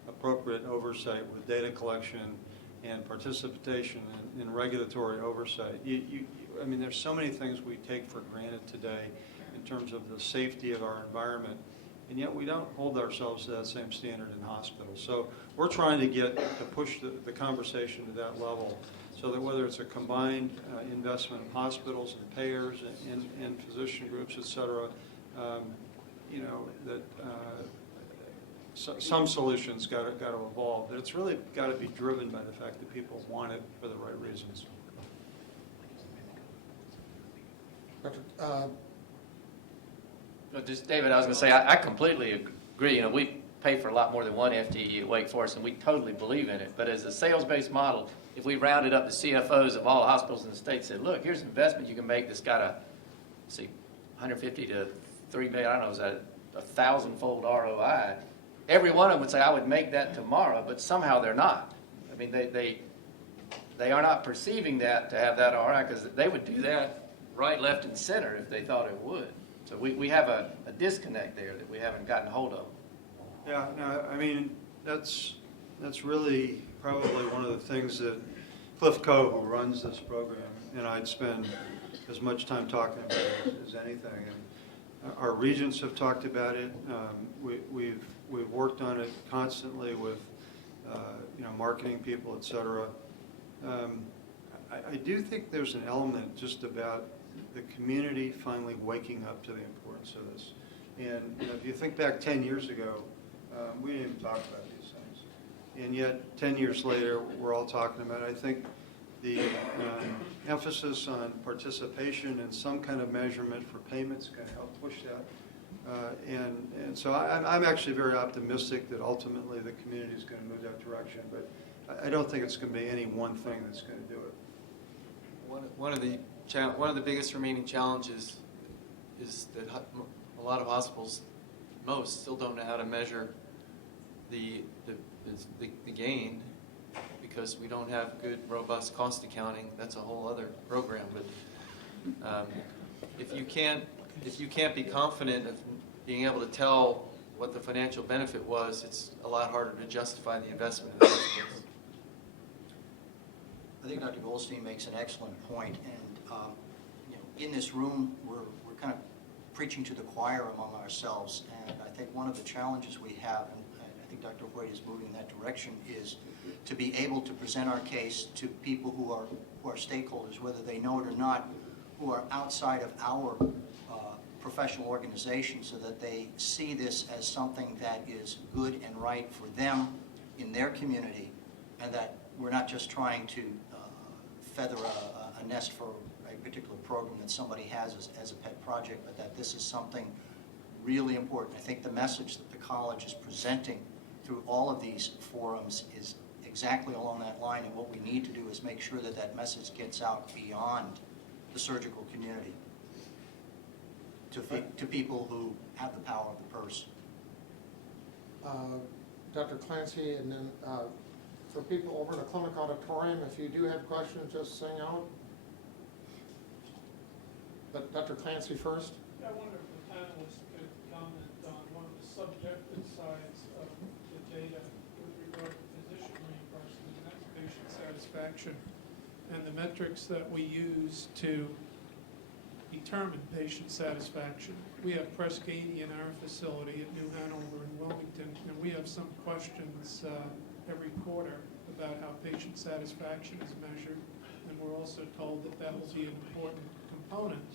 appropriate oversight with data collection and participation in regulatory oversight. I mean, there's so many things we take for granted today in terms of the safety of our environment, and yet we don't hold ourselves to that same standard in hospitals. So we're trying to push the conversation to that level, so that whether it's a combined investment in hospitals and payers and physician groups, et cetera, some solutions got to evolve. But it's really got to be driven by the fact that people want it for the right reasons. Just David, I was going to say, I completely agree. We pay for a lot more than one FTE at Wake Forest, and we totally believe in it. But as a sales-based model, if we rounded up the CFOs of all the hospitals in the state and said, look, here's an investment you can make that's got a, see, 150 to 3 million, I don't know, is that a 1,000-fold ROI? Every one of them would say, I would make that tomorrow, but somehow they're not. I mean, they are not perceiving that to have that ROI, because they would do that right, left, and center if they thought it would. So we have a disconnect there that we haven't gotten hold of. Yeah, no, I mean, that's really probably one of the things that Cliff Coe, who runs this program, and I'd spend as much time talking about it as anything. And our regents have talked about it. We've worked on it constantly with marketing people, et cetera. I do think there's an element just about the community finally waking up to the importance of this. And if you think back 10 years ago, we didn't even talk about these things. And yet, 10 years later, we're all talking about it. I think the emphasis on participation and some kind of measurement for payments can help push that. And so I'm actually very optimistic that ultimately the community is going to move that direction. But I don't think it's going to be any one thing that's going to do it. One of the biggest remaining challenges is that a lot of hospitals, most, still don't know how to measure the gain, because we don't have good, robust cost accounting. That's a whole other program. But if you can't be confident of being able to tell what the financial benefit was, it's a lot harder to justify the investment in the first place. I think Dr. Goldstein makes an excellent point, and in this room, we're kind of preaching to the choir among ourselves, and I think one of the challenges we have, and I think Dr. Hoyt is moving in that direction, is to be able to present our case to people who are stakeholders, whether they know it or not, who are outside of our professional organization, so that they see this as something that is good and right for them in their community, and that we're not just trying to feather a nest for a particular program that somebody has as a pet project, but that this is something really important. I think the message that the college is presenting through all of these forums is exactly along that line, and what we need to do is make sure that that message gets out beyond the surgical community to people who have the power of the purse. Dr. Clancy, and then for people over in the clinic auditorium, if you do have questions, just sing out. But Dr. Clancy first. I wonder if the panelists could comment on one of the subjective sides of the data with regard to physician reimbursement, and that's patient satisfaction, and the metrics that we use to determine patient satisfaction. We have Prescati in our facility at New Hanover in Wilmington, and we have some questions every quarter about how patient satisfaction is measured, and we're also told that that will be an important component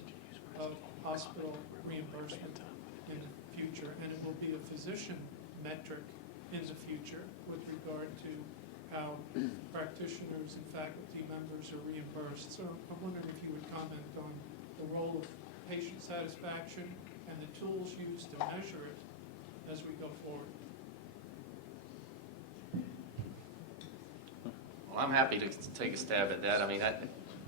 of hospital reimbursement in the future, and it will be a physician metric in the future with regard to how practitioners and faculty members are reimbursed. So I'm wondering if you would comment on the role of patient satisfaction and the tools used to measure it as we go forward. Well, I'm happy to take a stab at that. I mean,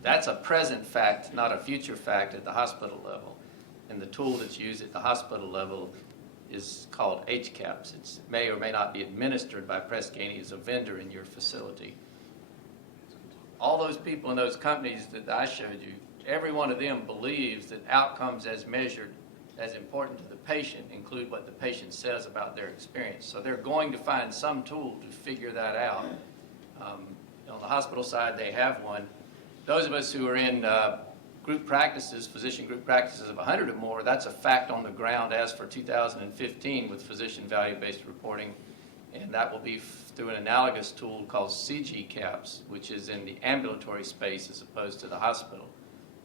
that's a present fact, not a future fact at the hospital level. And the tool that's used at the hospital level is called HCAPS. It may or may not be administered by Press Ganey as a vendor in your facility. All those people in those companies that I showed you, every one of them believes that outcomes as measured as important to the patient include what the patient says about their experience. So they're going to find some tool to figure that out. On the hospital side, they have one. Those of us who are in group practices, physician group practices of 100 or more, that's a fact on the ground as for 2015 with physician value-based reporting. And that will be through an analogous tool called CGCAPS, which is in the ambulatory space as opposed to the hospital.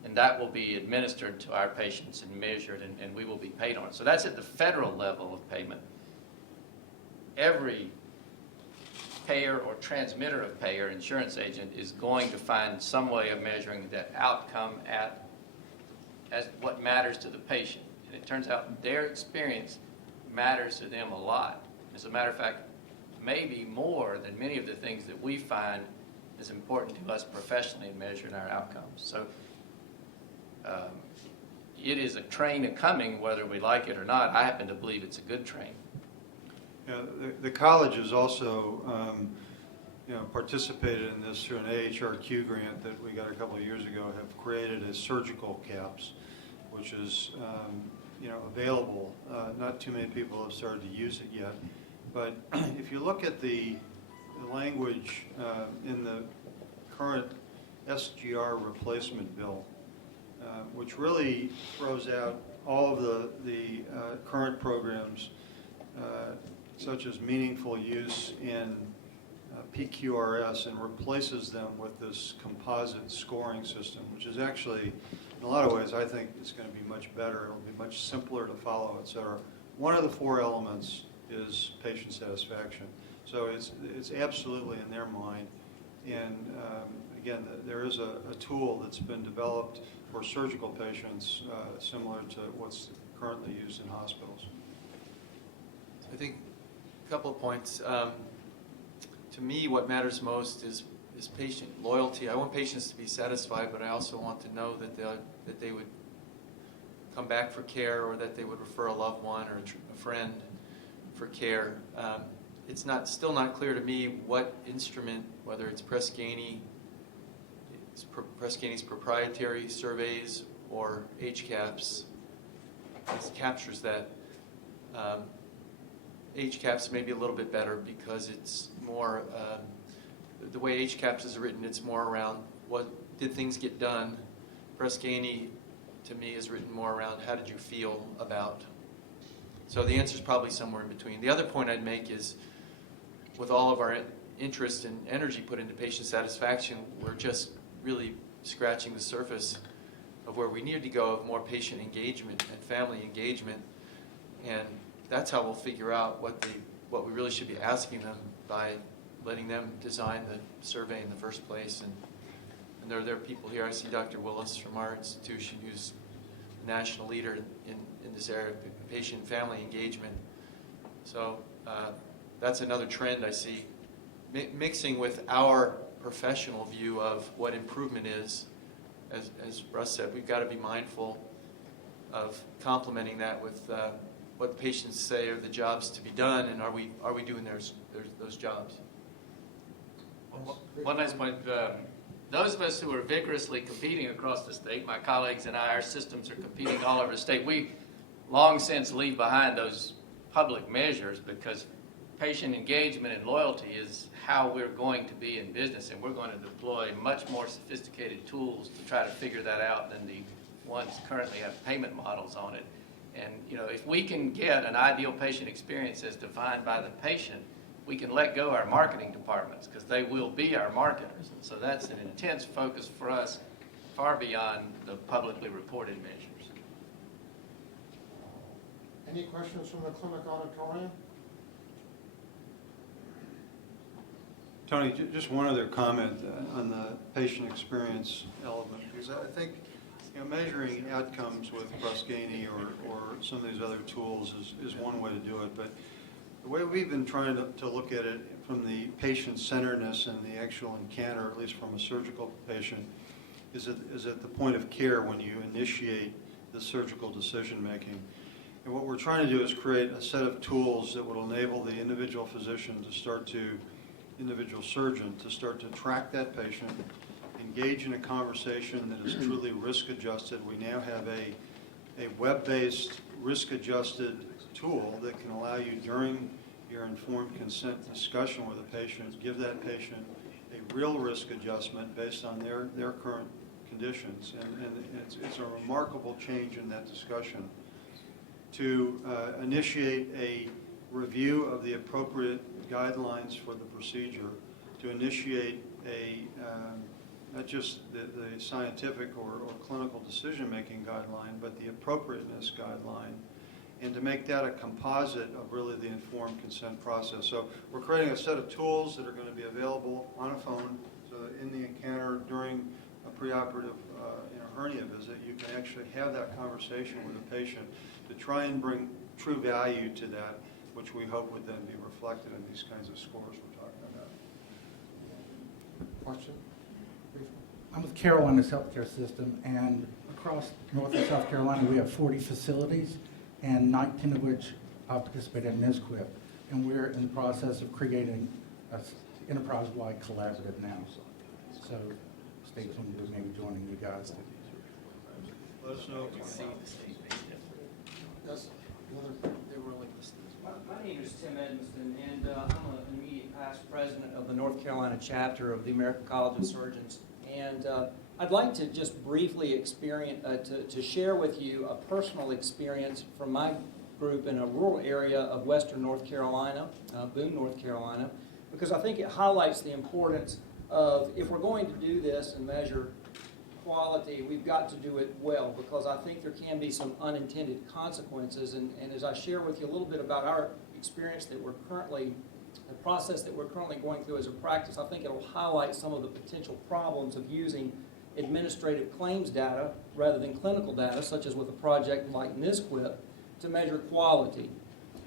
And that will be administered to our patients and measured, and we will be paid on it. So that's at the federal level of payment. Every payer or transmitter of payer, insurance agent, is going to find some way of measuring that outcome as what matters to the patient. And it turns out their experience matters to them a lot. As a matter of fact, maybe more than many of the things that we find is important to us professionally in measuring our outcomes. So it is a train a-coming, whether we like it or not. I happen to believe it's a good train. Yeah, the college has also participated in this through an AHRQ grant that we got a couple of years ago, have created a surgical CAPS, which is available. Not too many people have started to use it yet. But if you look at the language in the current SGR replacement bill, which really throws out all of the current programs, such as meaningful use in PQRS, and replaces them with this composite scoring system, which is actually, in a lot of ways, I think it's going to be much better. It will be much simpler to follow, et cetera. One of the 4 elements is patient satisfaction. So it's absolutely in their mind. And again, there is a tool that's been developed for surgical patients similar to what's currently used in hospitals. I think a couple of points. To me, what matters most is patient loyalty. I want patients to be satisfied, but I also want to know that they would come back for care, or that they would refer a loved one or a friend for care. It's still not clear to me what instrument, whether it's Press Ganey's proprietary surveys or HCAPS, captures that. HCAPS may be a little bit better because it's more, the way HCAPS is written, it's more around what did things get done. Press Ganey, to me, is written more around how did you feel about. So the answer is probably somewhere in between. The other point I'd make is, with all of our interest and energy put into patient satisfaction, we're just really scratching the surface of where we need to go, of more patient engagement and family engagement. And that's how we'll figure out what we really should be asking them, by letting them design the survey in the first place. And there are people here. I see Dr. Willis from our institution, who's a national leader in this area of patient and family engagement. So that's another trend I see, mixing with our professional view of what improvement is. As Russ said, we've got to be mindful of complementing that with what the patients say are the jobs to be done, and are we doing those jobs? One last point. Those of us who are vigorously competing across the state, my colleagues and I, our systems are competing all over the state. We long since leave behind those public measures, because patient engagement and loyalty is how we're going to be in business, and we're going to deploy much more sophisticated tools to try to figure that out than the ones currently have payment models on it. And if we can get an ideal patient experience as defined by the patient, we can let go our marketing departments, because they will be our marketers. And so that's an intense focus for us, far beyond the publicly reported measures. Any questions from the clinic auditorium? Tony, just one other comment on the patient experience element, because I think measuring outcomes with Press Ganey or some of these other tools is one way to do it, but The way we've been trying to look at it from the patient-centeredness and the actual encounter, at least from a surgical patient, is at the point of care when you initiate the surgical decision-making. And what we're trying to do is create a set of tools that will enable the individual physician to start to, individual surgeon, to start to track that patient, engage in a conversation that is truly risk-adjusted. We now have a web-based risk-adjusted tool that can allow you during your informed consent discussion with a patient, give that patient a real risk adjustment based on their current conditions. And it's a remarkable change in that discussion. To initiate a review of the appropriate guidelines for the procedure, to initiate a not just the scientific or clinical decision-making guideline, but the appropriateness guideline, and to make that a composite of really the informed consent process. So we're creating a set of tools that are going to be available on a phone, so that in the encounter during a preoperative hernia visit, you can actually have that conversation with the patient to try and bring true value to that, which we hope would then be reflected in these kinds of scores we're talking about. Question? I'm with Carolina's healthcare system, and across North and South Carolina, we have 40 facilities, and 19 of which participate in NSQIP. And we're in the process of creating an enterprise-wide collaborative now. So stay tuned to maybe joining you guys. Let us know. Yes, My name is Tim Edmiston, and I'm an immediate past president of the North Carolina chapter of the American College of Surgeons. And I'd like to just briefly to share with you a personal experience from my group in a rural area of western North Carolina, Boone, North Carolina, because I think it highlights the importance of, if we're going to do this and measure quality, we've got to do it well, because I think there can be some unintended consequences. And as I share with you a little bit about our experience that we're currently, the process that we're currently going through as a practice, I think it'll highlight some of the potential problems of using administrative claims data rather than clinical data, such as with a project like NSQIP, to measure quality.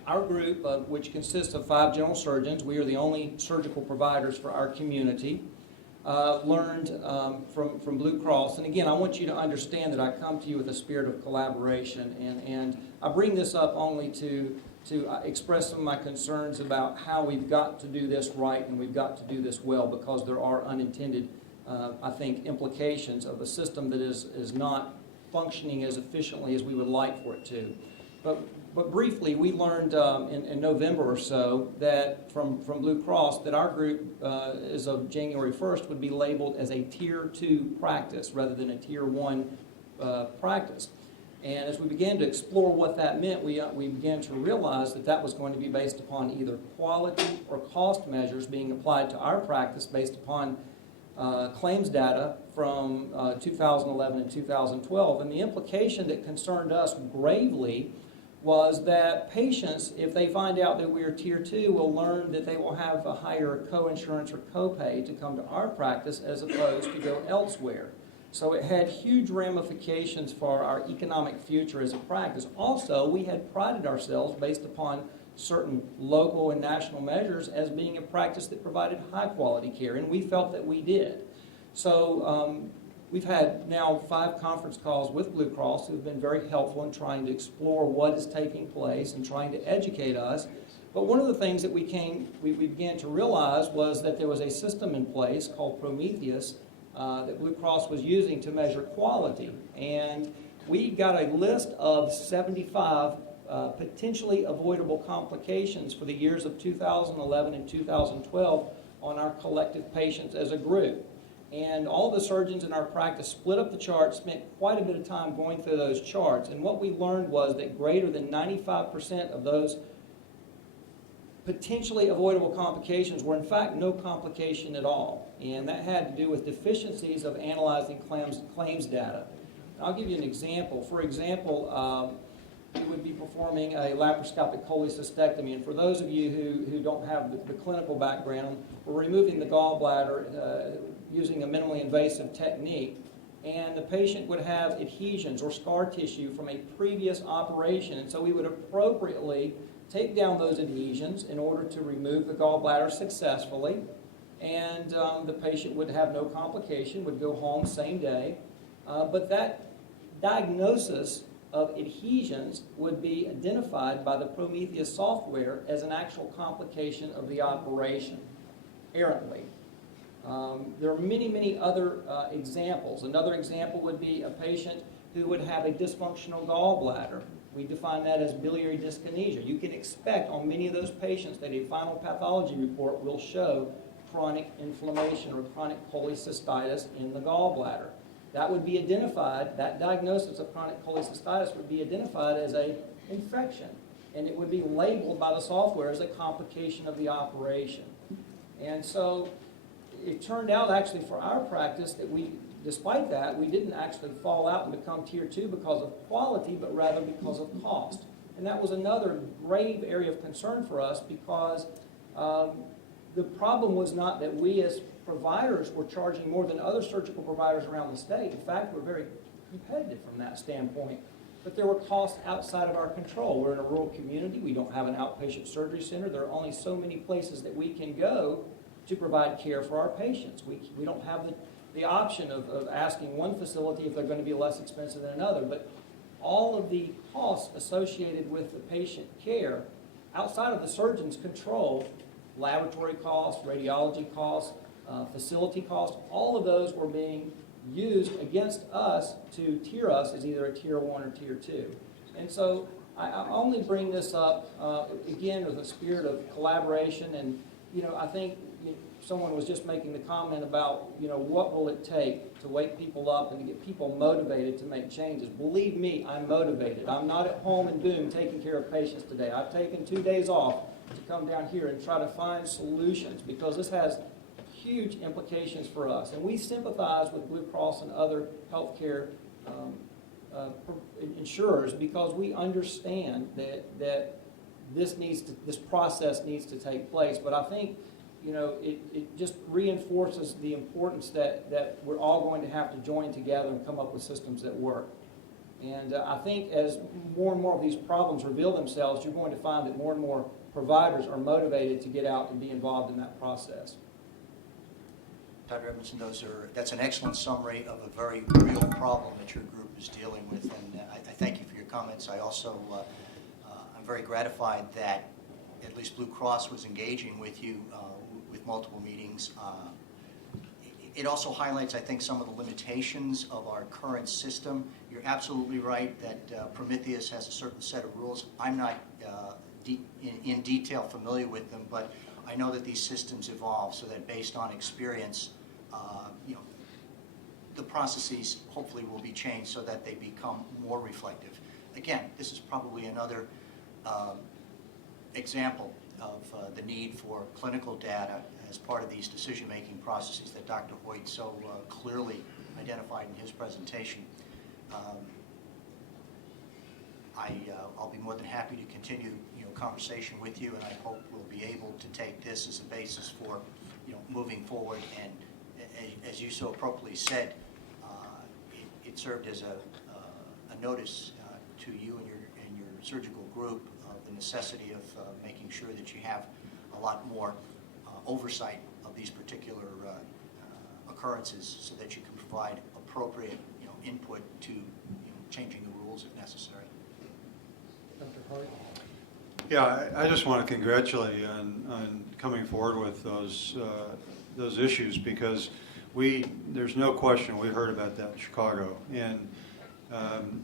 Our group, which consists of 5 general surgeons, we are the only surgical providers for our community, learned from Blue Cross. And again, I want you to understand that I come to you with a spirit of collaboration, and I bring this up only to express some of my concerns about how we've got to do this right and we've got to do this well, because there are unintended, I think, implications of a system that is not functioning as efficiently as we would like for it to. But briefly, we learned in November or so that from Blue Cross that our group, as of January 1st, would be labeled as a Tier 2 practice rather than a Tier 1 practice. And as we began to explore what that meant, we began to realize that that was going to be based upon either quality or cost measures being applied to our practice based upon claims data from 2011 and 2012. And the implication that concerned us gravely was that patients, if they find out that we are Tier 2, will learn that they will have a higher co-insurance or copay to come to our practice as opposed to go elsewhere. So it had huge ramifications for our economic future as a practice. Also, we had prided ourselves based upon certain local and national measures as being a practice that provided high-quality care, and we felt that we did. So we've had now 5 conference calls with Blue Cross who have been very helpful in trying to explore what is taking place and trying to educate us. But one of the things that we began to realize was that there was a system in place called Prometheus that Blue Cross was using to measure quality. And we got a list of 75 potentially avoidable complications for the years of 2011 and 2012 on our collective patients as a group. And all the surgeons in our practice split up the charts, spent quite a bit of time going through those charts. And what we learned was that greater than 95% of those potentially avoidable complications were in fact no complication at all. And that had to do with deficiencies of analyzing claims data. I'll give you an example. For example, we would be performing a laparoscopic cholecystectomy. And for those of you who don't have the clinical background, we're removing the gallbladder using a minimally invasive technique. and the patient would have adhesions or scar tissue from a previous operation. And so we would appropriately take down those adhesions in order to remove the gallbladder successfully. And the patient would have no complication, would go home same day. But that diagnosis of adhesions would be identified by the Prometheus software as an actual complication of the operation, errantly. There are many, many other examples. Another example would be a patient who would have a dysfunctional gallbladder. We define that as biliary dyskinesia. You can expect on many of those patients that a final pathology report will show chronic inflammation or chronic cholecystitis in the gallbladder. That would be identified, that diagnosis of chronic cholecystitis would be identified as an infection, and it would be labeled by the software as a complication of the operation. And so it turned out actually for our practice that despite that, we didn't actually fall out and become tier 2 because of quality, but rather because of cost. And that was another grave area of concern for us because the problem was not that we as providers were charging more than other surgical providers around the state. In fact, we're very competitive from that standpoint. But there were costs outside of our control. We're in a rural community. We don't have an outpatient surgery center. There are only so many places that we can go to provide care for our patients. We don't have the option of asking one facility if they're going to be less expensive than another. But all of the costs associated with the patient care outside of the surgeon's control, laboratory costs, radiology costs, facility costs, all of those were being used against us to tier us as either a tier 1 or tier 2. And so I only bring this up, again, with a spirit of collaboration. And, I think someone was just making the comment about, what will it take to wake people up and to get people motivated to make changes. Believe me, I'm motivated. I'm not at home in Boone taking care of patients today. I've taken 2 days off to come down here and try to find solutions because this has huge implications for us. And we sympathize with Blue Cross and other healthcare insurers because we understand that this process needs to take place. But I think it just reinforces the importance that we're all going to have to join together and come up with systems that work. And I think as more and more of these problems reveal themselves, you're going to find that more and more providers are motivated to get out and be involved in that process. Dr. Edmondson, that's an excellent summary of a very real problem that your group is dealing with, and I thank you for your comments. I also, I'm very gratified that at least Blue Cross was engaging with you with multiple meetings. It also highlights, I think, some of the limitations of our current system. You're absolutely right that Prometheus has a certain set of rules. I'm not in detail familiar with them, but I know that these systems evolve so that based on experience, the processes hopefully will be changed so that they become more reflective. Again, this is probably another example of the need for clinical data as part of these decision-making processes that Dr. Hoyt so clearly identified in his presentation. I'll be more than happy to continue conversation with you, and I hope we'll be able to take this as a basis for moving forward. And as you so appropriately said, it served as a notice to you and your surgical group of the necessity of making sure that you have a lot more oversight of these particular occurrences so that you can provide appropriate input to changing the rules if necessary. Dr. Hart? Yeah, I just want to congratulate you on coming forward with those issues because there's no question we heard about that in Chicago, and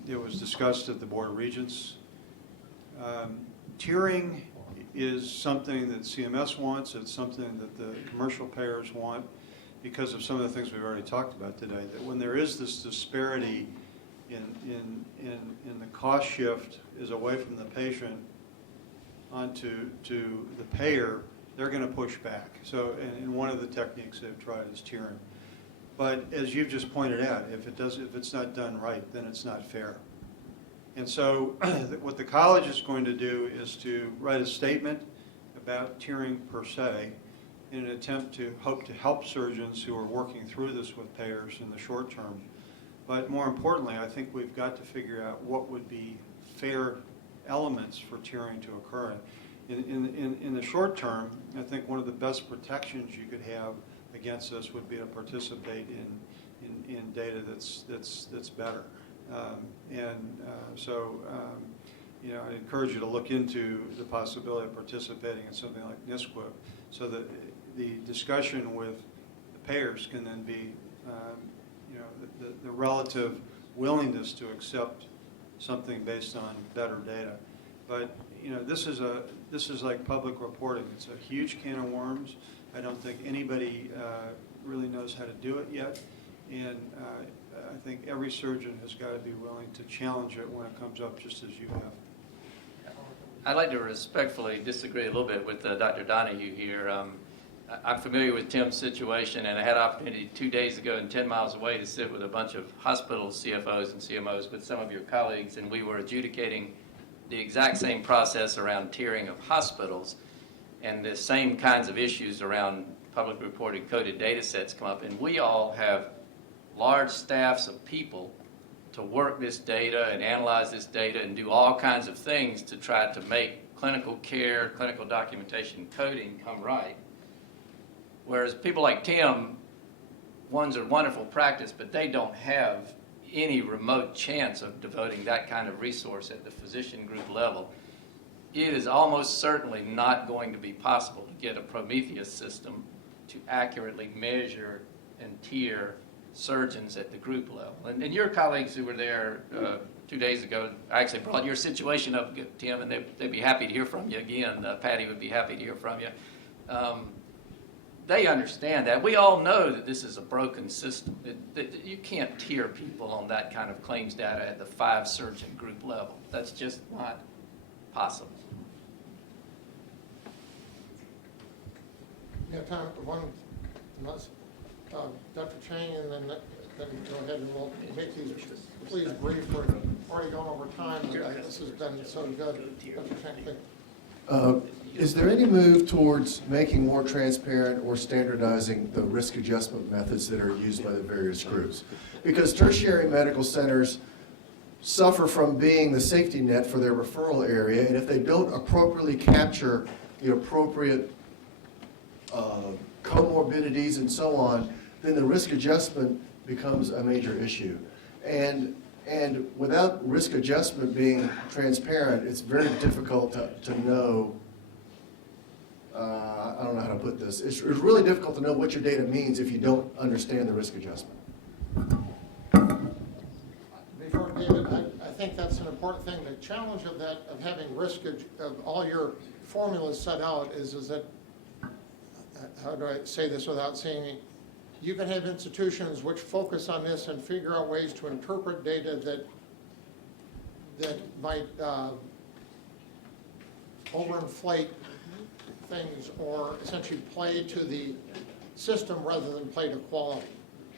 it was discussed at the Board of Regents. Tiering is something that CMS wants. It's something that the commercial payers want because of some of the things we've already talked about today. That when there is this disparity in the cost shift is away from the patient onto the payer, they're going to push back. So, and one of the techniques they've tried is tiering. But as you've just pointed out, if it's not done right, then it's not fair. And so, what the college is going to do is to write a statement about tiering per se, in an attempt to hope to help surgeons who are working through this with payers in the short term. But more importantly, I think we've got to figure out what would be fair elements for tiering to occur. In the short term, I think one of the best protections you could have against this would be to participate in data that's better. You know, I encourage you to look into the possibility of participating in something like NSQIP, so that the discussion with the payers can then be, you know, the relative willingness to accept something based on better data. But you know, this is like public reporting. It's a huge can of worms. I don't think anybody really knows how to do it yet, and I think every surgeon has got to be willing to challenge it when it comes up, just as you have. I'd like to respectfully disagree a little bit with Dr. Donahue here. I'm familiar with Tim's situation, and I had an opportunity 2 days ago and 10 miles away to sit with a bunch of hospital CFOs and CMOs with some of your colleagues, and we were adjudicating the exact same process around tiering of hospitals, and the same kinds of issues around public reported coded data sets come up. And we all have large staffs of people to work this data and analyze this data and do all kinds of things to try to make clinical care, clinical documentation, coding come right. Whereas people like Tim, one's a wonderful practice, but they don't have any remote chance of devoting that kind of resource at the physician group level. It is almost certainly not going to be possible to get a Prometheus system to accurately measure and tier surgeons at the group level. And your colleagues who were there 2 days ago, I actually brought your situation up, Tim, and they'd be happy to hear from you again. Patty would be happy to hear from you. They understand that. We all know that this is a broken system. You can't tier people on that kind of claims data at the 5-surgeon group level. That's just not possible. Yeah, time for one, unless, Dr. Chang, and then go ahead and we'll make these, please brief. We're already gone over time, but this has been so good. Dr. Chang, please. Is there any move towards making more transparent or standardizing the risk adjustment methods that are used by the various groups? Because tertiary medical centers suffer from being the safety net for their referral area, and if they don't appropriately capture the appropriate comorbidities and so on, then the risk adjustment becomes a major issue. And without risk adjustment being transparent, it's very difficult to know, I don't know how to put this, it's really difficult to know what your data means if you don't understand the risk adjustment. Before David, I think that's an important thing. The challenge of that, of having risk of all your formulas set out is that, how do I say this without saying it? You can have institutions which focus on this and figure out ways to interpret data that might overinflate things or essentially play to the system rather than play to quality.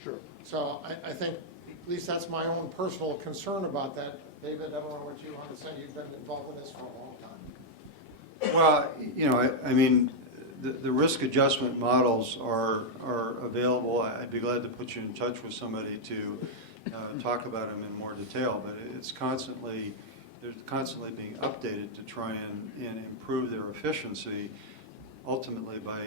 Sure. So I think, at least that's my own personal concern about that. David, I don't know what you want to say. You've been involved in this for a long time. Well, you know, I mean, the risk adjustment models are available. I'd be glad to put you in touch with somebody to talk about them in more detail, but they're constantly being updated to try and improve their efficiency, ultimately by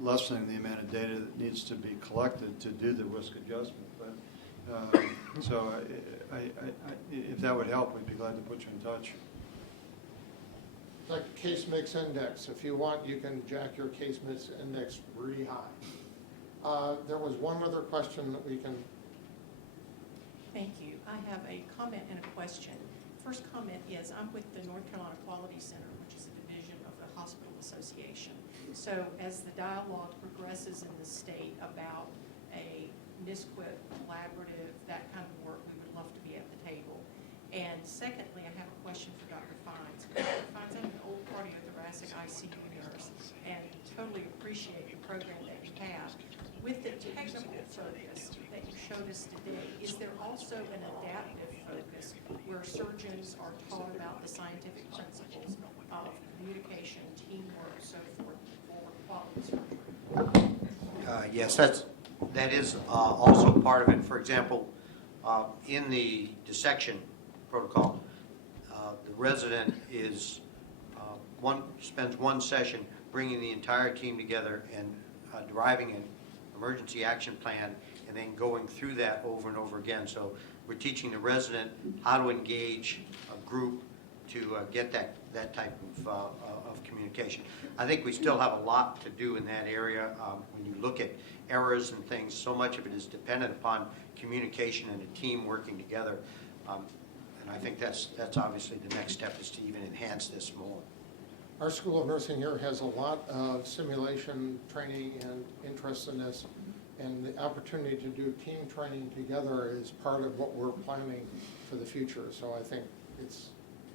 lessening the amount of data that needs to be collected to do the risk adjustment. But so if that would help, we'd be glad to put you in touch. Like case mix index. If you want, you can jack your case mix index really high. There was one other question that we can. Thank you. I have a comment and a question. First comment is I'm with the North Carolina Quality Center, which is a division of the Hospital Association. So as the dialogue progresses in the state about a NSQIP collaborative, that kind of work, we would love to be at the table. And secondly, I have a question for Dr. Fines. Dr. Fines, I'm an old cardiothoracic ICU nurse and totally appreciate the program that you have. With the technical focus that you showed us today, is there also an adaptive focus where surgeons are taught about the scientific principles of communication, teamwork, so forth, for quality surgery? Yes, that's that is also part of it. For example, in the dissection protocol, the resident is spends one session bringing the entire team together and deriving an emergency action plan and then going through that over and over again. So we're teaching the resident how to engage a group to get that type of communication. I think we still have a lot to do in that area. When you look at errors and things, so much of it is dependent upon communication and a team working together. And I think that's obviously the next step, is to even enhance this more. Our School of Nursing here has a lot of simulation training and interest in this, and the opportunity to do team training together is part of what we're planning for the future. So I think it's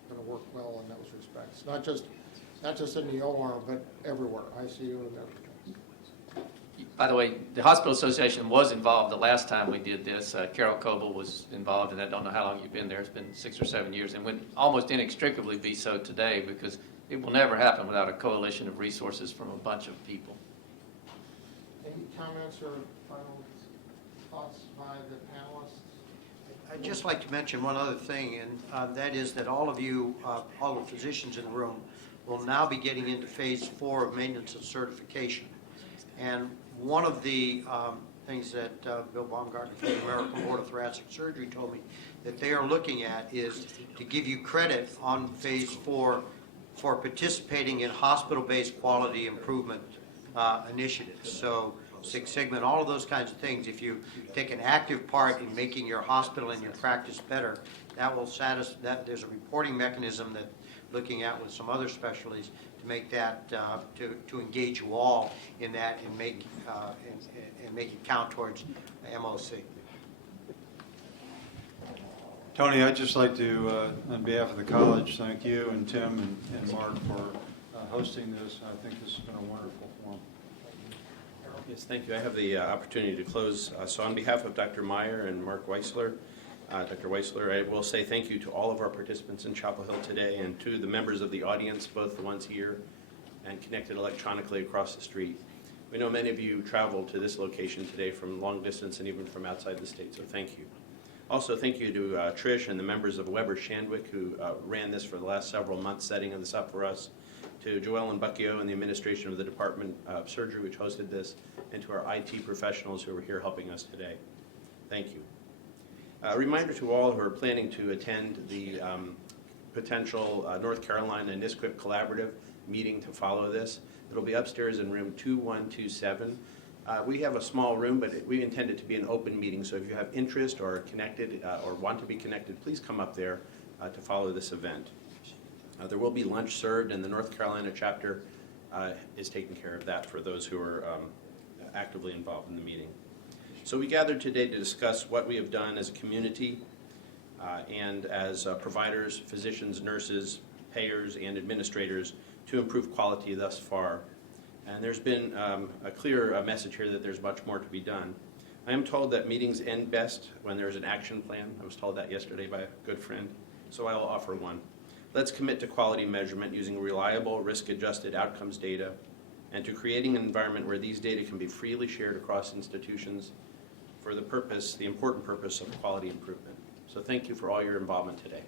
going to work well in those respects. Not just in the OR, but everywhere, ICU and everything. By the way, the Hospital Association was involved the last time we did this. Carol Coble was involved, and I don't know how long you've been there. It's been 6 or 7 years, and would almost inextricably be so today, because it will never happen without a coalition of resources from a bunch of people. Any comments or final thoughts by the panelists? I'd just like to mention one other thing, and that is that all of you, all the physicians in the room, will now be getting into phase 4 of maintenance of certification. And one of the things that Bill Baumgartner from the American Board of Thoracic Surgery told me that they are looking at is to give you credit on phase 4 for participating in hospital-based quality improvement initiatives. So Six Sigma and all of those kinds of things, if you take an active part in making your hospital and your practice better, that will satisfy, there's a reporting mechanism that looking at with some other specialties to make that, to engage you all in that and make it count towards MOC. Tony, I'd just like to, on behalf of the college, thank you and Tim and Mark for hosting this. I think this has been a wonderful forum. Yes, thank you. I have the opportunity to close. So on behalf of Dr. Meyer and Mark Weissler, Dr. Weissler, I will say thank you to all of our participants in Chapel Hill today, and to the members of the audience, both the ones here and connected electronically across the street. We know many of you traveled to this location today from long distance and even from outside the state, so thank you. Also, thank you to Trish and the members of Weber Shandwick who ran this for the last several months, setting this up for us, to Joelle and Buckio and the administration of the Department of Surgery which hosted this, and to our IT professionals who are here helping us today. Thank you. A reminder to all who are planning to attend the potential North Carolina NISQIP collaborative meeting to follow this. It'll be upstairs in room 2127. We have a small room, but we intend it to be an open meeting, so if you have interest or are connected or want to be connected, please come up there to follow this event. There will be lunch served, and the North Carolina chapter is taking care of that for those who are actively involved in the meeting. So we gathered today to discuss what we have done as a community and as providers, physicians, nurses, payers, and administrators to improve quality thus far. And there's been a clear message here that there's much more to be done. I am told that meetings end best when there's an action plan. I was told that yesterday by a good friend, so I will offer one. Let's commit to quality measurement using reliable, risk-adjusted outcomes data, and to creating an environment where these data can be freely shared across institutions for the purpose, the important purpose of quality improvement. So thank you for all your involvement today.